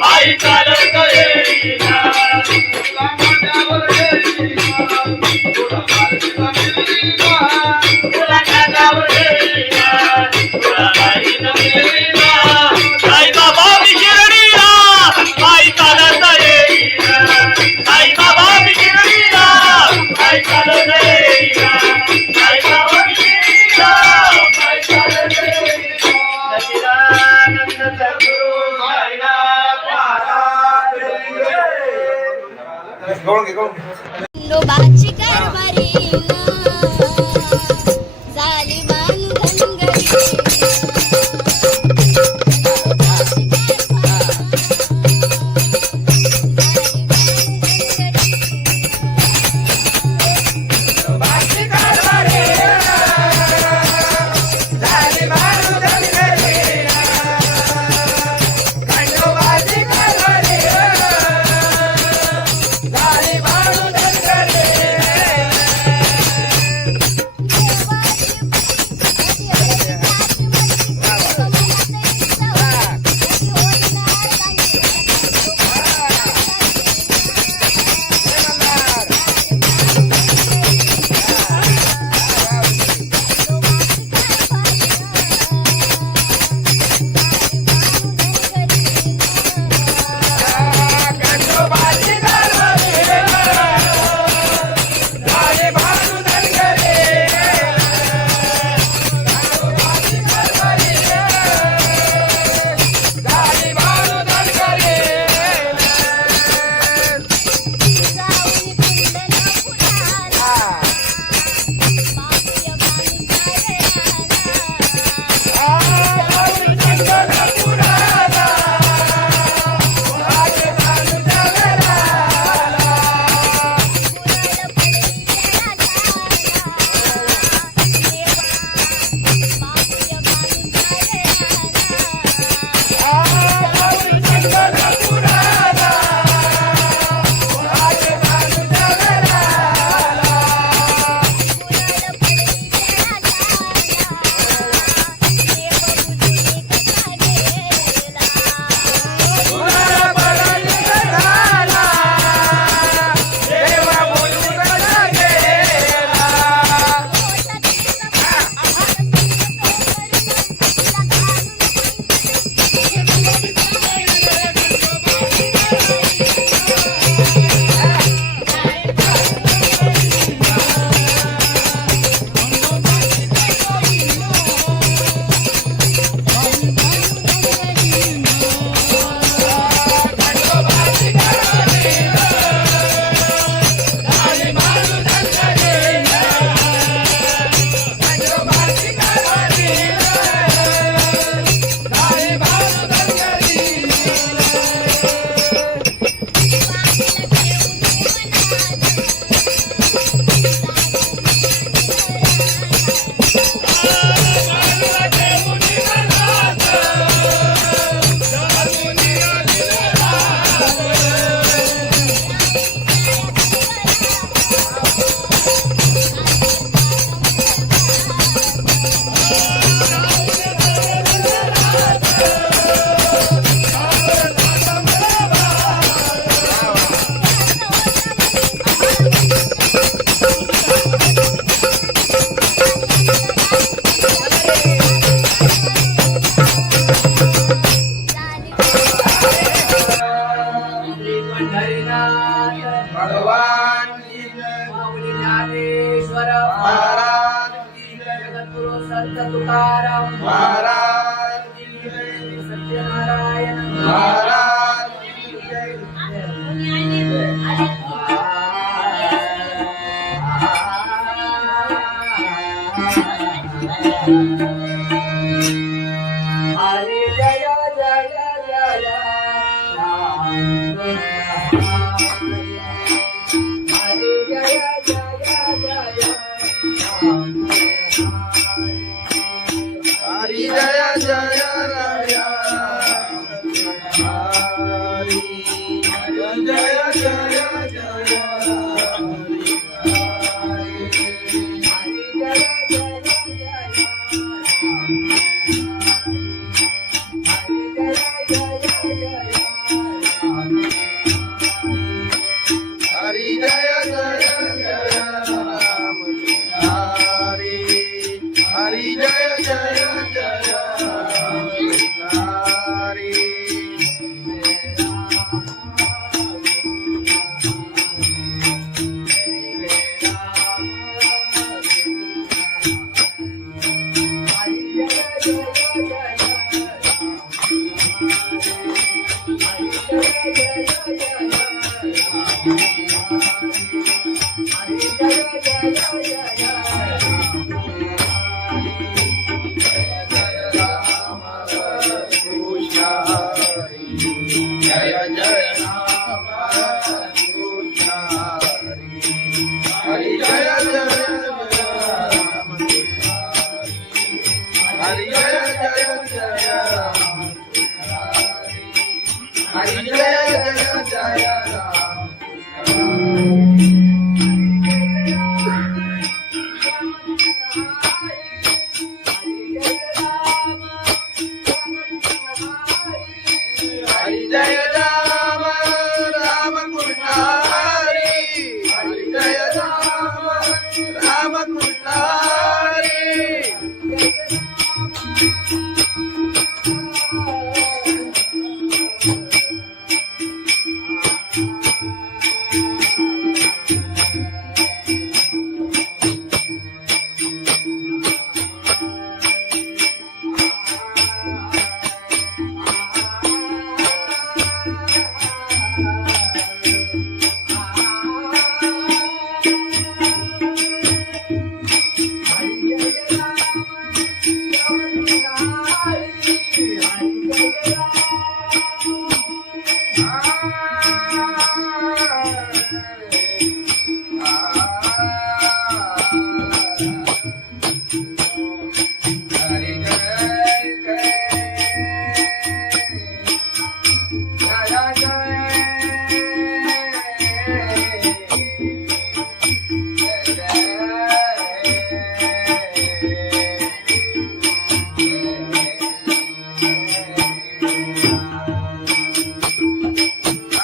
पायी चालत येईना तुला माझ्यावर येईना तुला माझ्यावर येईना तुला माझ्यावर येईना तुला माझ्यावर येईना साई बाबा विशिरणीला पायी चालत येईना साई बाबा विशिरणीला पायी चालत येईना साई बाबा विशिरणीला पायी चालत येईना सच्चिदानंद सद्गुरु साईनाथ महाराज खंडोबाची कारभारी झाली बांधनगरी संत तुकाराम महाराज की जय. सत्यनारायण महाराज की जय. हरे जय जय जय राम हरे जय जय जय राम हरि जय जय राया. हरि जय जय जय हरि जय जय जय राम. हरि हरि जय जय जय राम.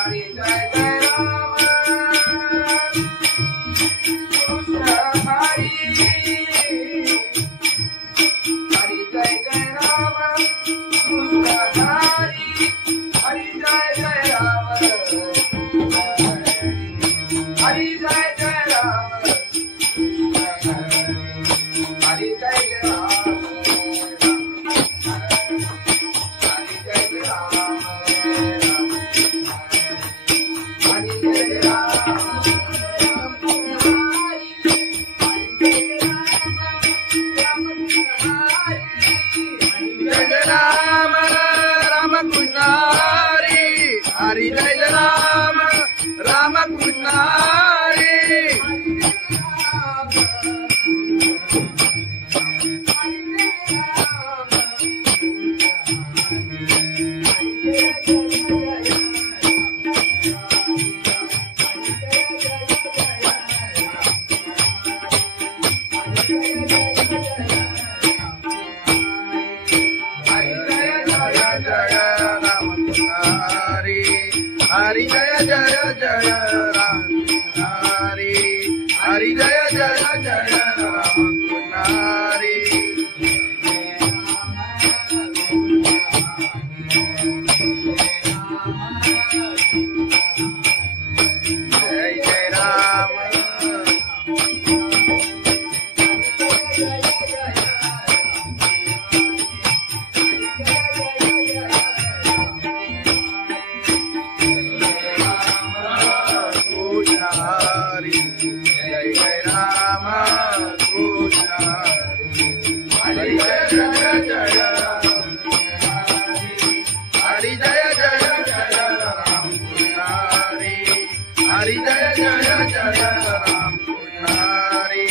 हरि जय जय राम कृष्ण हरि. हरि जय जय राम. हरि जय जय जय राम. हरि जय जय जय राम. हरि जय राम राम कृष्ण हरि. हरि जय राम राम कृष्ण हरि. हरि जय राम राम कृष्ण हरि. हरि जय जय जय राम हरि. हरि जय जय जय राम हरि. जय जय राम. हरी जय जय जय राम कृष्ण हरी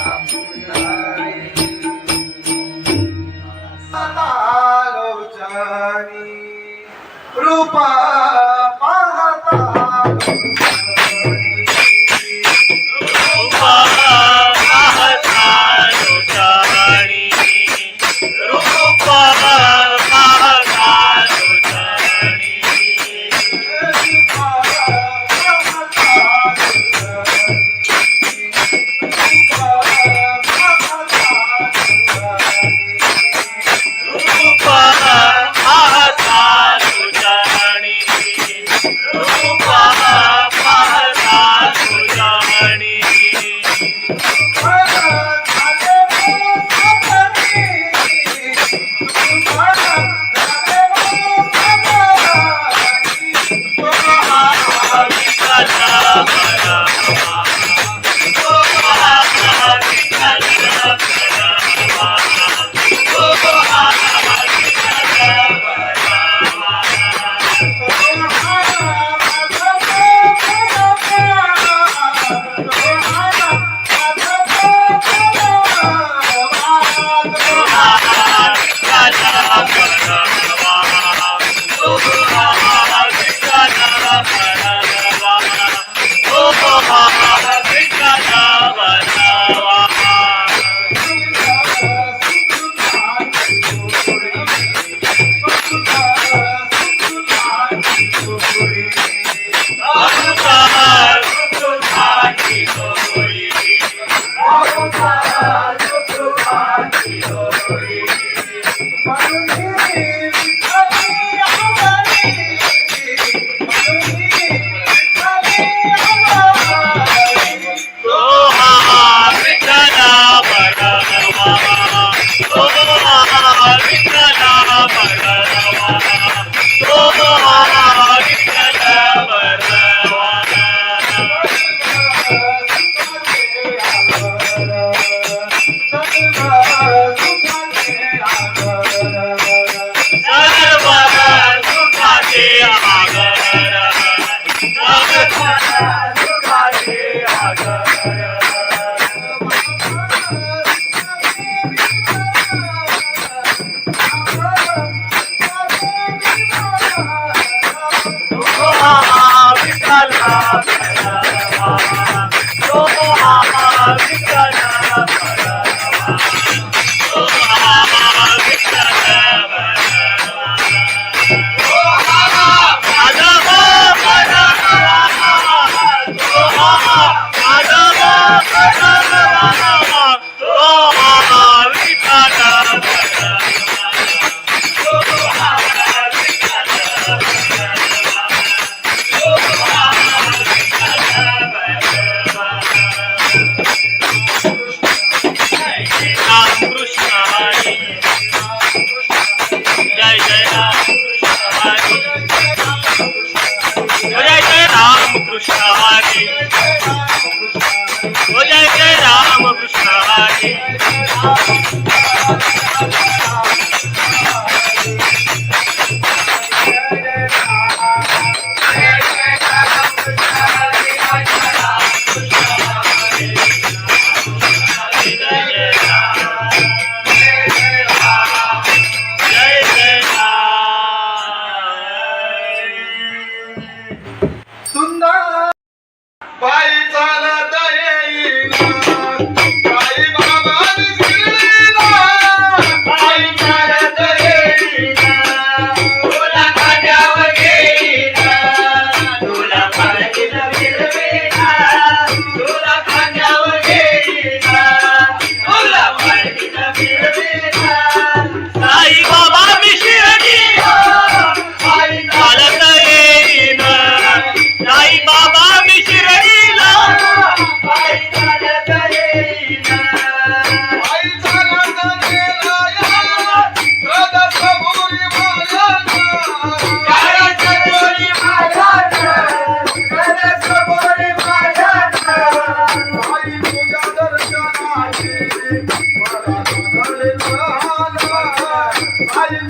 राम कृष्ण हरी लोचनी रूपा पाहता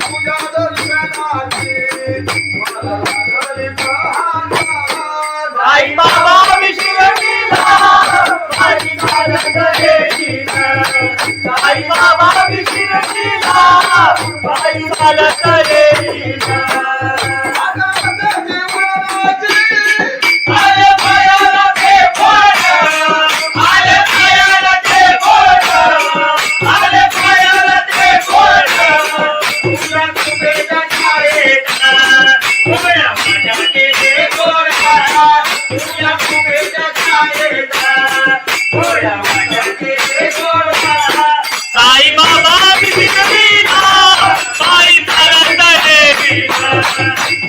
तुझ्या दर्शनाची मला लागली तहान. बाबा विशिरणीला बाई चालत येईना आले पायाला ते बोट आले पायाला ते बोट आले पायाला ते बोट तुला कुबेरा छायेना उभ्या माझ्याने ते गोडा तुला कुबेरा छायेना उभ्या माझ्याने ते गोडा साई बाबा विशिरणीला बाई चालत येईना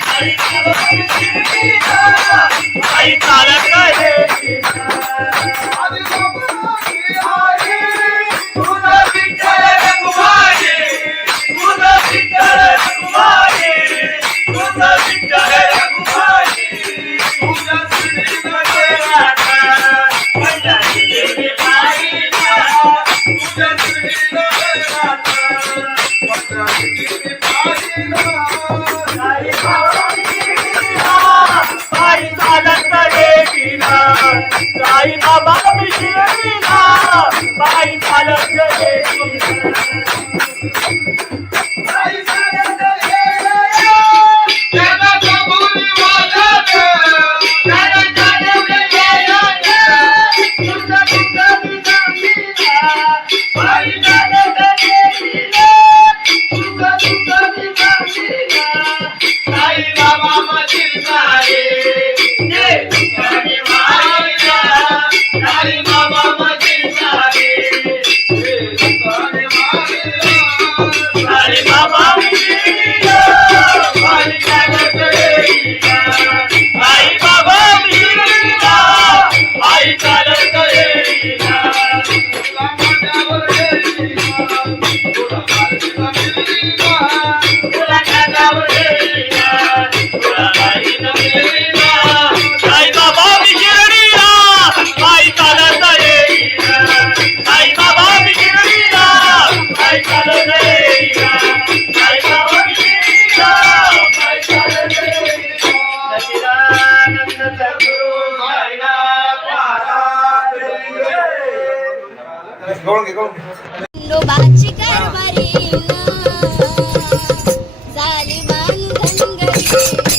साई बाबा विशिरणीला बाई चालत येईना तुझा विठ्ठल रघुमाई तुझा विठ्ठल रघुमाई तुझा विठ्ठल रघुमाई तुझा श्रीनगर राधा पंढरी देवी पाहिला तुझा श्रीनगर राधा पंढरी देवी पाहिला साई बाबा विशिरणीला बाई चालत येईना साई बाबा विशिरणीला बाई चालत येईना बाई चालत येईना त्याला कबुली वाजत त्याला चालवले येईना तुझा तुझा सांगीना बाई चालत येईना तुझा तुझा सांगीना साई बाबा मशील सारे जे तुझे मारिया साई बाबा मशील सारे जे तुझे मारिया साई बाबा विशिरणीला बाई चालत येईना साई बाबा विशिरणीला बाई चालत येईना तुला माझ्यावर येईना तुला माझ्यावर येईना तुला माझ्यावर येईना तुला बाईनं मिळीना साई बाबा विशिरणीला बाई चालत येईना साई बाबा विशिरणीला बाई चालत येईना साई बाबा विशिरणीला बाई चालत येईना सच्चिदानंद सद्गुरु साईनाथ महाराज खंडोबाची कारभारी झाली बांधनगरी झाली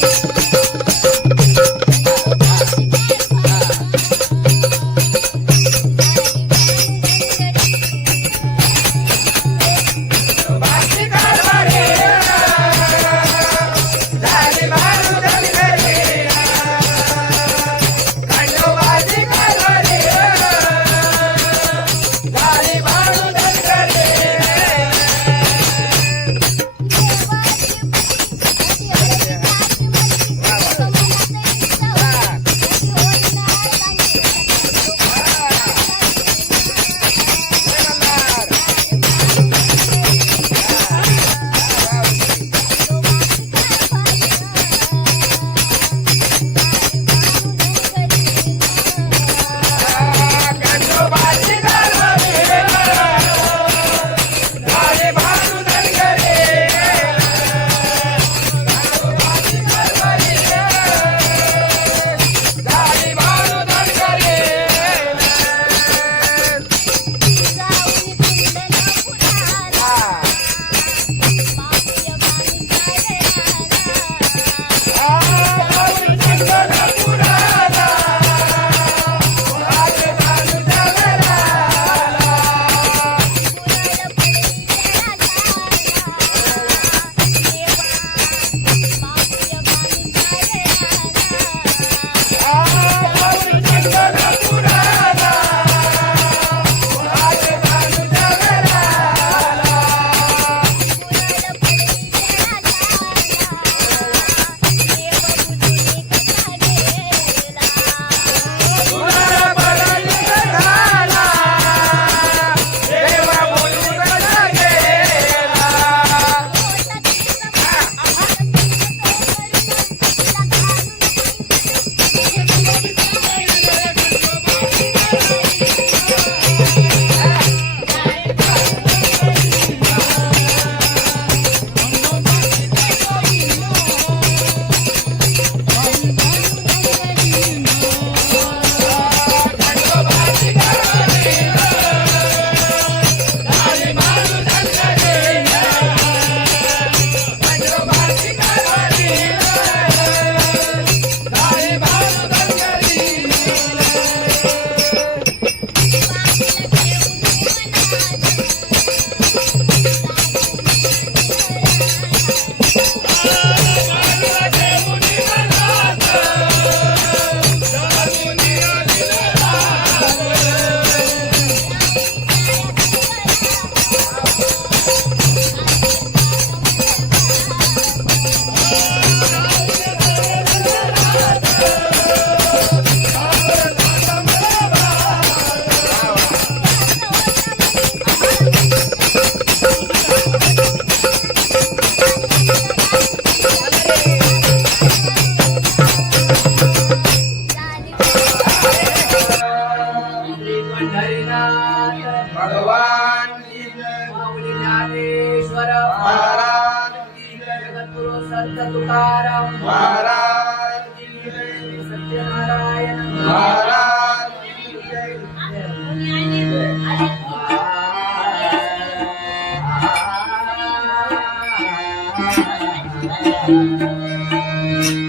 तुकाराम महाराज की जय, सत्यनारायण महाराज की जय.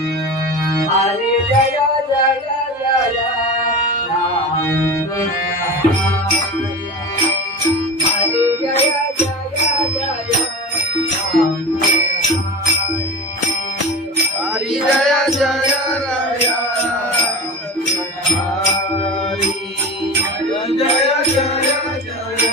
हरे जय जय जय राम हरे जय जय जय राम हरि जय जय राया हरि जय जय जय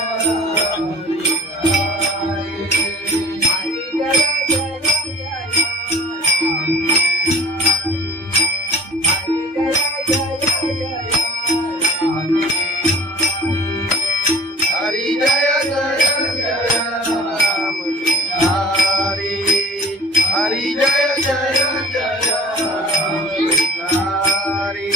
हरि जय जय जय राम हरि हरि जय जय जय हरि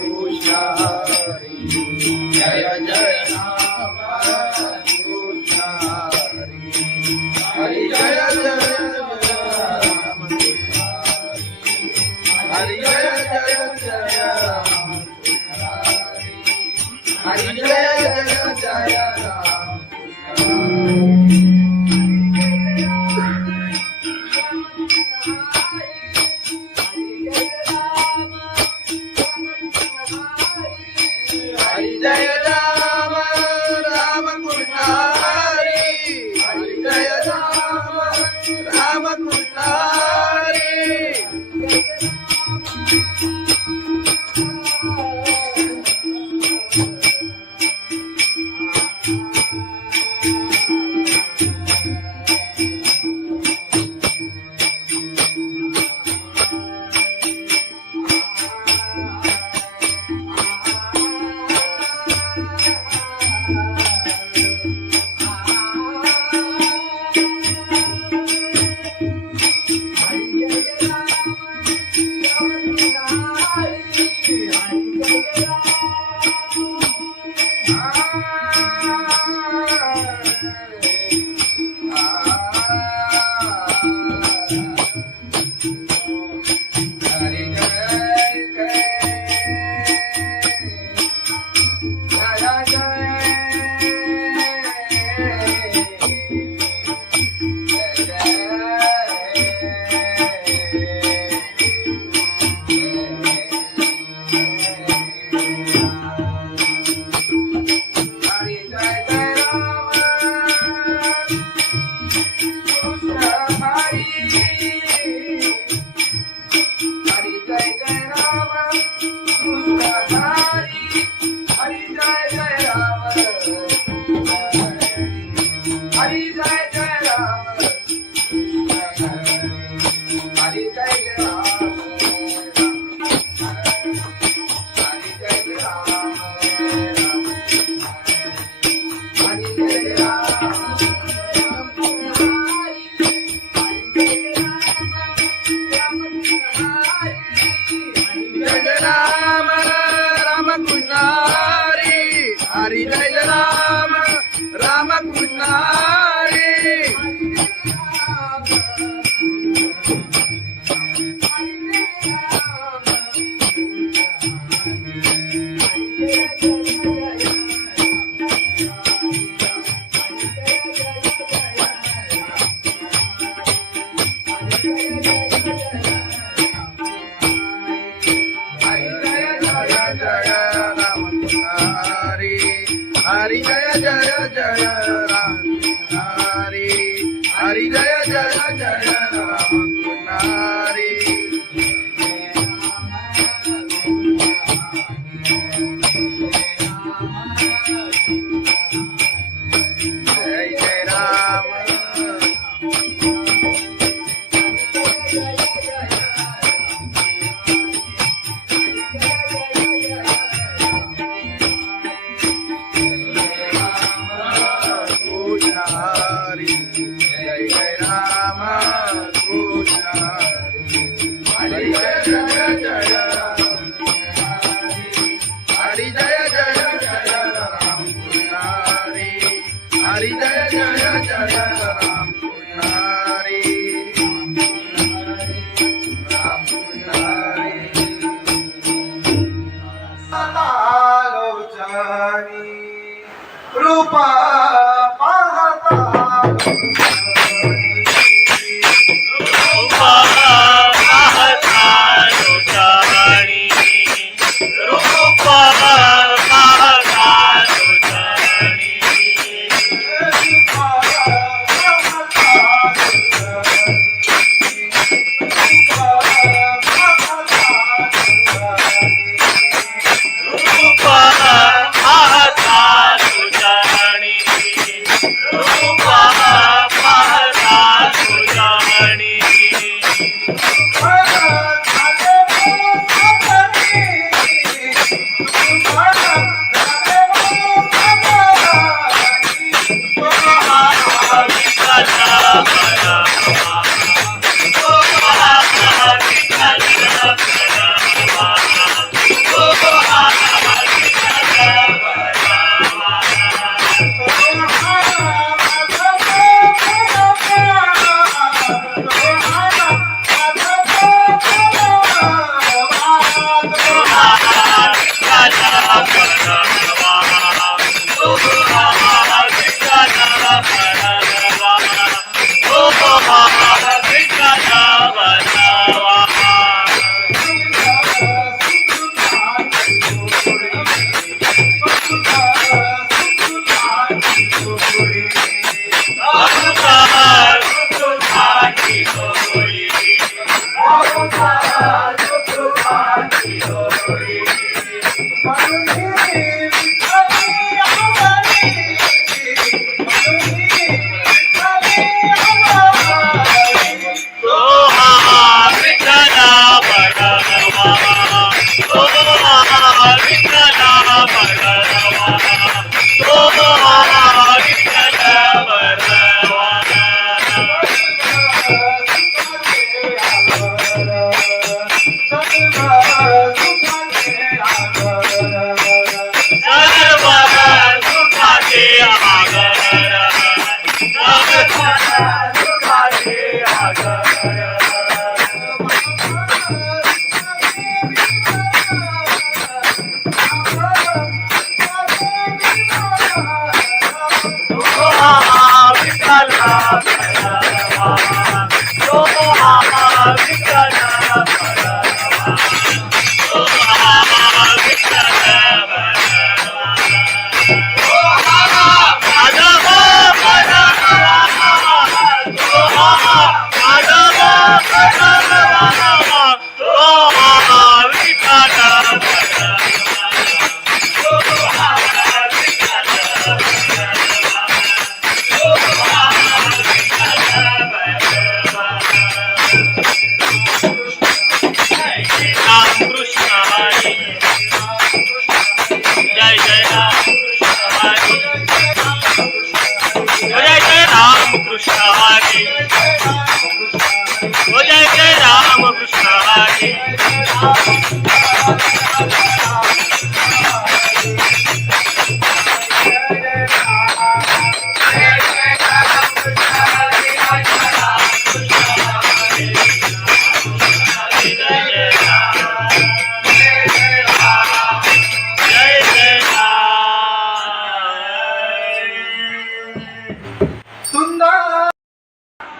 कृष्ण हरि जय जय राम कृष्ण हरि जय जय राम हरि जय जय जय राम हरि जय जय जय राम हरि जय राम राम कृष्ण हरि हरि जय राम राम कृष्ण हरि हरि जय राम राम कृष्ण हरि हरि जय जय जय राम हरि हरि जय जय जय राम हरि जय जय राम रूप पाहता रूपा पाहता तुझ्याणी रूपा पाहता तुझ्याणी रूपा पाहता तुझ्याणी रूपा पाहता तुझ्याणी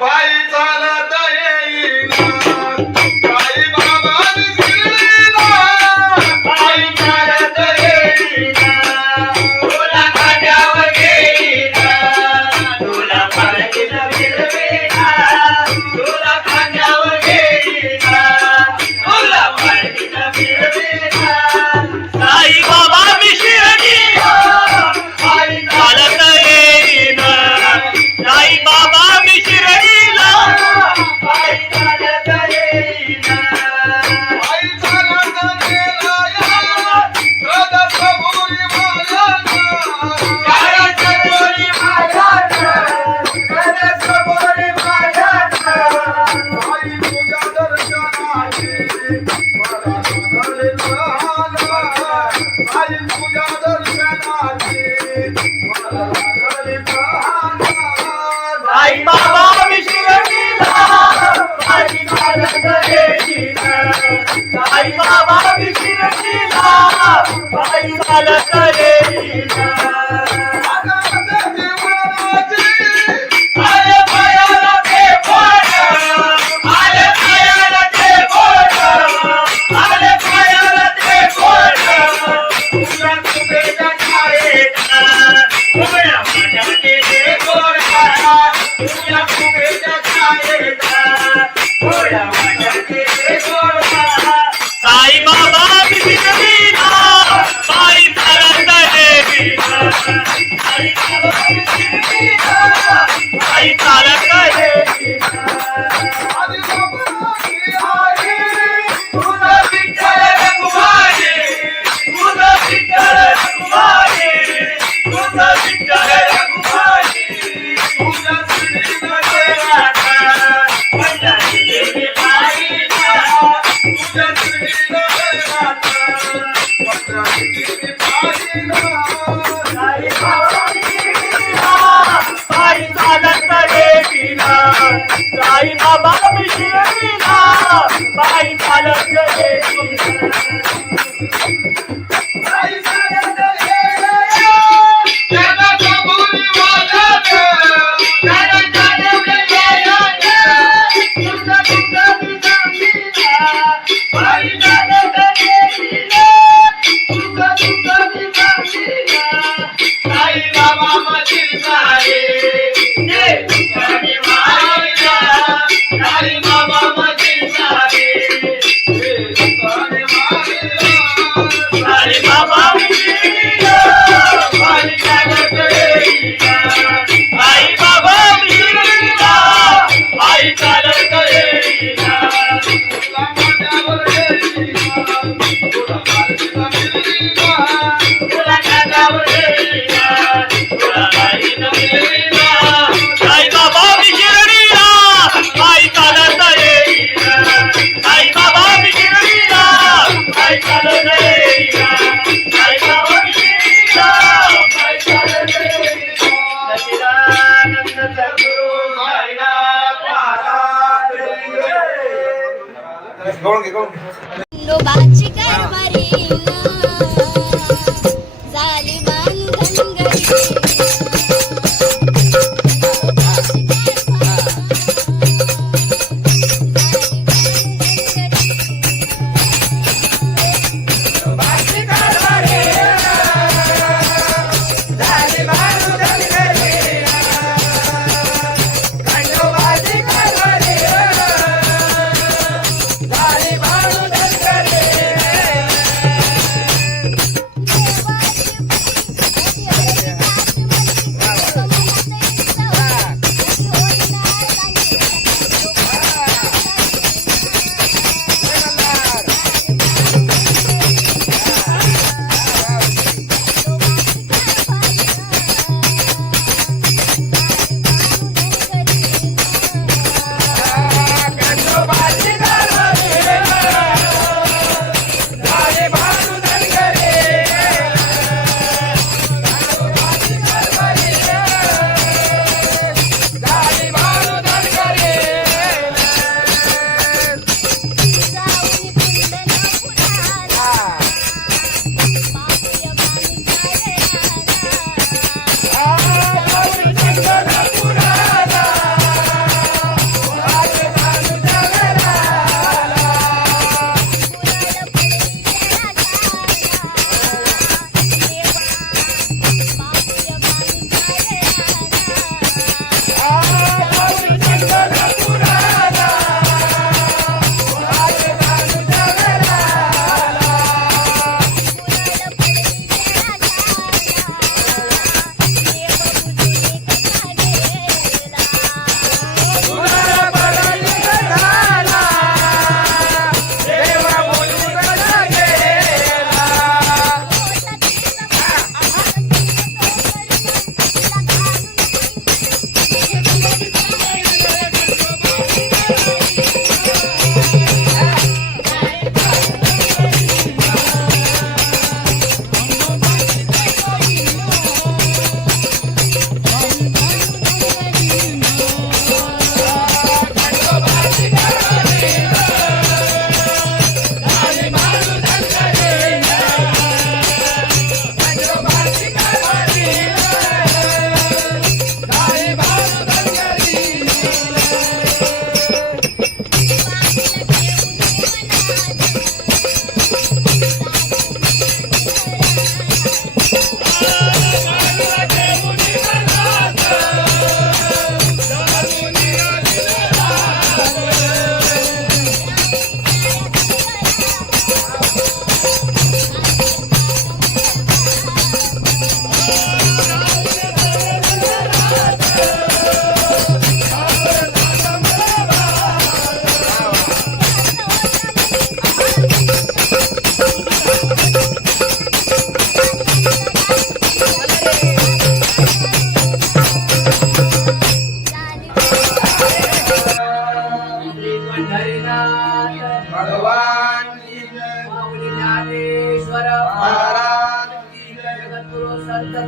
Bye. आई चालत गेलीला साई बाबा मी शिर्डीला आई चालत गेलीला खंडोबाची कारभारी झाली बांधन गरी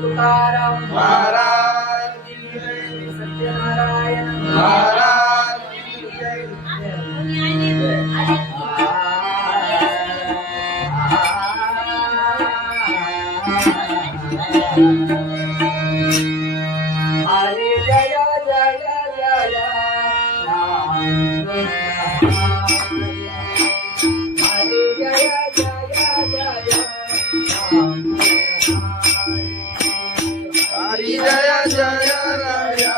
तुकाराम महाराज की जय, सत्यनारायण महाराज की जय. हरे जय जय जय राम हरे जय जय जय राम हरी जय जय राया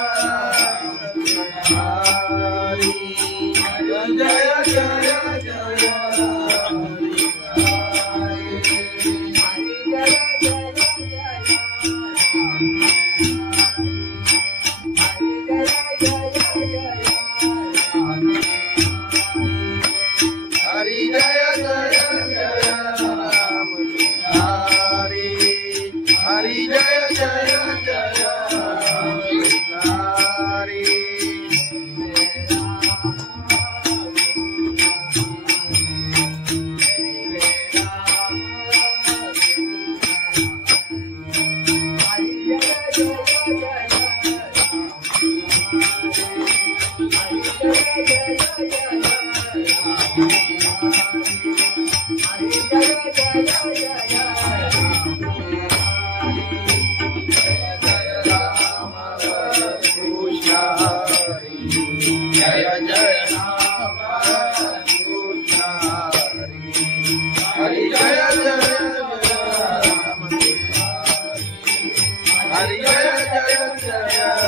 हरी जय जय जय हरी जय जय जय राम हरी हरी जय जय जय हरी कृष्ण हरी जय जय राम कृष्ण हरी जय जय राम हरी जय जय जय राम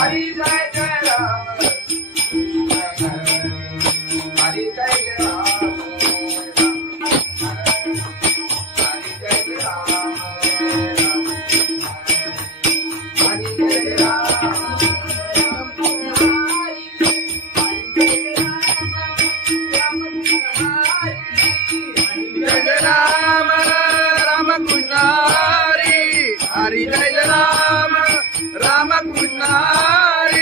हरी जय जय जय राम हरि जय राम राम कृष्ण हरि हरि जय राम राम कृष्ण हरि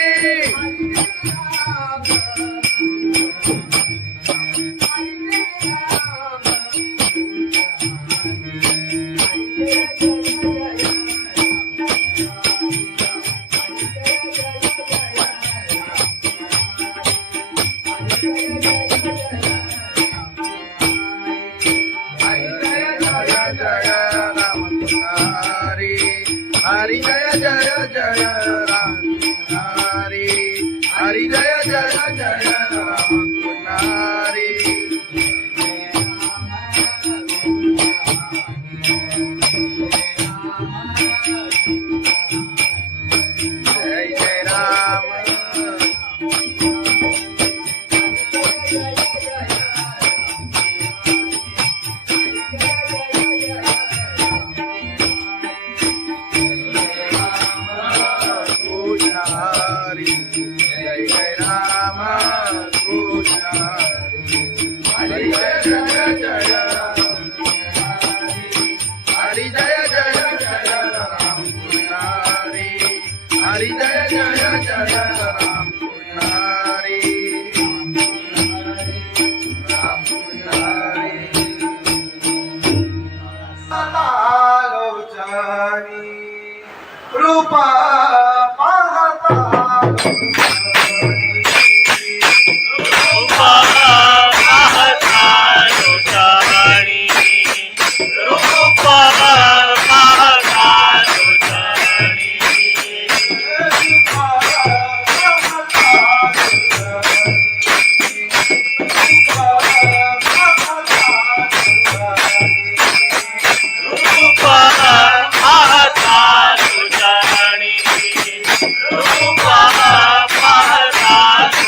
हरि जय राम राम कृष्ण हरि हरि जय जय जय राम हरि हरि जय जय जय राम हरि जय जय राम राम कृष्ण हरी जय जय जय राम हरी जय जय जय राम कृष्ण हरी जय जय जय राम कृष्ण राम कृष्ण लोचनी रूपा पाहता रूपा पाहता लोचनी रूपा पाहता लोचनी रूपा पाहता लोचनी रूपा पाहता लोचनी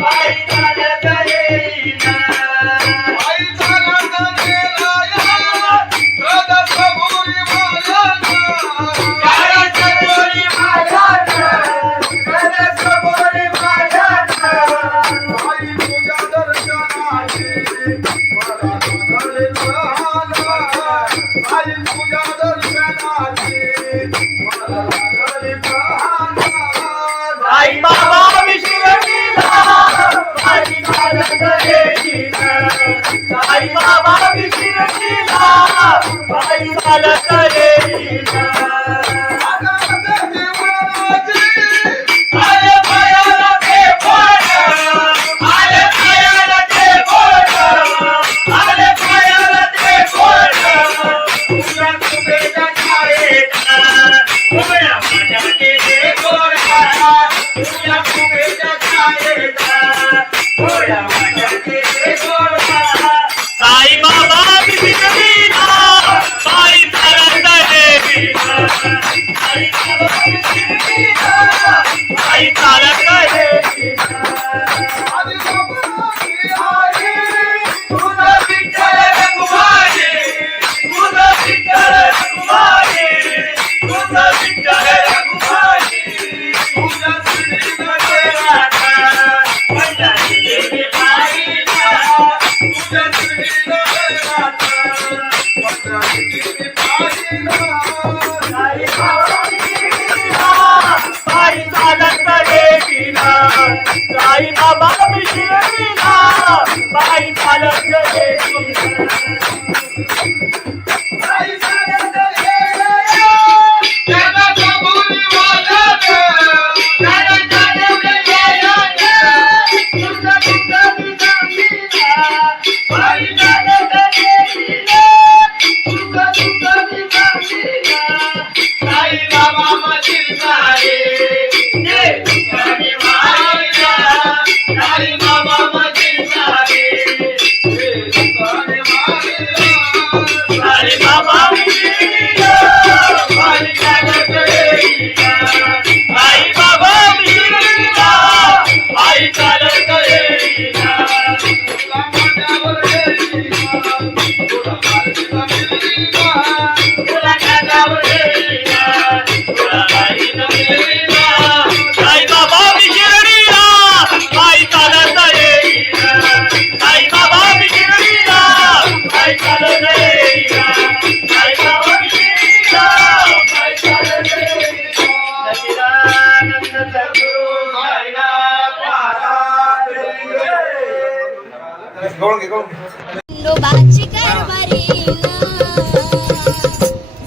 जय साई बाबा शिर्डीला पायी चालत येईना आले पायाला ते बोट आले पायाला ते बोट आले पायाला ते बोट तुझ्या कुबेच्या छायेत उभ्या माझ्या केले गोरा तुझ्या कुबेच्या छायेत उभ्या माझ्या केले गोरा साई बाबा शिर्डीला पायी चालत येईना साई बाबा शिर्डीला पायी चालत येईना तुझं विठ्ठल रखुमाई तुझं विठ्ठल रखुमाई तुझं विठ्ठल रखुमाई तुझ्या श्रीमध्ये राधा पंढरीचे पायीला तुझ्या श्रीमध्ये राधा पंढरीचे पायीला साई बाबा शिर्डीला पायी चालत येईना साई बाबा शिर्डीला पायी चालत येईना साई चालत येईना त्याला कबुली वाजत त्याला चालवले यायला तुझं तुझं सांगीला पायी चालत येईना तुझं तुझं सांगीला साई बाबा मधील सारे जे तुझ्याने वाहिला साई बाबा मधील सारे जे तुझ्याने वाहिला साई बाबा शिर्डीला पायी चालत येईना साई बाबा शिर्डीला पायी चालत येईना तुला माझ्यावर येईना तुला माझ्यावर येईना तुला माझ्यावर येईना तुला माझ्यावर येईना साई बाबा शिर्डीला पायी चालत येईना साई बाबा शिर्डीला पायी चालत येईना साई बाबा शिर्डीला पायी चालत येईना सच्चिदानंद सद्गुरु साईनाथ महाराज गवळण घे गवळण घे. खंडोबाची कारभारी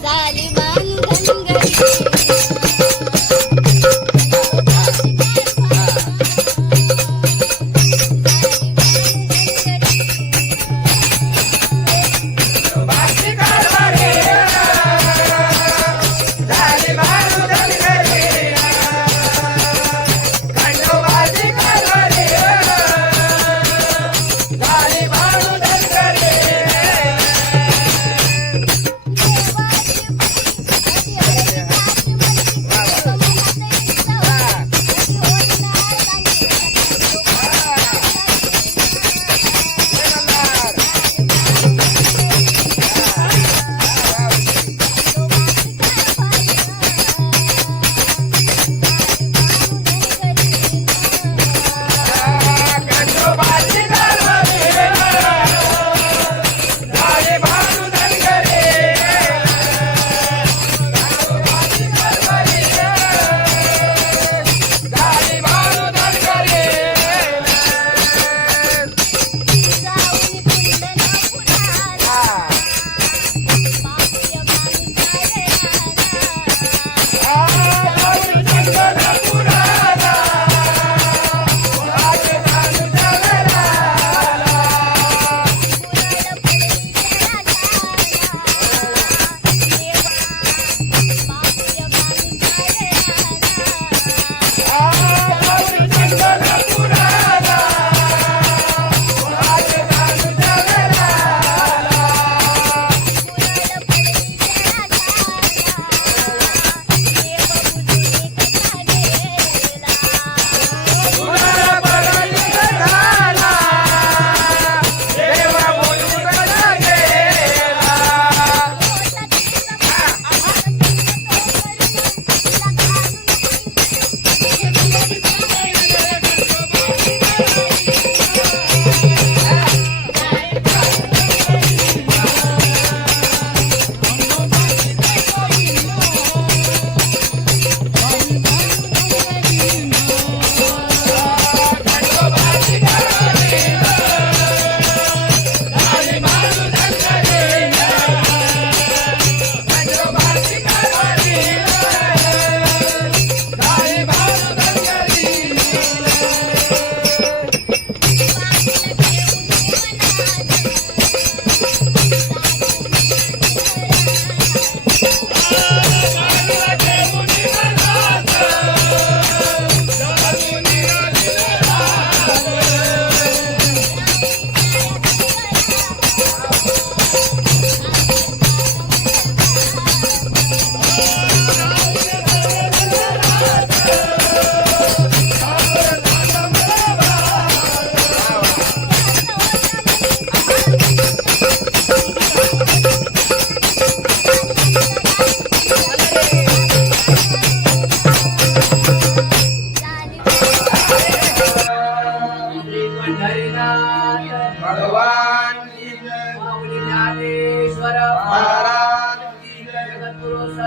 झाली बांधन घरी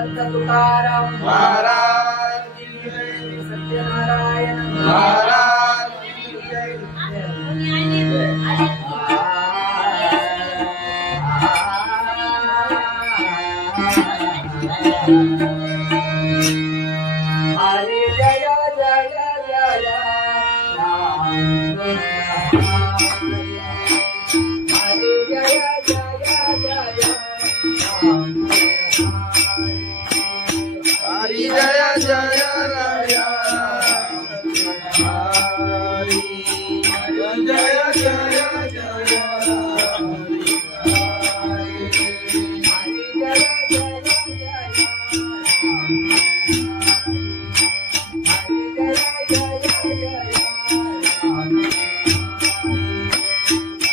संत तुकाराम महाराज की जय. सत्यनारायण महाराज की जय. हरे जय जय जय राम हरे जय जय जय राम हरि जय जय राया. हरि जय जय जय हरि जय जय जय राम.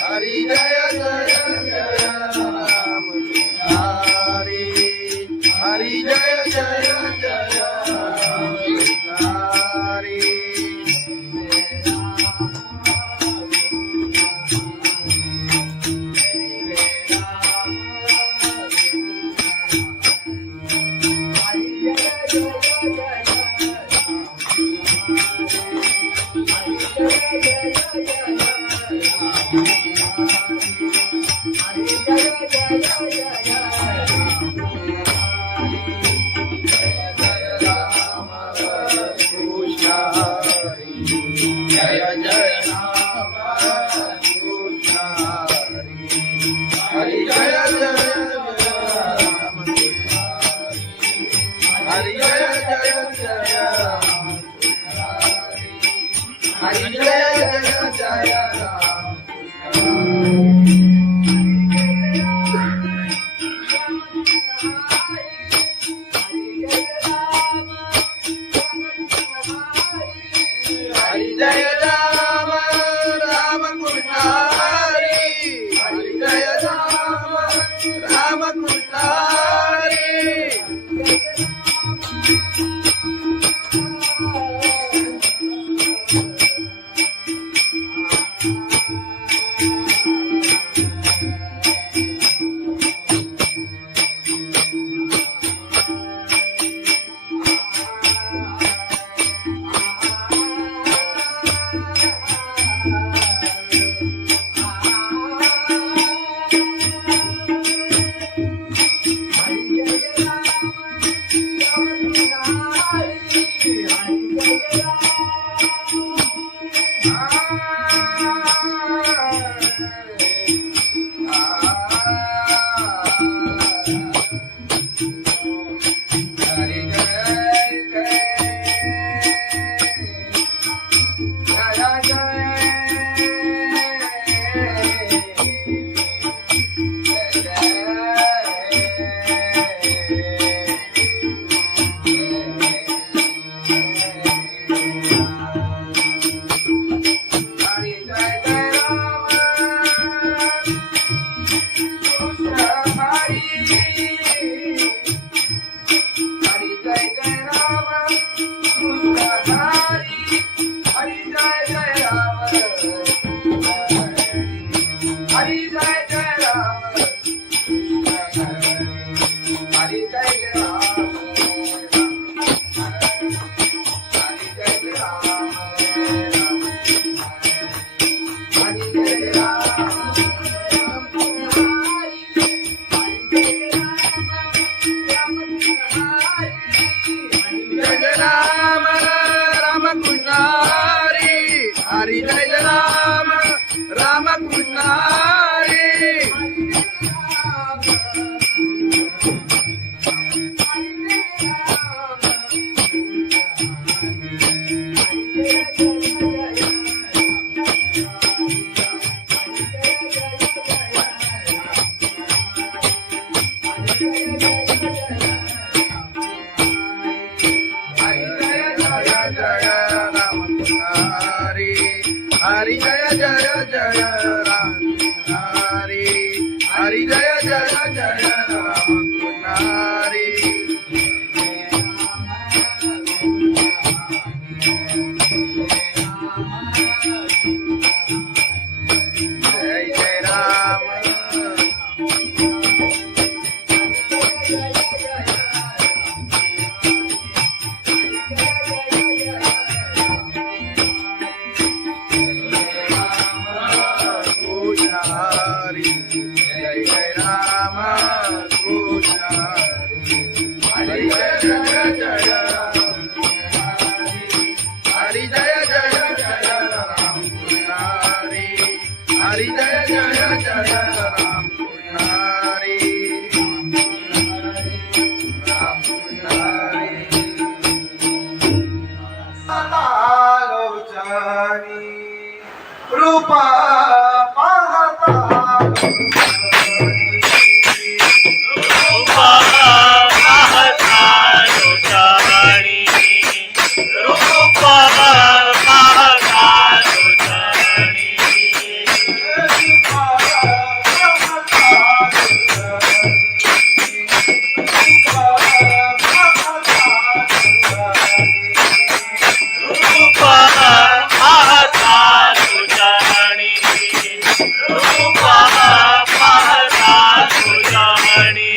हरि हरि जय जय जय राम. हरि कृष्ण हरि जय जय राम कृष्ण हरि. हरि जय जय राम कृष्ण हरि जय जय जय राम हरि जय जय जय राम. हरि जय राम राम कृष्ण हरि. हरि जय राम राम कृष्ण हरि. हरि जय राम राम कृष्ण हरि. हरि जय जय जय राम हरि. हरि जय जय जय राम हरि. जय जय राम. रूपा पाहता रूपा पाहता लोचाणी रूपा पाहता लोचाणी रूपा पाहता लोचाणी रूपा पाहता लोचाणी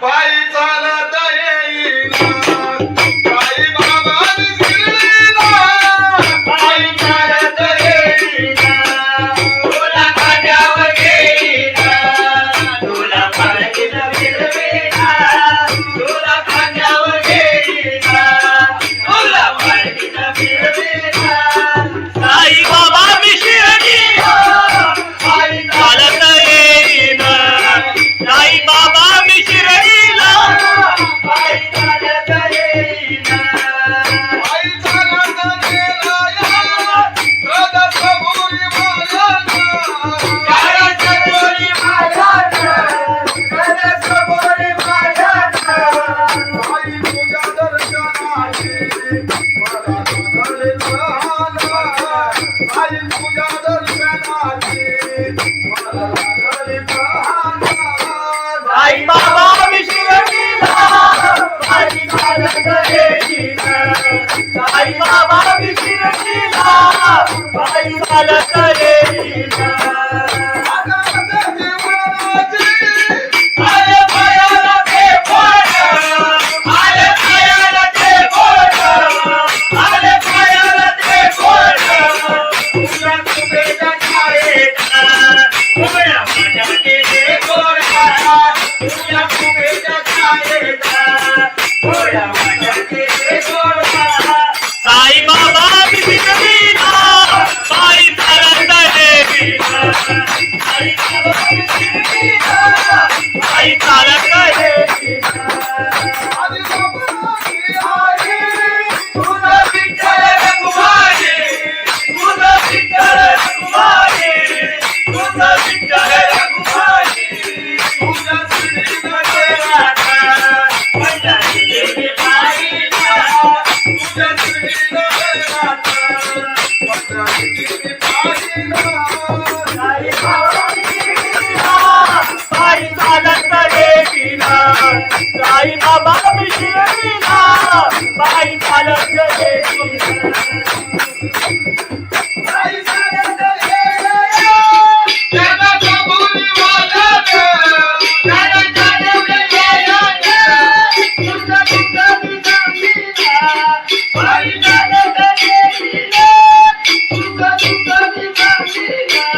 Bye. साई बाबा बिगडीला पायी चालत देवीला साई बाबा बिगडीला पायी चालत देवीला आदि बाबाची आई तुझा विठ्ठल रघुमाई तुझा विठ्ठल रघुमाई तुझा विठ्ठल रघुमाई तुझा श्रीनगर राधा पंढरी देवी पायीला तुझा श्रीनगर राधा पंढरी देवी पायीला साई बाबा बिगडीला पायी चालत देवीला साई बाबा बिगडीला पायी चालत देवीला आई सागत ये जगाचा बोलवाला जगाचा बोलवाला तुझा तुझा बिगडीला पायी चालत देवीला तुझा तुझा बिगडीला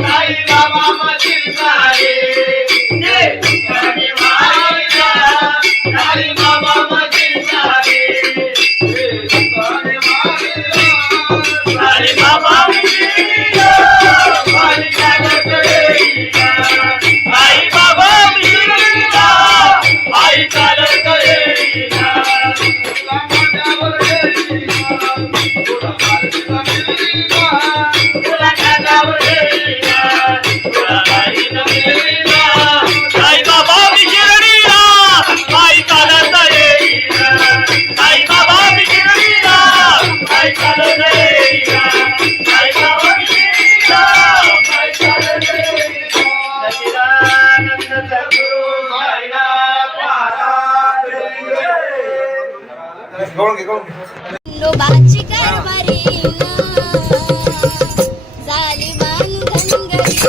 साई बाबा मधील सारे ये तुझी माईला साई बाबा मधील सारे ये तुझी माईला साई बाबा बिगडीला पायी चालत देवीला साई बाबा बिगडीला पायी चालत देवीला तुला माझ्यावर येईना तुला माझ्यावर येईना तुला कानावर देवीला तुला काही नवलेला साई बाबा बिगडीला पायी चालत देवीला साई बाबा बिगडीला पायी चालत देवीला साई बाबा बिगडीला पायी चालत देवीला सच्चिदानंद सद्गुरु साईनाथ महाराज खंडोबाची कारभारीनं झाली बांधनगरी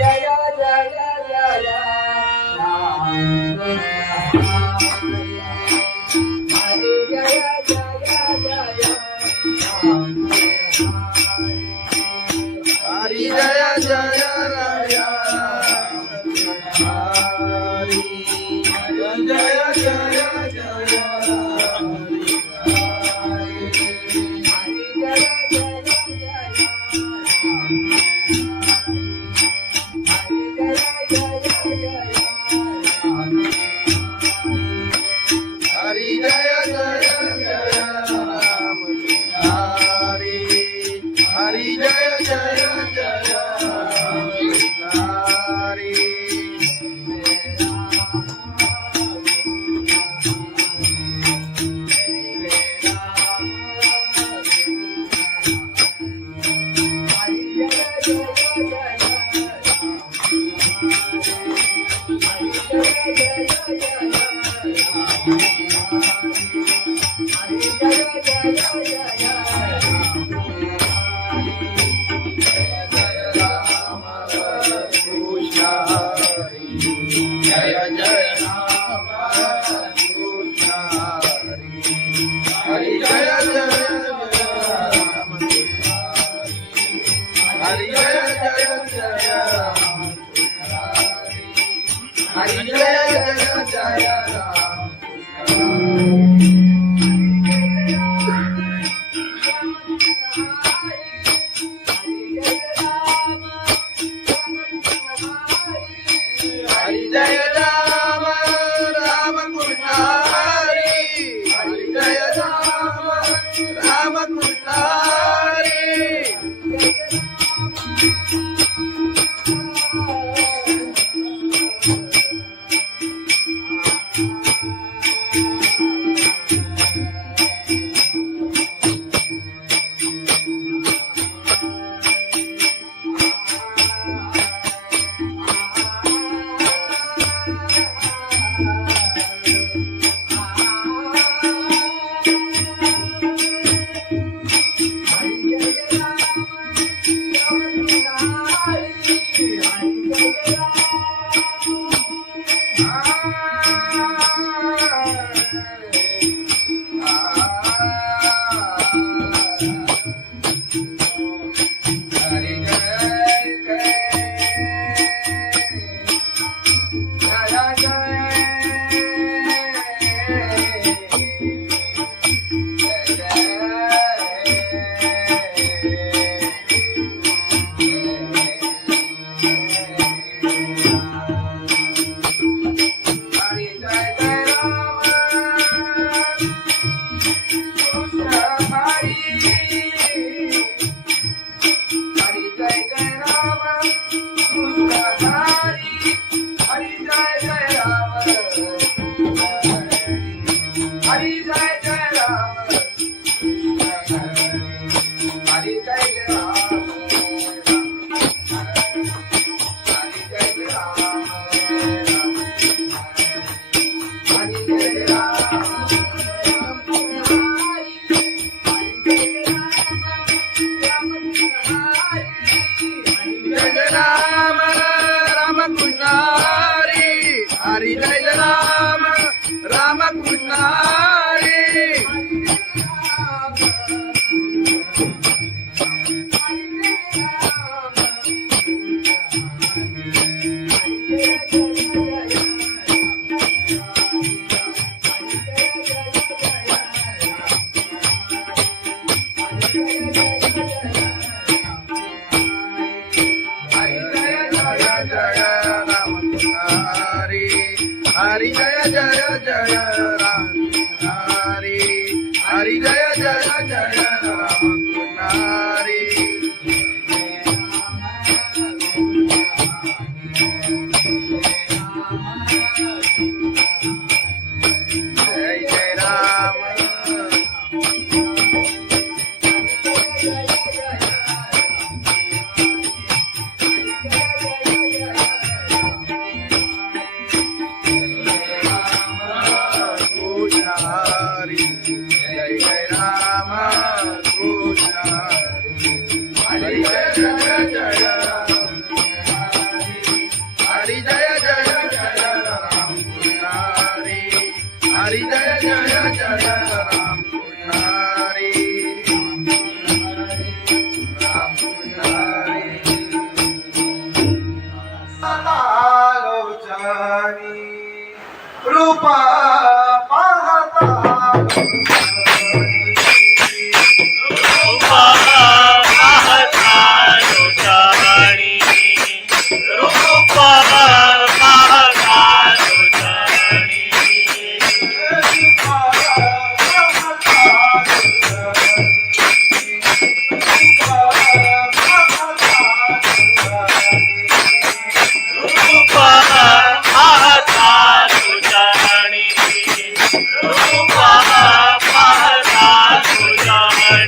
जय जय जय राम हरे जय जय जय राम हरि जय जय राया हरि जय जय जय हरि जय जय जय राम हरि हरि जय जय जय हरि जय जय राम कृष्ण हरि जय जय राम हरि जय जय जय राम हरि जय जय जय राम हरि जय राम राम कृष्ण हरि हरि जय राम राम कृष्ण हरि हरि जय राम राम कृष्ण हरि हरि जय जय जय राम हरि हरि जय जय जय राम हरि जय जय राम रूप पाहता रूपा पाहता तुझ्याणी रूपा पाहता तुझ्याणी रूपा पाहता तुझ्याणी रूपा पाहता तुझ्याणी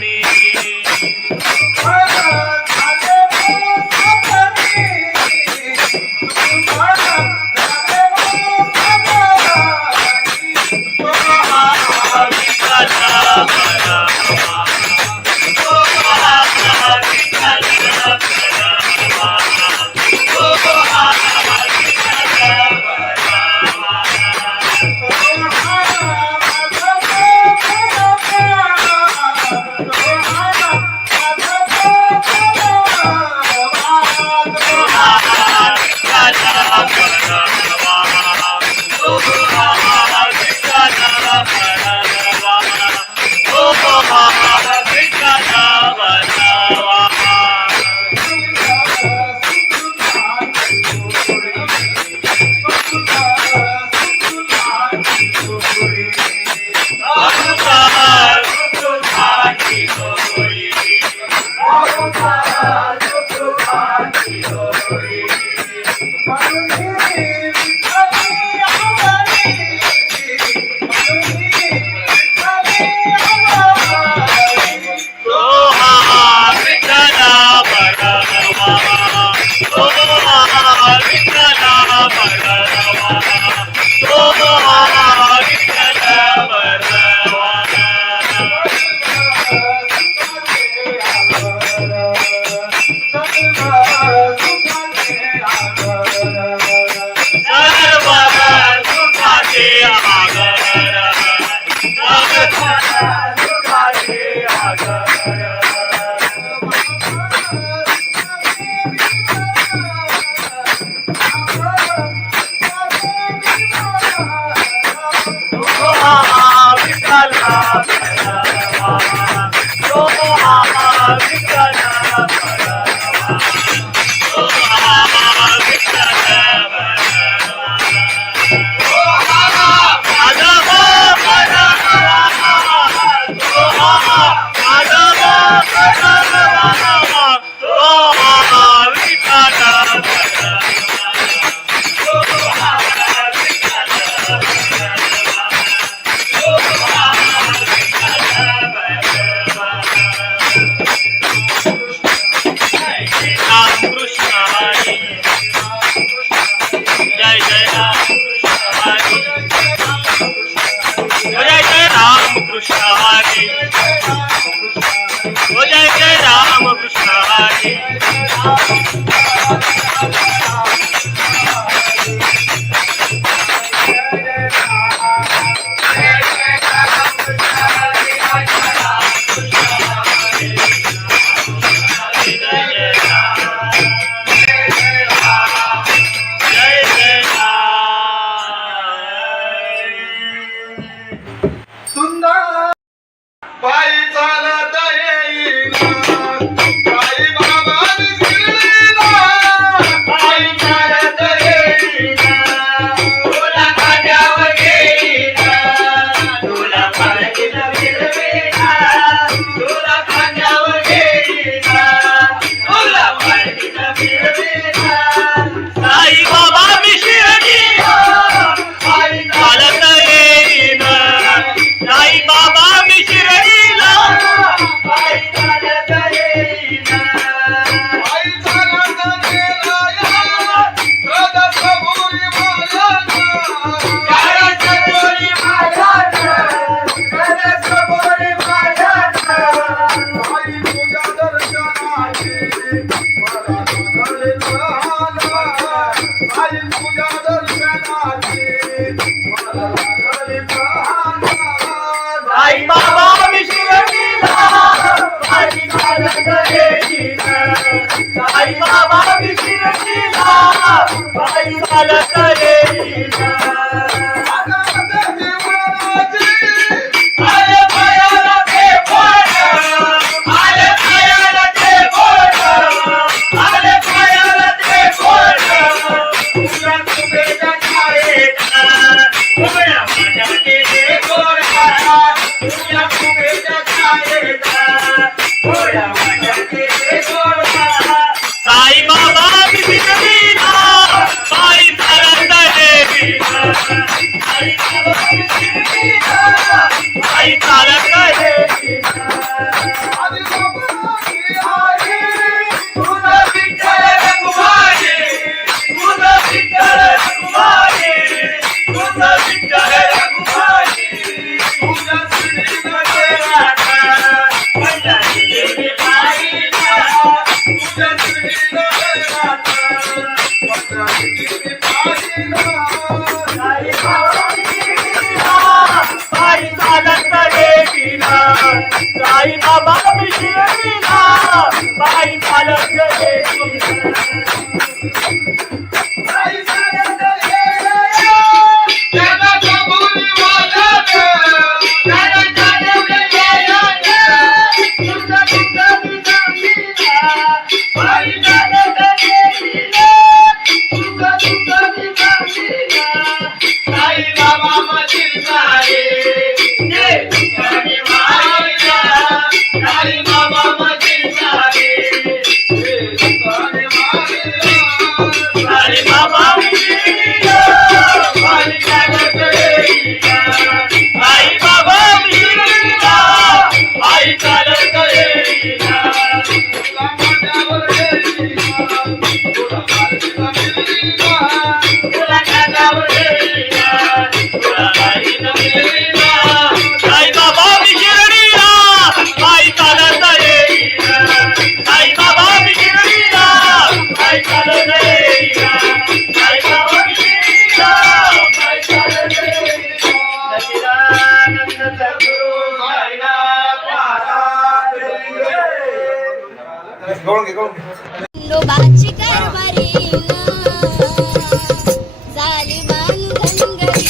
Bye. शिकलीला बाई चालत देवीला बाई चालत देवीला आधी बाबाची आई तुझं विठ्ठल रखुमाई तुझं विठ्ठल रखुमाई तुझं विठ्ठल रखुमाई तुझ्या श्रीनं पंजाबी देवी बाईला तुझ्या श्रीनं पंजाबी बाईला साई चालत देवीला साई बाबा शिर्डीला बाई चालत देवीला आई चालत गेल्या त्याला कबुली वाजत त्याला चालत गेल्या तुझं दुःख विसरलीला बाई चालत देवीला तुझं दुःख विसरलीला साई बाबा मशील सारे साई बाबा मशील सारे साई बाबा मिळीला बाई चालत देवीला साई बाबा मिळीला बाई चालत देवीला तुला खांद्यावर देवीला तुला बाईनं मिळीला साई बाबा शिर्डीला बाई चालत देवीला साई बाबा शिर्डीला बाई चालत देवीला साई बाबा शिर्डीला बाई चालत देवीला सच्चिदानंद सद्गुरु साईनाथ महाराज खंडोबाची कारभारी झाली बांधन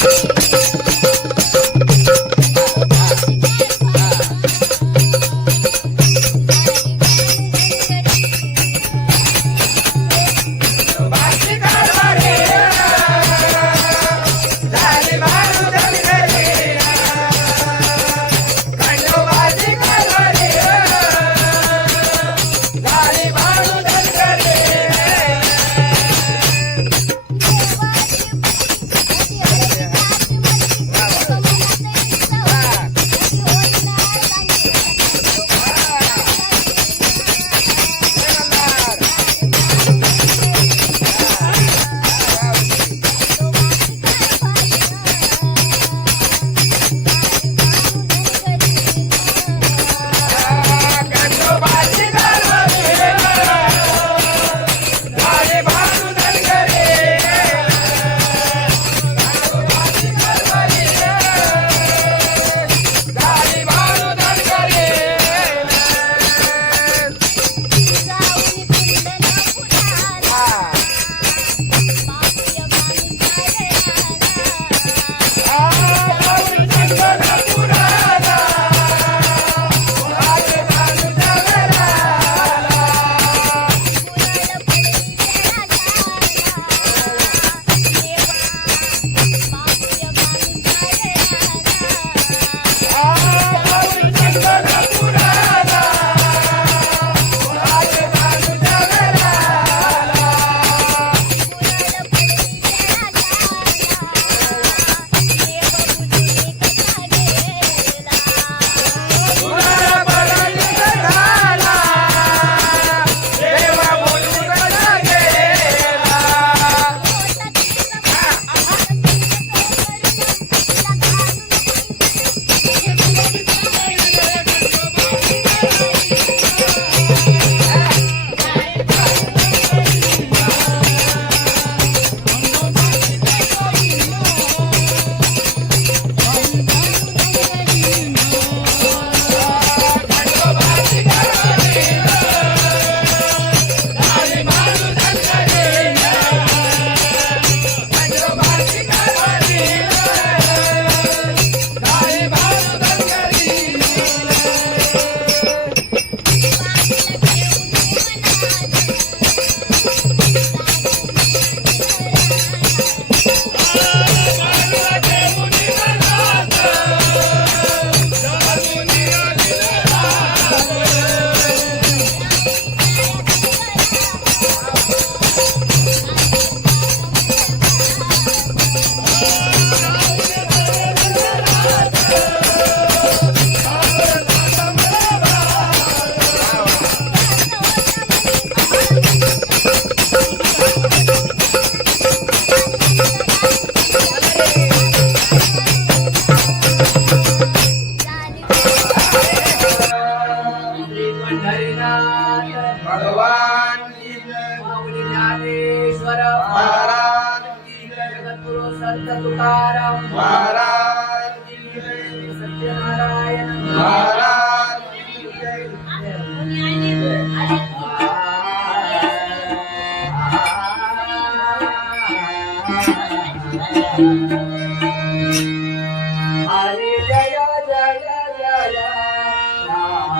महाराज जगद्गुरु संत तुकाराम महाराज सत्यनारायण महाराज हरे जय जय जय राम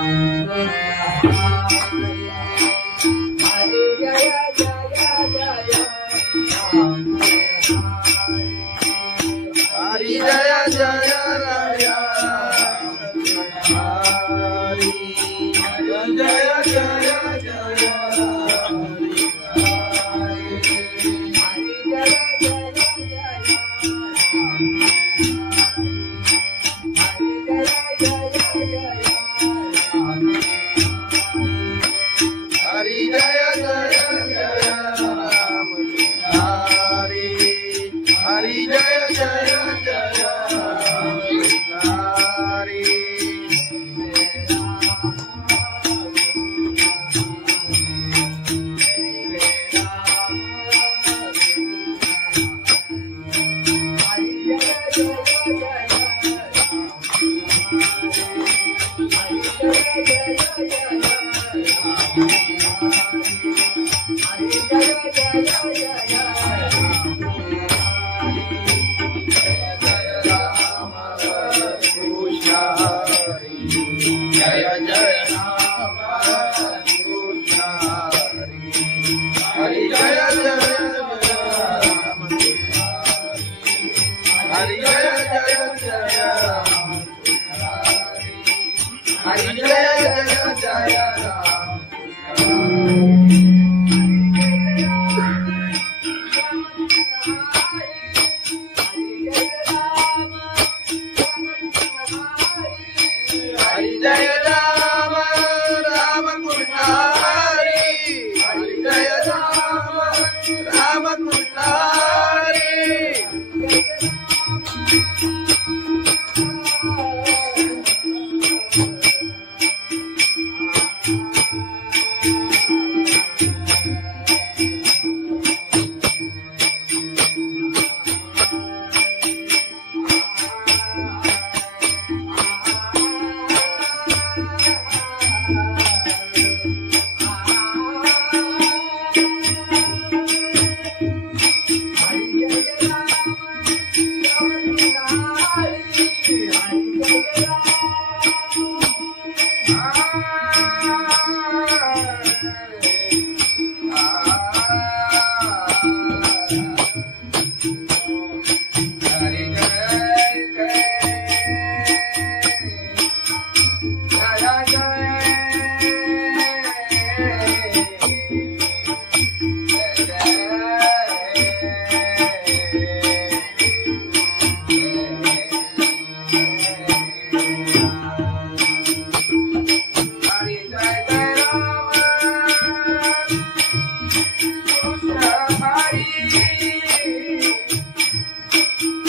हरे जय जय जय राम हरि जय जय राय हरि जय जय जय हरि जय जय जय राम हरि हरि जय जय जय राम हरि कृष्ण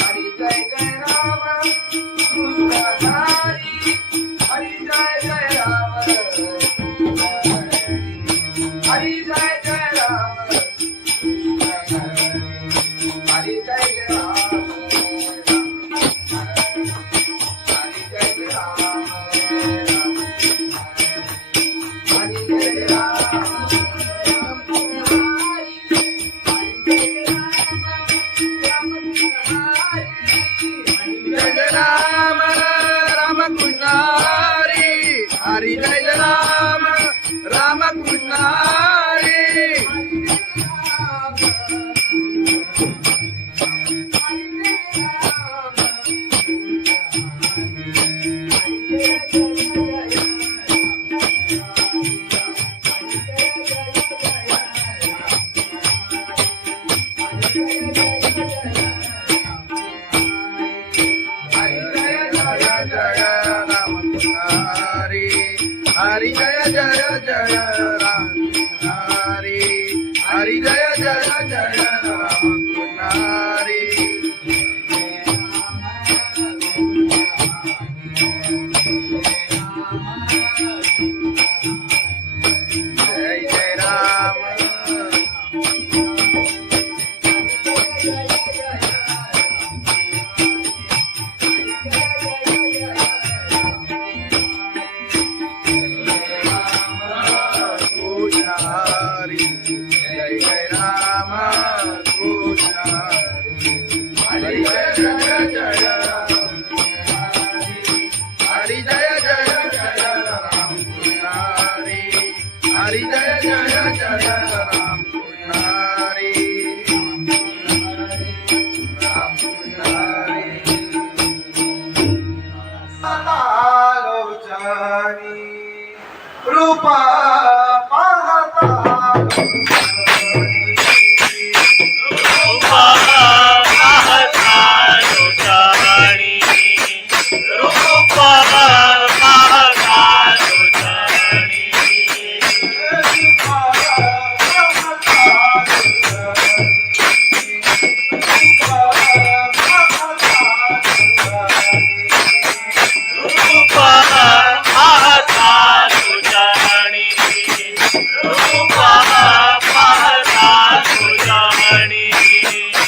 हरि जय जय राम कृष्ण हरि हरि जय जय राम हरि जय जय जय राम हरि जय जय जय राम हरि जय राम राम कृष्ण हरि हरि जय राम राम कृष्ण हरि राम राम कृष्ण हरि हरि जय राम राम कृष्ण हरि हरि जय जय जय राम हरि हरि जय जय जय राम हरि जय जय राम राम कृष्ण हरी जय जय जय राम हरी जय जय जय राम कृष्ण हरी जय जय जय राम कृष्ण राम कृष्ण आलोचनी रूपा पाहता रूपा पाहता लोचानी रूपा पाहता लोचानी रूपा पाहता लोचानी रूपा पाहता लोचानी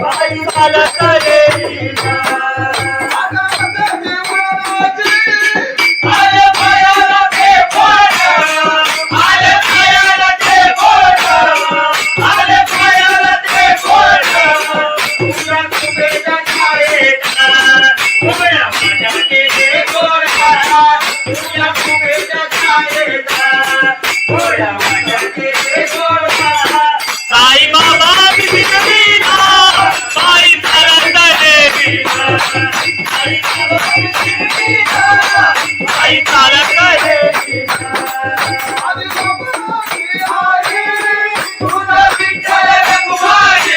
बाई चालत येईना आले पायाला ते बोट आले पायाला ते बोट आले पायाला ते बोट तुझ्या कुबेच्या छायेत उभ्या माझ्या केले गोरा तुझ्या कुबेच्या छायेत उभ्या माझ्या केले गोरा साई बाबा विसरलीना बाई चालत येईना साई बाबा विसरलीना बाई चालत येईना तुझं विठ्ठल रघुमाई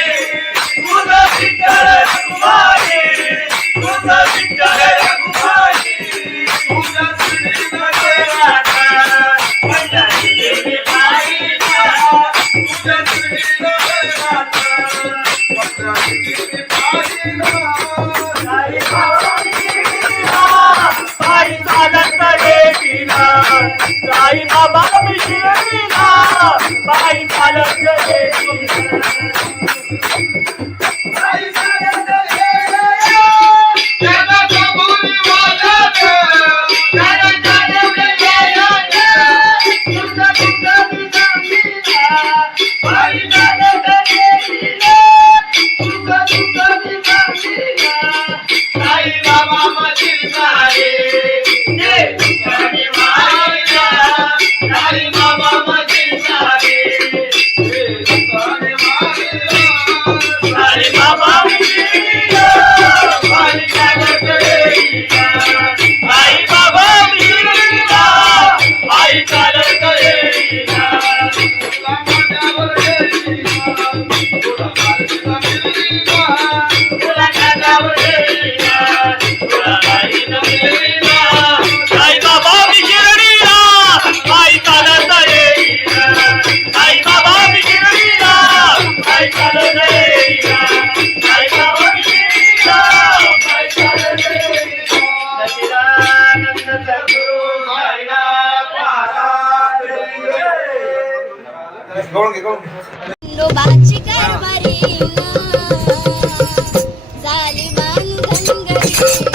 तुझं विठ्ठल रघुमाई तुझं विठ्ठल रघुमाई तुझ्या श्रीमध्ये राधा माझ्या देवी बाईला तुझ्या श्रीमध्ये राधा माझ्या देवी बाईला साई बाबा विसरलीना बाई चालत येईना साई बाबा विसरलीना बाई चालत येईना बाई चालत येईना त्याला कबुली वाजत त्याला जाणवले यायला तुझं तुझं विसरलीना बाई चालत येईना तुझं तुझं विसरलीना साई बाबा मधील सारे जे तुझ्याने मायला साई बाबा मधील सारे जे तुझ्याने मायला साई बाबा विसरलीना बाई चालत येईना साई बाबा विसरलीना बाई चालत येईना तुला माझ्यावर येईना तुला माझ्यावर येईना तुला माझ्यावर येईना तुला माझ्यावर येईना साई बाबा विसरलीना बाई चालत येईना साई बाबा विसरलीना बाई चालत येईना साई बाबा विसरलीना बाई चालत येईना सच्चिदानंद सद्गुरु साईनाथ महाराज गवळण घे गवळण घे. खंडोबाची कारभारीना झाली बांधनगरी झाली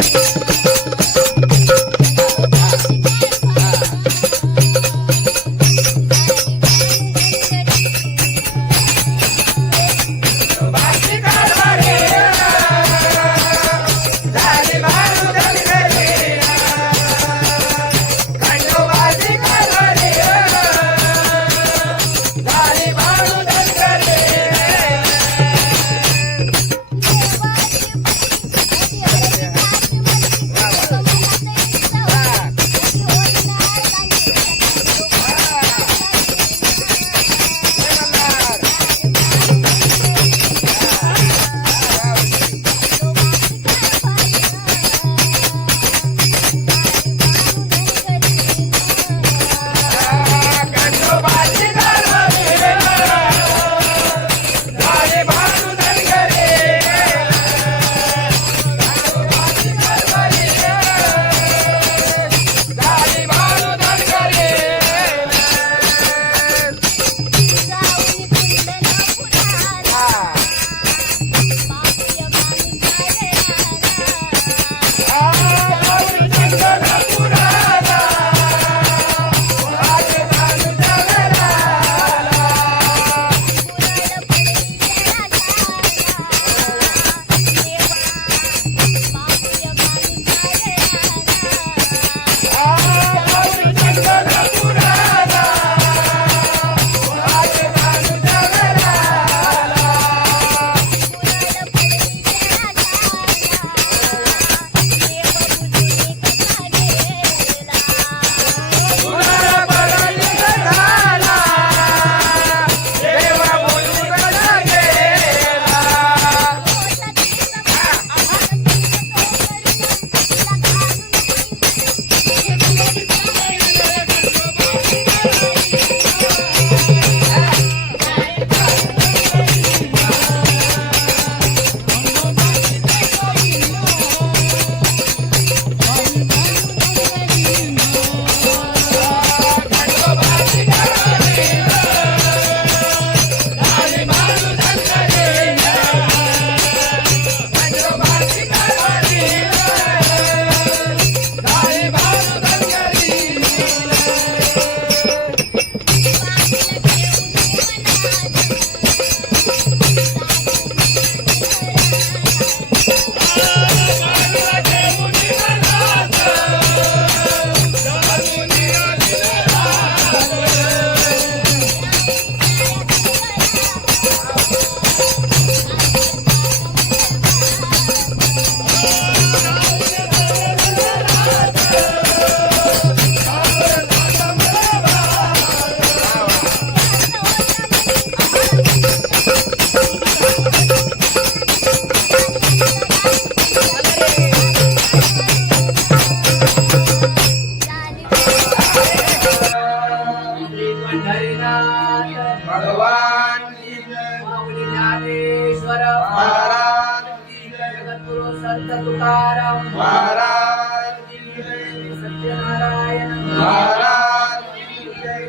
भगवान की जय माऊली ज्ञानेश्वर महाराज की जय जगद्गुरु संत तुकाराम महाराज की जय सत्यनारायण महाराज की जय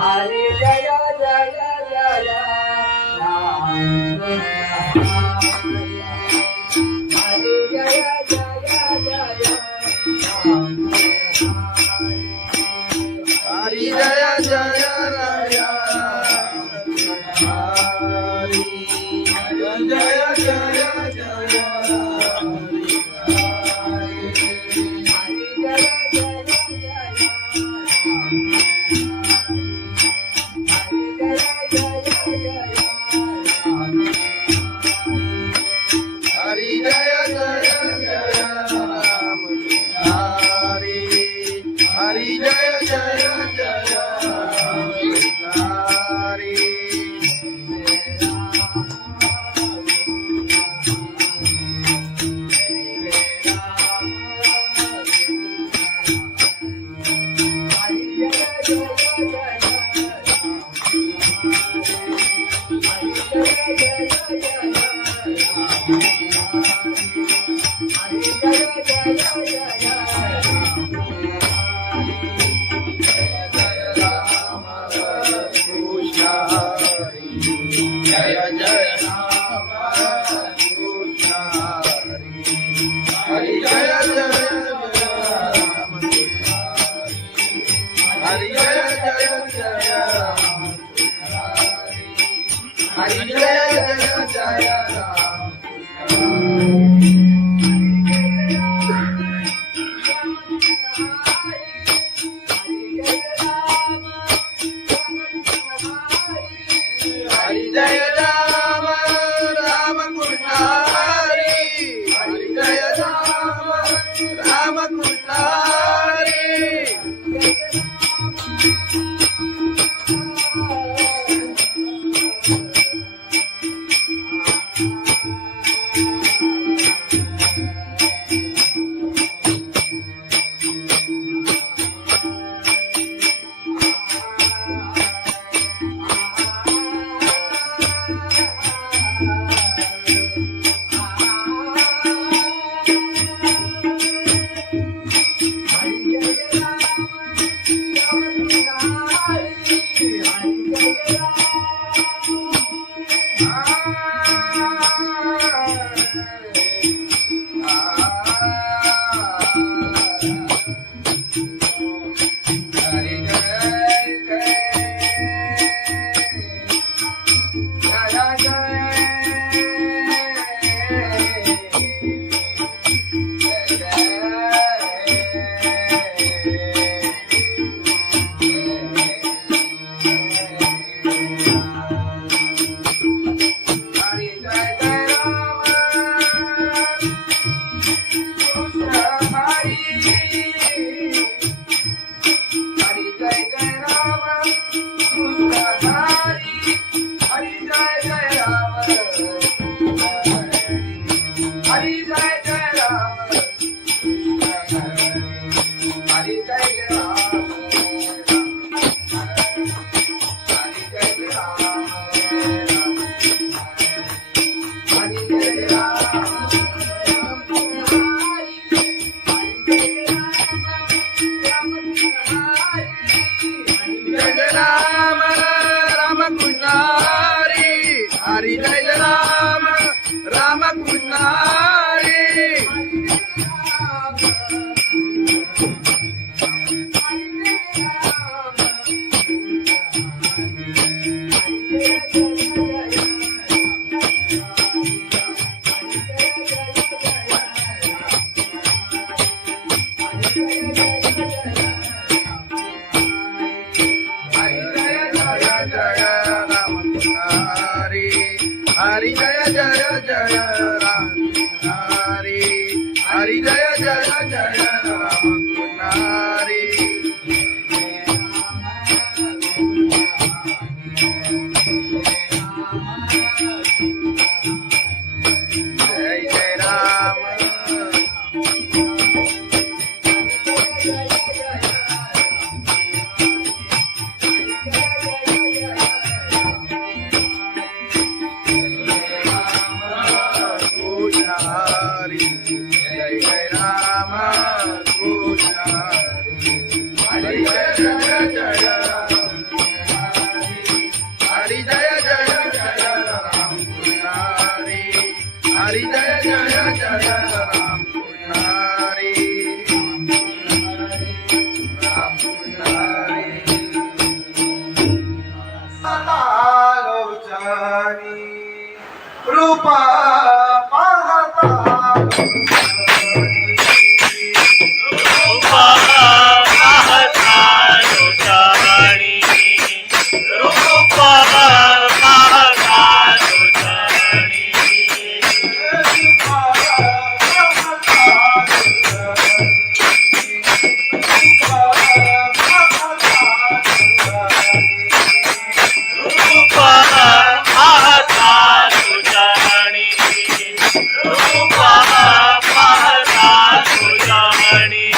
हरे जय जय जय राम हरे जय जय जय राम हरि जय जय राया हरि जय जय जय हरि जय जय जय राम हरि हरि जय जय जय राम हरि कृष्ण हरि जय जय राम कृष्ण हरि जय जय राम हरि जय जय जय राम हरि जय जय जय राम हरि जय राम राम कृष्ण हरि हरि जय राम राम कृष्ण हरि हरि जय राम राम कृष्ण हरि हरि जय जय जय राम हरि हरि जय जय जय राम हरि जय जय हरी जय जय जय राम कृष्ण हरी राम कृष्ण हरी लोचनी रूपा पाहता रूपा पाहता लोचनी रूपा पाहता लोचनी रूपा पाहता लोचनी रूपा पाहता लोचनी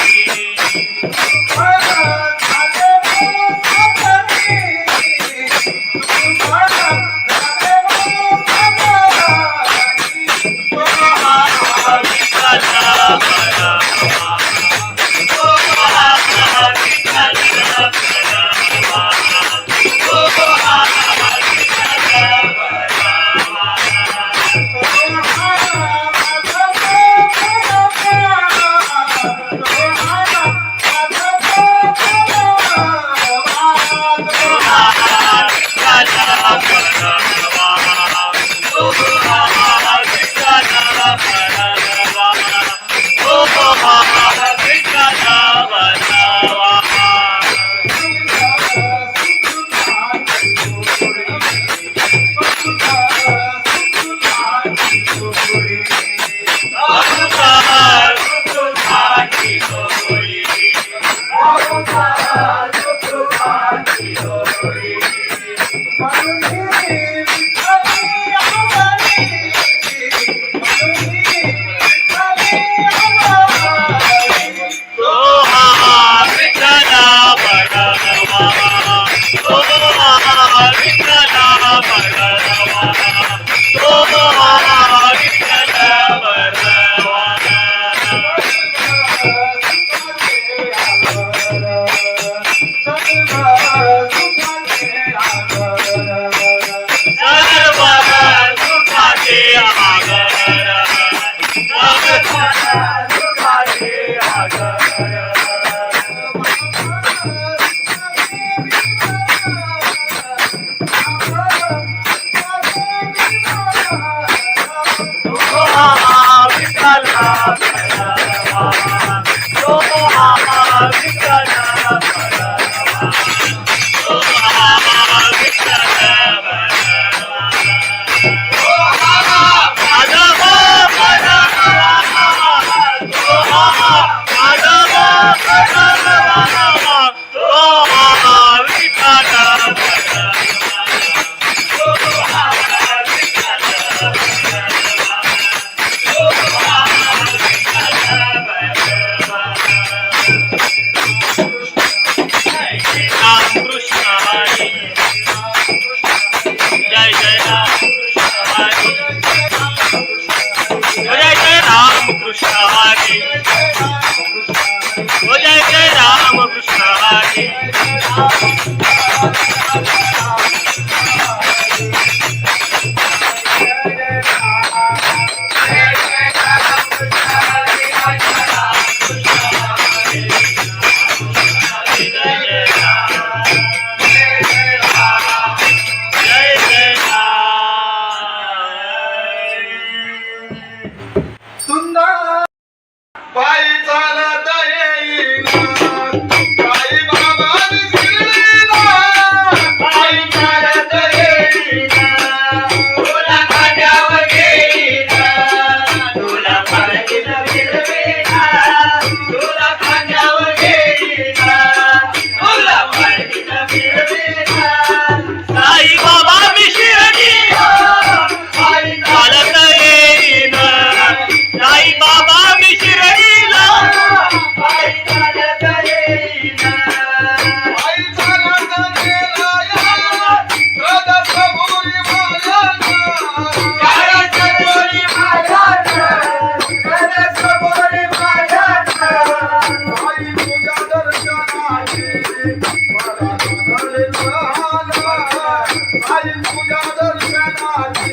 तुझ्या दर्शनाची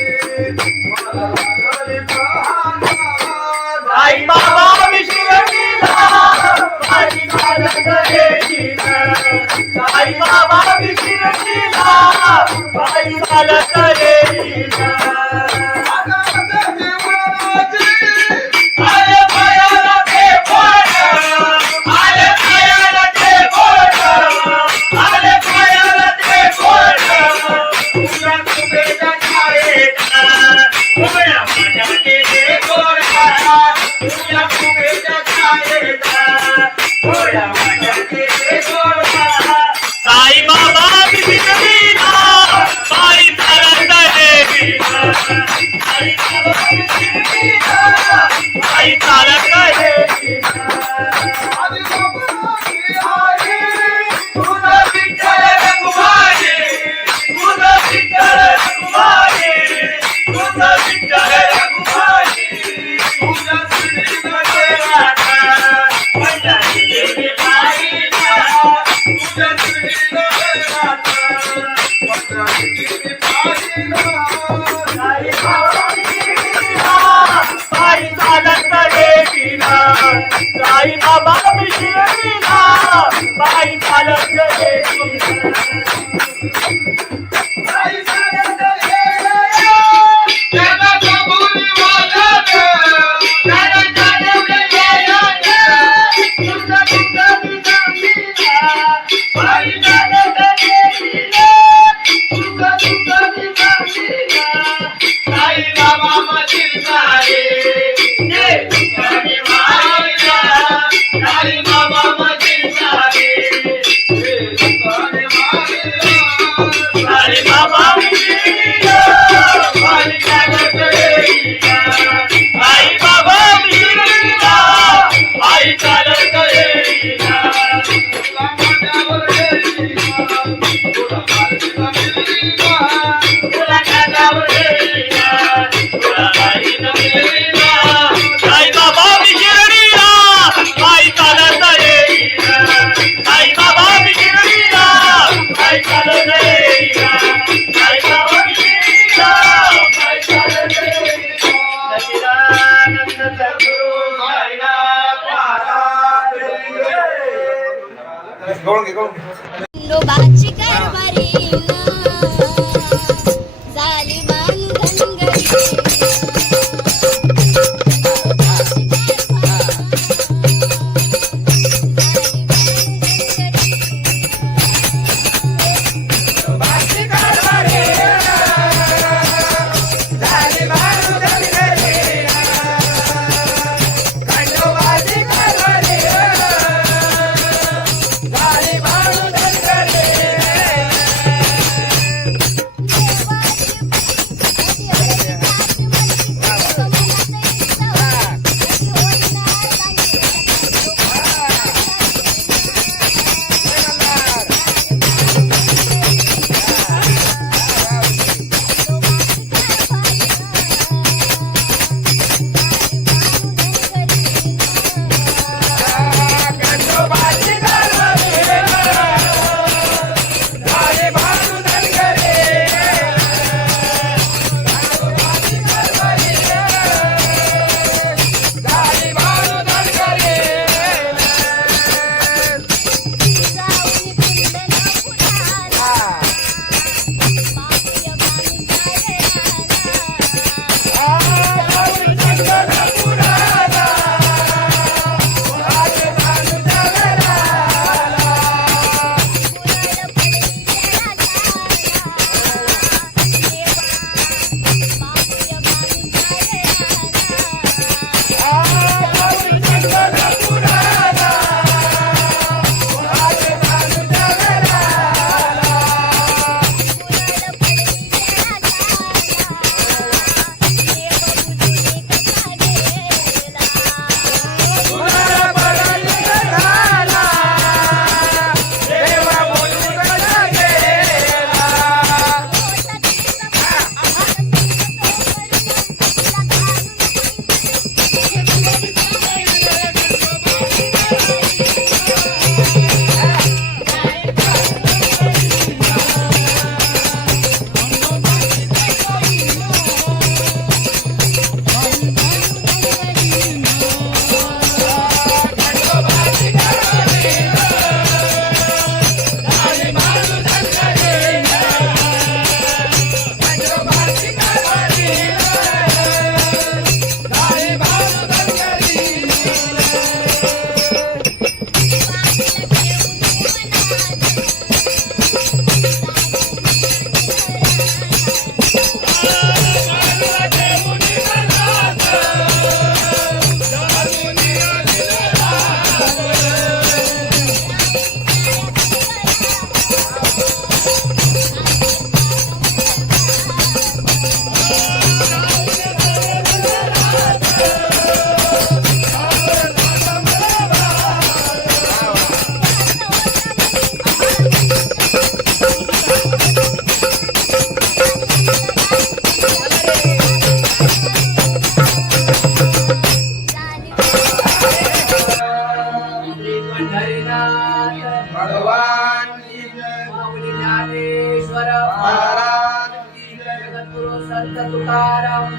मला लागली बाबा विशिरतीला पायी चालत येईना आले पायाला ते बोट आले पायाला ते बोट आले पायाला ते बोट तुझ्या तुझ्या छायेला उभ्या माझ्या केले गोडा तुझ्या तुझ्या छायेला उभ्या माझ्या केले गोडा साई बाबा विशिरतीला पायी चालत येईना साई बाबा विशिरतीला पायी चालत येईना तुझा विठ्ठल रघुमाई तुझा विठ्ठल रघुमाई तुझा विठ्ठल रघुमाई तुझा श्रीनाथे राधा पंढरी देवी माईला तुझा श्रीनाथे राधा पंढरी देवी माईला साई बाबा विशिरतीला पायी चालत येईना साई बाबा विशिरतीला पायी चालत येईना साई चालत येईना त्याला कबूल वालत त्याला चालत येईना तुझा तुझा विचारीला पायी चालत येईना तुझा तुझा विचारीला साई बाबा मशील सारे ये तुझी माईला साई बाबा मशील सारे ये तुझी माईला साई बाबा विशिरतीला पायी चालत येईना साई बाबा विशिरतीला पायी चालत येईना तुला माझ्यावर येईना तुला माझ्यावर येईना तुला माझ्यावर येईना तुला माझ्यावर येईना साई बाबा विशिरतीला पायी चालत येईना साई बाबा विशिरतीला पायी चालत येईना साई बाबा विशिरतीला पायी चालत येईना सच्चिदानंद सद्गुरु साईनाथ महाराज खंडोबाची कारभारी झाली बांधनगरी Bye.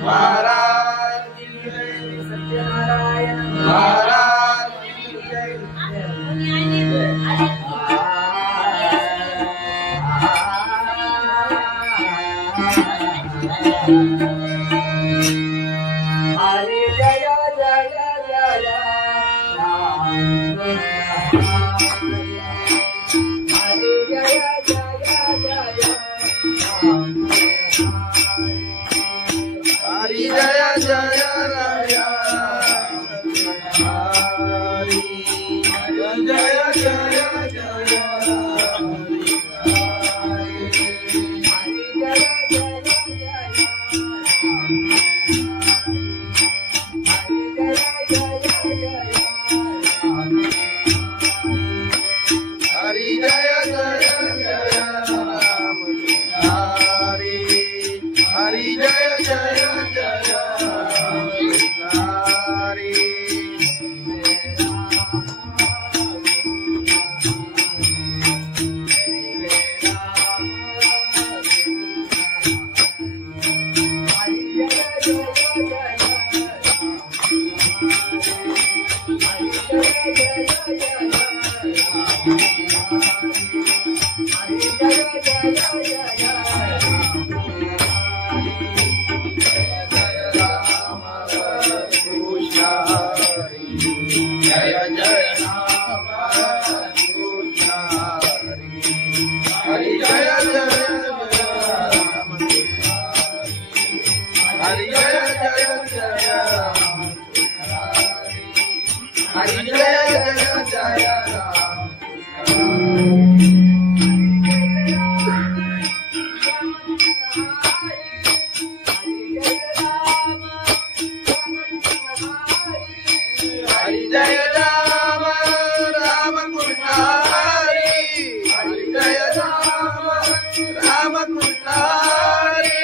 महाराज की जय सत्यनारायण महाराज की जय हरे जय जय जय राम हरे जय जय जय राम हरि जय जय राया हरि जय जय जय हरि जय जय जय राम हरि हरि जय जय जय हरि जय जय राम कृष्ण हरि जय जय राम हरि जय जय जय राम हरि जय जय जय राम हरि जय राम राम कृष्ण हरि हरि जय राम राम कृष्ण हरि